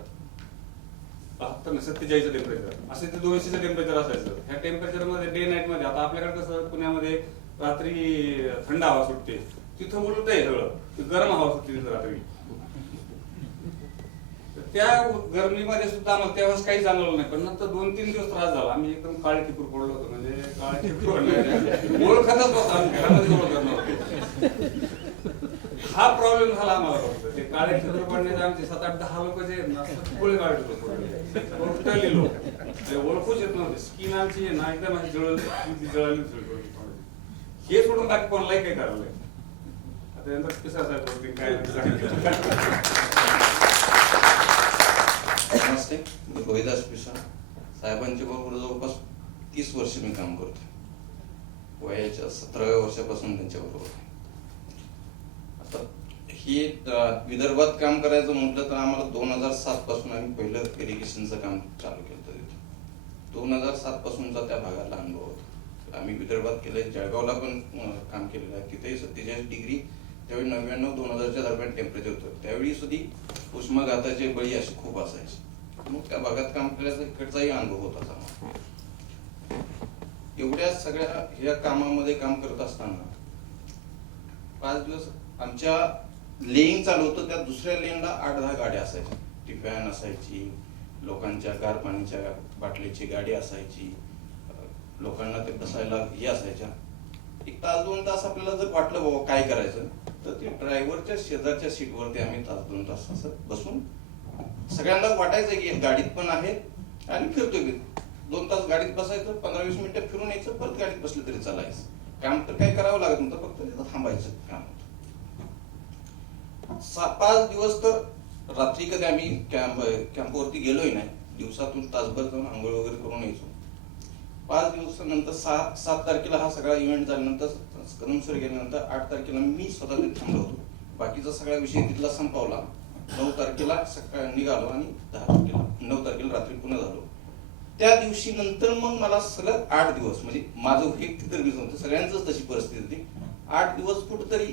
47चं टेम्परेचर, असे ते 200चं टेम्परेचर असायचं. ह्या टेम्परेचर मध्ये डे नाईट मध्ये, आता आपल्याकडे कसं पुण्यामध्ये रात्री थंड हवा सुटते, तिथं उलट आहे सगळं, गरम हवा सुटते तिथं रात्री. त्या गरमीमध्ये सुद्धा आम्हाला त्यावेळेस काही चांगलं नाही. पण नंतर 2-3 दिवस त्रास झाला. आम्ही एकदम काळे ठिपूर पडलो होतो. म्हणजे काळे ठिपूर ओळखतच होतो आम्ही, घरामध्ये ओळखत नव्हतो. हा प्रॉब्लेम झाला आम्हाला. फक्त ते काळे ठिपूर पडण्याचे आमचे 7-8-10 लोक जे गोळे काळे ठिपूर पडले, टोटली लोक ते ओळखूच येत नव्हते. स्किन आमची ना एकदम अशी जळाली. हे सोडून बाकी कोणालाही काही करायला. आता नंतर पिसा साहेब काय नमस्ते, मी रोहिदास पिसाळ, साहेबांच्या बरोबर जवळपास 30 वर्ष मी काम करतो. वयाच्या 17व्या वर्षापासून त्यांच्या बरोबर. आता ही विदर्भात काम करायचं म्हटलं तर आम्हाला 2007 पासून आम्ही पहिलं इरिगेशनचं काम चालू केलं तिथे. 2007 पासूनचा त्या भागातला अनुभव होता. आम्ही विदर्भात केलंय, जळगावला पण काम केलेलं आहे. तिथेही 47 डिग्री त्यावेळी 99-2000च्या दरम्यान टेम्परेचर होतं. त्यावेळी सुद्धा उष्माघाताचे बळी असे खूप असायचे. मग त्या भागात काम केल्याचा इकडचाही अनुभव होता चांगला. एवढ्या सगळ्या ह्या कामामध्ये काम करत असताना 5 दिवस आमच्या लेईंग चालू होतं. त्या दुसऱ्या लेनला 8-10 गाड्या असायच्या. ती व्हॅन असायची, लोकांच्या गार पाणीच्या बाटलीची गाडी असायची, लोकांना ते बसायला हे असायच्या. 1 तास 2 तास आपल्याला जर वाटलं बाबा काय करायचं तर ते ड्रायव्हरच्या शेजारच्या सीटवरती आम्ही 1-2 तास असं बसून सगळ्यांना वाटायचं की गाडीत पण आहे आणि फिरतोय. 2 तास गाडीत बसायचं, 15-20 मिनिटं फिरून यायचं, परत गाडीत बसलं तरी चालायचं. काम तर काय करावं लागत नव्हतं, फक्त तिथं थांबायचं काम होतं. 5 दिवस तर रात्री कधी आम्ही कॅम्पवरती गेलोय नाही. दिवसातून तासभर जाऊन आंघोळ वगैरे करून यायचो. 5 दिवसानंतर 7 तारखेला हा सगळा इव्हेंट झाल्यानंतर कदमसर गेल्यानंतर 8 तारखेला मी स्वतः तिथे थांबलो होतो. बाकीचा सगळा विषय तिथला संपवला. 9 तारखेला सकाळी निघालो आणि 9 तारखेला रात्री पुन्हा झालो. त्या दिवशी नंतर मग मला सलग 8 दिवस म्हणजे माझं वैयक्तिक तर होतं, सगळ्यांचंच तशी परिस्थिती होती. 8 दिवस कुठंतरी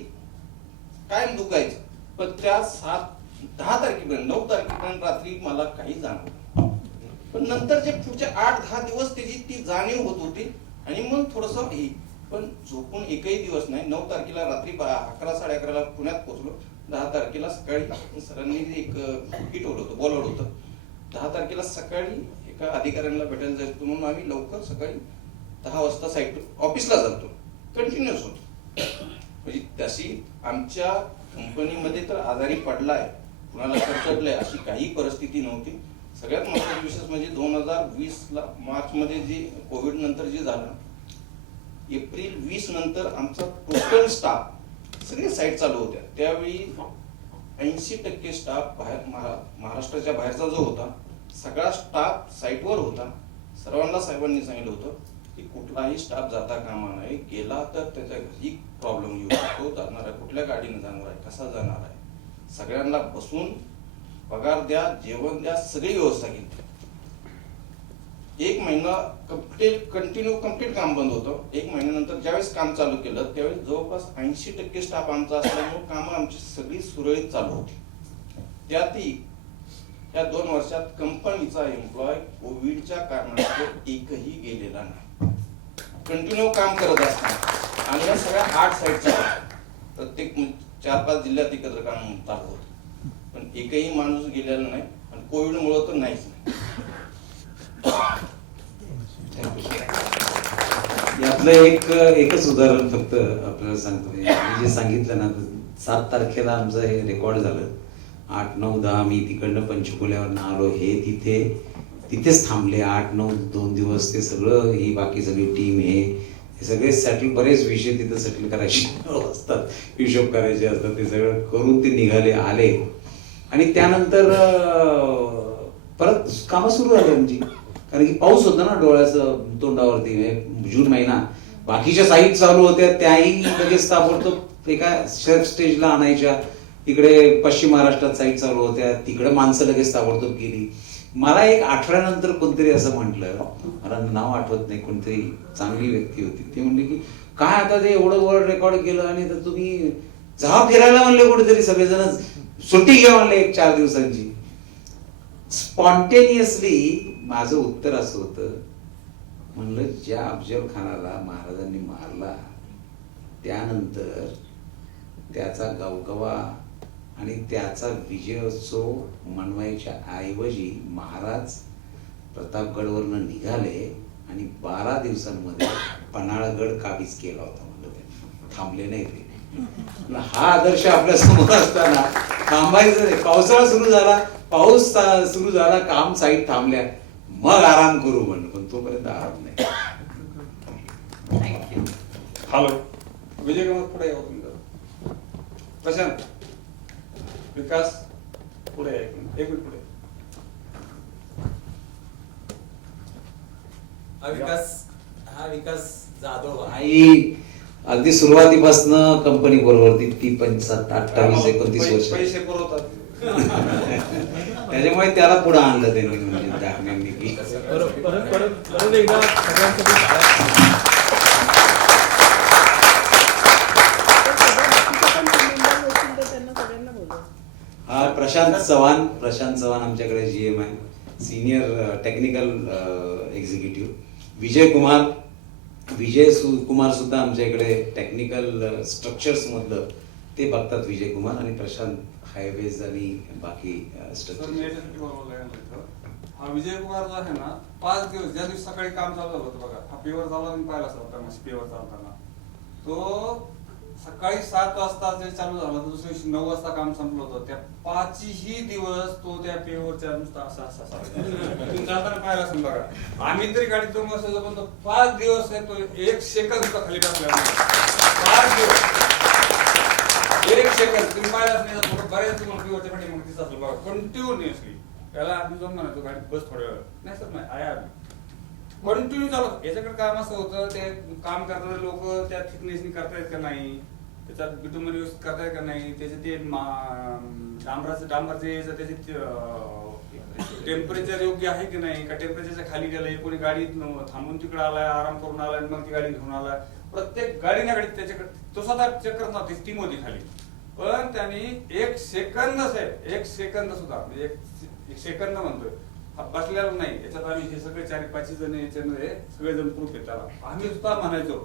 कायम दुखायचं. पण त्या 10 तारखेपर्यंत 9 तारखेपर्यंत रात्री मला काही जाणवलं. पण नंतरचे पुढचे 8-10 दिवस त्याची ती जाणीव होत होती आणि मग थोडस पण झोपून एकही दिवस नाही. 9 तारखेला रात्री 11-11:30 पुण्यात पोहोचलो. 10 तारखेला सकाळी सरांनी एक किटवलं होतं, बोलवलं होतं. 10 तारखेला सकाळी एका अधिकाऱ्यांना भेटायला जायचं म्हणून आम्ही लवकर सकाळी 10 वाजता साईट ऑफिसला जातो. कंटिन्युअस होतो. म्हणजे तशी आमच्या कंपनीमध्ये तर आजारी पडलाय, कुणाला खर्चटलंय अशी काही परिस्थिती नव्हती. सगळ्यात महत्त्वाची विशेष म्हणजे 2020ला मार्च मध्ये जे कोविड नंतर जे झालं, एप्रिल 20 नंतर आमचा टोटल स्टाफ सगळे साईट चालू होत्या. त्यावेळी 80% स्टाफ बाहेर महाराष्ट्राच्या बाहेरचा जो होता सगळा स्टाफ साईटवर होता. सर्वांना साहेबांनी सांगितलं होतं की कुठलाही स्टाफ जाता कामा नाही, गेला तर त्याच्या घरी प्रॉब्लेम येऊ शकतो. जाणार आहे, कुठल्या गाडीने जाणार आहे, कसा जाणार आहे, सगळ्यांना बसून पगार द्या, जेवण द्या, सगळी व्यवस्था केली. 1 महिना कंप्लीट काम बंद होतं. 1 महिन्यानंतर ज्यावेळेस काम चालू केलं त्यावेळेस जवळपास 80% स्टाफ आमचा असल्यामुळे कामं आमची सगळी सुरळीत चालू होती. त्यातही या 2 वर्षात कंपनीचा एम्प्लॉय कोविडच्या कारणास्तव एकही गेलेला नाही. कंटिन्यू काम करत असताना आणि या सगळ्या 8 साईटच्या प्रत्येक 4-5 जिल्ह्यात एकत्र काम चालू होतं. पण एकही माणूस गेलेला नाही आणि कोविडमुळे तर नाहीच नाही. यातलं एकच उदाहरण फक्त आपल्याला सांगतो. मी जे सांगितलं ना, 7 तारखेला आमचं हे रेकॉर्ड झालं. 8, 9, 10 मी तिकडनं पंचकुल्यावरनं आलो. हे तिथेच थांबले 8, 9, 2 दिवस. ते सगळं ही बाकी सगळी टीम हे सगळे सेटल, बरेच विषय तिथं सेटल करायचे असतात, हिशोब करायचे असतात. ते सगळं करून ते निघाले, आले आणि त्यानंतर परत कामं सुरू झाली आमची. कारण की पाऊस होता ना डोळ्याचं तोंडावरती. जून महिना, बाकीच्या साईट चालू होत्या त्याही लगेच ताबडतोब एका शेफ स्टेजला आणायच्या. इकडे पश्चिम महाराष्ट्रात साईट चालू होत्या, तिकडे माणसं लगेच ताबडतोब गेली. मला एक आठवड्यानंतर कोणतरी असं म्हटलं, मला नाव आठवत नाही, कोणतरी चांगली व्यक्ती होती. ती म्हणली की काय आता ते एवढं वर्ल्ड रेकॉर्ड केलं आणि तर तुम्ही जा फिरायला म्हणले कुठेतरी, सगळेजण सुट्टी घ्या म्हणले 1-4 दिवसांची. स्पॉन्टेनियसली माझं उत्तर असं होतं, म्हणलं ज्या अफजल खानाला महाराजांनी मारला त्यानंतर त्याचा गवगवा आणि त्याचा विजयोत्सव मनवायच्या ऐवजी महाराज प्रतापगडवरनं निघाले आणि 12 दिवसांमध्ये पन्हाळगड काबीज केला होता. म्हणलं ते थांबले नाही. ते हा आदर्श आपल्या समोर असताना थांबायचं नाही. पावसाळा सुरू झाला, पाऊस सुरू झाला, काम साईट थांबल्या, मग आराम करू म्हणलं. पण तोपर्यंत आराम नाही. थँक्यू. हॅलो, विजय कुमार पुढे यावं तुम्ही. प्रशांत, विकास पुढे, एक मिनिट पुढे. हा विकास जाधव आई अगदी सुरुवातीपासून कंपनी बरोबर ती 28-29 वर्ष पैसे पुरवतात. त्याच्यामुळे त्याला पुढे आणलं त्यांनी, म्हणजे दाखण्यांनी की परत एकदा सगळ्यांसाठी हा प्रशांत चव्हाण आमच्याकडे GM आहे, senior technical executive. Vijay Kumar सुद्धा आमच्या इकडे टेक्निकल स्ट्रक्चर्स मधलं ते बघतात, विजय कुमार. आणि प्रशांत हायवेज आणि बाकी तर मी स्ट्रक्चर. याच्यासाठी बोलवलंय इथं. हा विजय कुमार जो आहे ना, 5 दिवस ज्या दिवशी सकाळी काम चालू झालं होतं बघा, हा पेवर चालला मी पाहिला होता पेवर चालताना. तो सकाळी 7 वाजता जे चालू झालं तर दुसऱ्या दिवशी 9 वाजता काम संपलं होतं. त्या 5ही दिवस तो त्या पेवरच्या नुसता असा तुम्ही जाताना पाहिला असेल बघा. आम्ही तरी गाडी 2 वाजता पण 5 दिवस आहे तो 1 सेकंद सुद्धा खाली टाकला. 5 दिवस 1 सेकंद तुम्ही पाहिलाच नाही. बऱ्याच तुम्हाला पेवरच्या पाठी मग दिसत असेल बघा, कंटिन्युअसली. त्याला आम्ही जाऊन म्हणायचो गाडी बस थोड्या वेळ, नाही सर नाही आहे आम्ही कंटिन्यू चालत. याच्याकडे काम असं होतं, ते काम करणारे लोक त्या थिकनेसनी करतायत का नाही, त्याच्यात बिटुमन यूज करतायत का नाही, त्याचे ते डांबरचे त्याचे टेम्परेचर योग्य आहे की नाही, का टेम्परेचरच्या खाली गेलंय, कोणी गाडी थांबून तिकडे आलाय, आराम करून आलाय, मग ती गाडी घेऊन आलाय. प्रत्येक गाडी ना गाडी त्याच्याकडे तो स्वतः चेक करत नव्हती, टीम होती खाली. पण त्यांनी 1 सेकंद साहेब 1 सेकंद सुद्धा म्हणजे 1 सेकंद म्हणतोय बसलेला नाही. याच्यात आम्ही हे सगळे 4-5 जण याच्यामध्ये सगळेजण प्रूफ आहेत त्याला. आम्ही सुद्धा म्हणायचो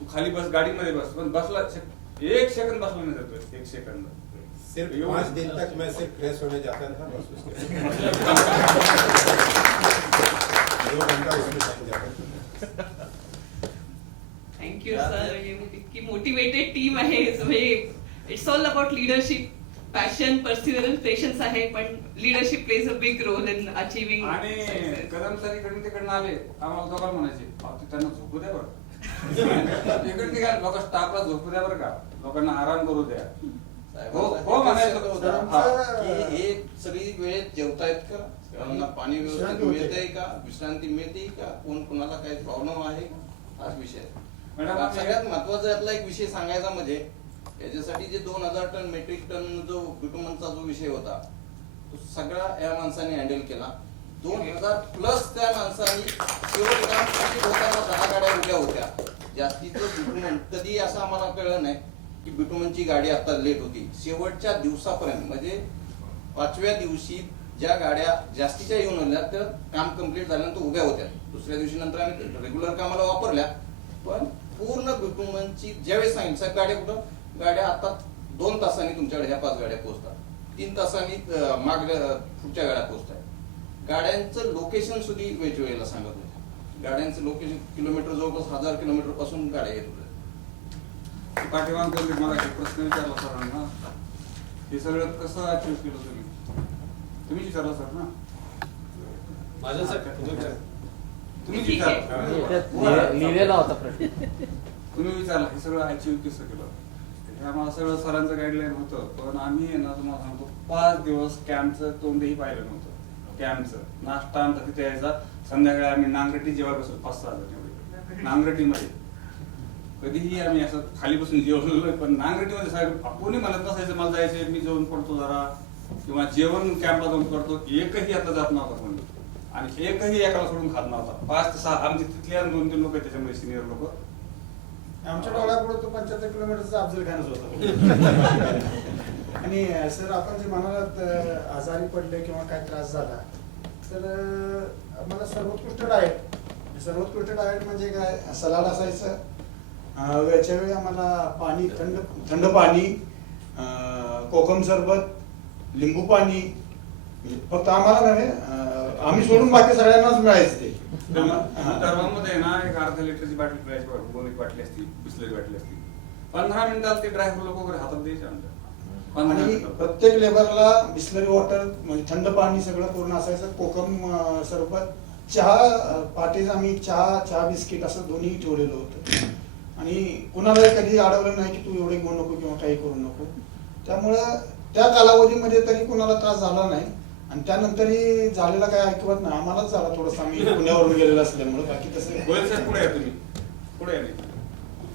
तू खाली बस, गाडीमध्ये बस, पण बसला 1 सेकंद बसला नाही जातोय. 1 सेकंद सिर्फ 5 दिन तक मैं सिर्फ फ्रेश होने जाता था बस, उसके 2 घंटा उसमें टाइम जाता. Thank you sir. इतकी मोटिवेटेड टीम आहे. It's all about leadership, passion, perseverance, patience आहे, पण leadership plays a big role in achieving. आणि कदम सर इकडून तिकडनं आले आम्हाला दोघांना म्हणायचे त्यांना झोपू द्या बरं. इकडून तिकडे लोक स्टाफला झोपू द्या बरं का, लोकांना आराम करू द्या. हो म्हणायचं की हे सगळी वेळेत जेवतायत का, त्यांना पाणी व्यवस्थित मिळतंय का, विश्रांती मिळते का, कोण कोणाला काही प्रॉब्लेम आहे का, हाच विषय. सगळ्यात महत्वाचा यातला एक विषय सांगायचा म्हणजे याच्यासाठी जे 2000 टन मेट्रिक टन जो बिटुमनचा जो विषय होता तो सगळा या माणसाने हँडल केला. 2000 प्लस त्या माणसाने शेवट काम complete होताना 10 गाड्या उभ्या होत्या. जास्तीचं बिटुमन कधी असं आम्हाला कळलं नाही की बिटुमनची गाडी आता लेट होती. शेवटच्या दिवसापर्यंत म्हणजे 5व्या दिवशी ज्या गाड्या जास्तीच्या येऊन आल्या त्या काम कम्प्लीट झाल्यानंतर उभ्या होत्या. दुसऱ्या दिवशी नंतर आम्ही रेग्युलर कामाला वापरल्या, पण पूर्ण बिटुमनची ज्यावेळेस सांगितलं गाड्या आता 2 तासांनी तुमच्याकडे ह्या 5 गाड्या पोहोचतात, 3 तासांनी मागल्या पुढच्या गाड्या पोहोचतात. गाड्यांचं लोकेशन सुद्धा वेळेला सांगत होते. गाड्यांचं लोकेशन किलोमीटर जवळपास 1000 किलोमीटर पासून गाड्या येत होत्या. पाठीमागं मला एक प्रश्न विचारला सरांना, हे सगळं कसं अचीव केलं तुम्ही विचारला सर ना, तुम्ही लिहिलेला होता प्रश्न. तुम्ही विचारला हे सगळं अचीव कसं केलं. हे आम्हाला सगळं सरांचं गाईडलाईन होतं, पण आम्ही ना तुम्हाला सांगतो 5 दिवस कॅम्पचं तोंडही पाहिलं नव्हतं. कॅम्पचं नाश्ता आमचा तिथे यायचा, संध्याकाळी आम्ही नांगरटी जेव्हा बसलो 5-6 जण एवढे नांगरटीमध्ये. कधीही आम्ही असं खाली बसून जेवलो, पण नांगरटीमध्ये साहेब कोणी म्हणत नसायचं मला जायचं मी जेवण पडतो जरा, किंवा जेवण कॅम्पला जाऊन करतो, एकही आता जात नव्हता म्हणजे. आणि एकही एकाला सोडून खात नव्हता. 5 ते 6 आमचे तिथले 2-3 लोक त्याच्यामध्ये सिनियर लोक. आमच्या डोळ्यापुढे तो 75 किलोमीटरचा अफजल खानच होता. आणि सर आपण जे म्हणालात आजारी पडले किंवा काय त्रास झाला तर मला सर्वोत्कृष्ट डाएट म्हणजे काय, सलाड असायचं, वेळच्या वेळी आम्हाला पाणी, थंड पाणी, कोकम सरबत, लिंबू पाणी, फक्त आम्हाला नव्हे आम्ही सोडून बाकी सगळ्यांनाच मिळायचं ते. धर्मामध्ये ना एक अर्धा लिटरची बाटली पिळायची, गोळी बाटली असती, बिस्लरी बाटली असती, 15 मिनिटात ते ड्रायव्हर लोक वगैरे हातात द्यायचे आमच्या. आणि प्रत्येक लेबरला बिस्लरी वॉटर म्हणजे थंड पाणी सगळं पूर्ण असायचं, कोकम सरबत, चहा पाटीज आम्ही चहा बिस्किट असं दोन्ही ठेवलेलं होतं. आणि कुणालाही कधी अडवलं नाही की तू एवढे घेऊ नको किंवा काही करू नको. त्यामुळं त्या कालावधीमध्ये तरी कुणाला त्रास झाला नाही. आणि त्यानंतरही झालेला काय ऐकवत नाही, आम्हालाच झाला थोडंसं, आम्ही पुण्यावरून गेलेलो असल्यामुळे, बाकी तसं गोयल साहेब पुढे या तुम्ही, पुढे या.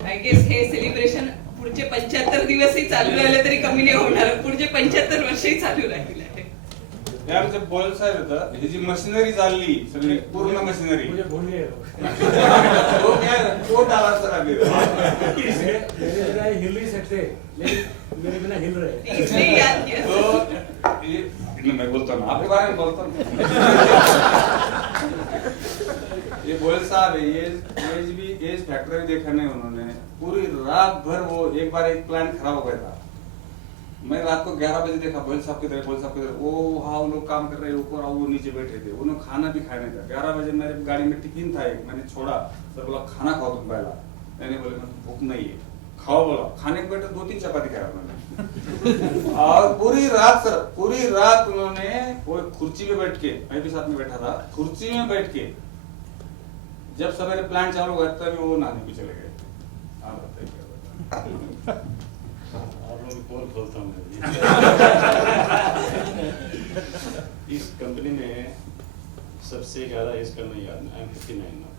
आय गेस हे सेलिब्रेशन पुढचे 75 दिवसही चालू राहिले तरी कमी नाही होणार, पुढचे 75 वर्षही चालू राहील आहे. हे आमचे गोयल साहेब होतं, ही जी मशिनरी चालली सगळी पूर्ण मशिनरी कोट आला असता हिल ही सकते मेरे बिना हिल रहे इसलिए याद किया. मैं बोलता ना आपके बारे में बोलता हूँ. ये गोयल साहब है, ये इस फैक्ट्री में देखा नहीं उन्होंने, पूरी रात भर वो एक बार एक प्लान खराब हो गया था. मैं रात को 11 बजे देखा गोयल साहब की तरफ, गोयल साहब की तरफ, वो हाँ वो लोग काम कर रहे हैं ऊपर, और वो नीचे बैठे थे, उन्होंने खाना भी खाया नहीं था. 11 बजे मेरे गाड़ी में टिफिन था एक, मैंने छोड़ा, सर बोला खाना खाओ तुम पहला. मैंने बोले मैं भूख नहीं है, खाओ. बोला खाने के बैठे 2-3 चपाती खाया उन्होंने. और पूरी रात सर, पूरी रात उन्होंने वो कुर्सी में बैठ के, मैं भी साथ में बैठा था, कुर्सी में बैठ के जब सवेरे प्लान चालू हुआ तभी वो नहाने भी चले गए. हाँ बताइए. पोल खोलता हूँ इस कंपनी में सबसे ज्यादा एज करना याद, I am 59 now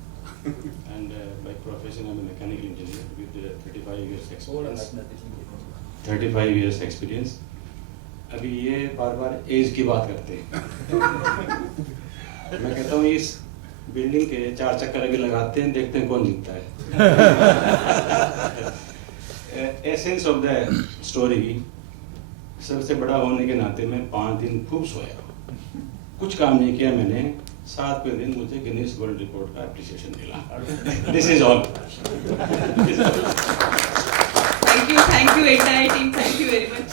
end by profession I am mechanical engineer विद 35 years एक्सपीरियंस. अभी ये बार बार एज की बात करते हैं. मैं कहता हूँ इस बिल्डिंग के 4 चक्कर अभी लगाते हैं, देखते हैं कौन जीतता है. एसेंस ऑफ द स्टोरी, सबसे बड़ा होने के नाते मैं 5 दिन खूब सोया, कुछ काम नहीं किया मैंने. 7वें दिन मुझे गिनीज वर्ल्ड रिकॉर्ड का एप्रिसिएशन मिला. This is all. Thank you entire team, thank you very much.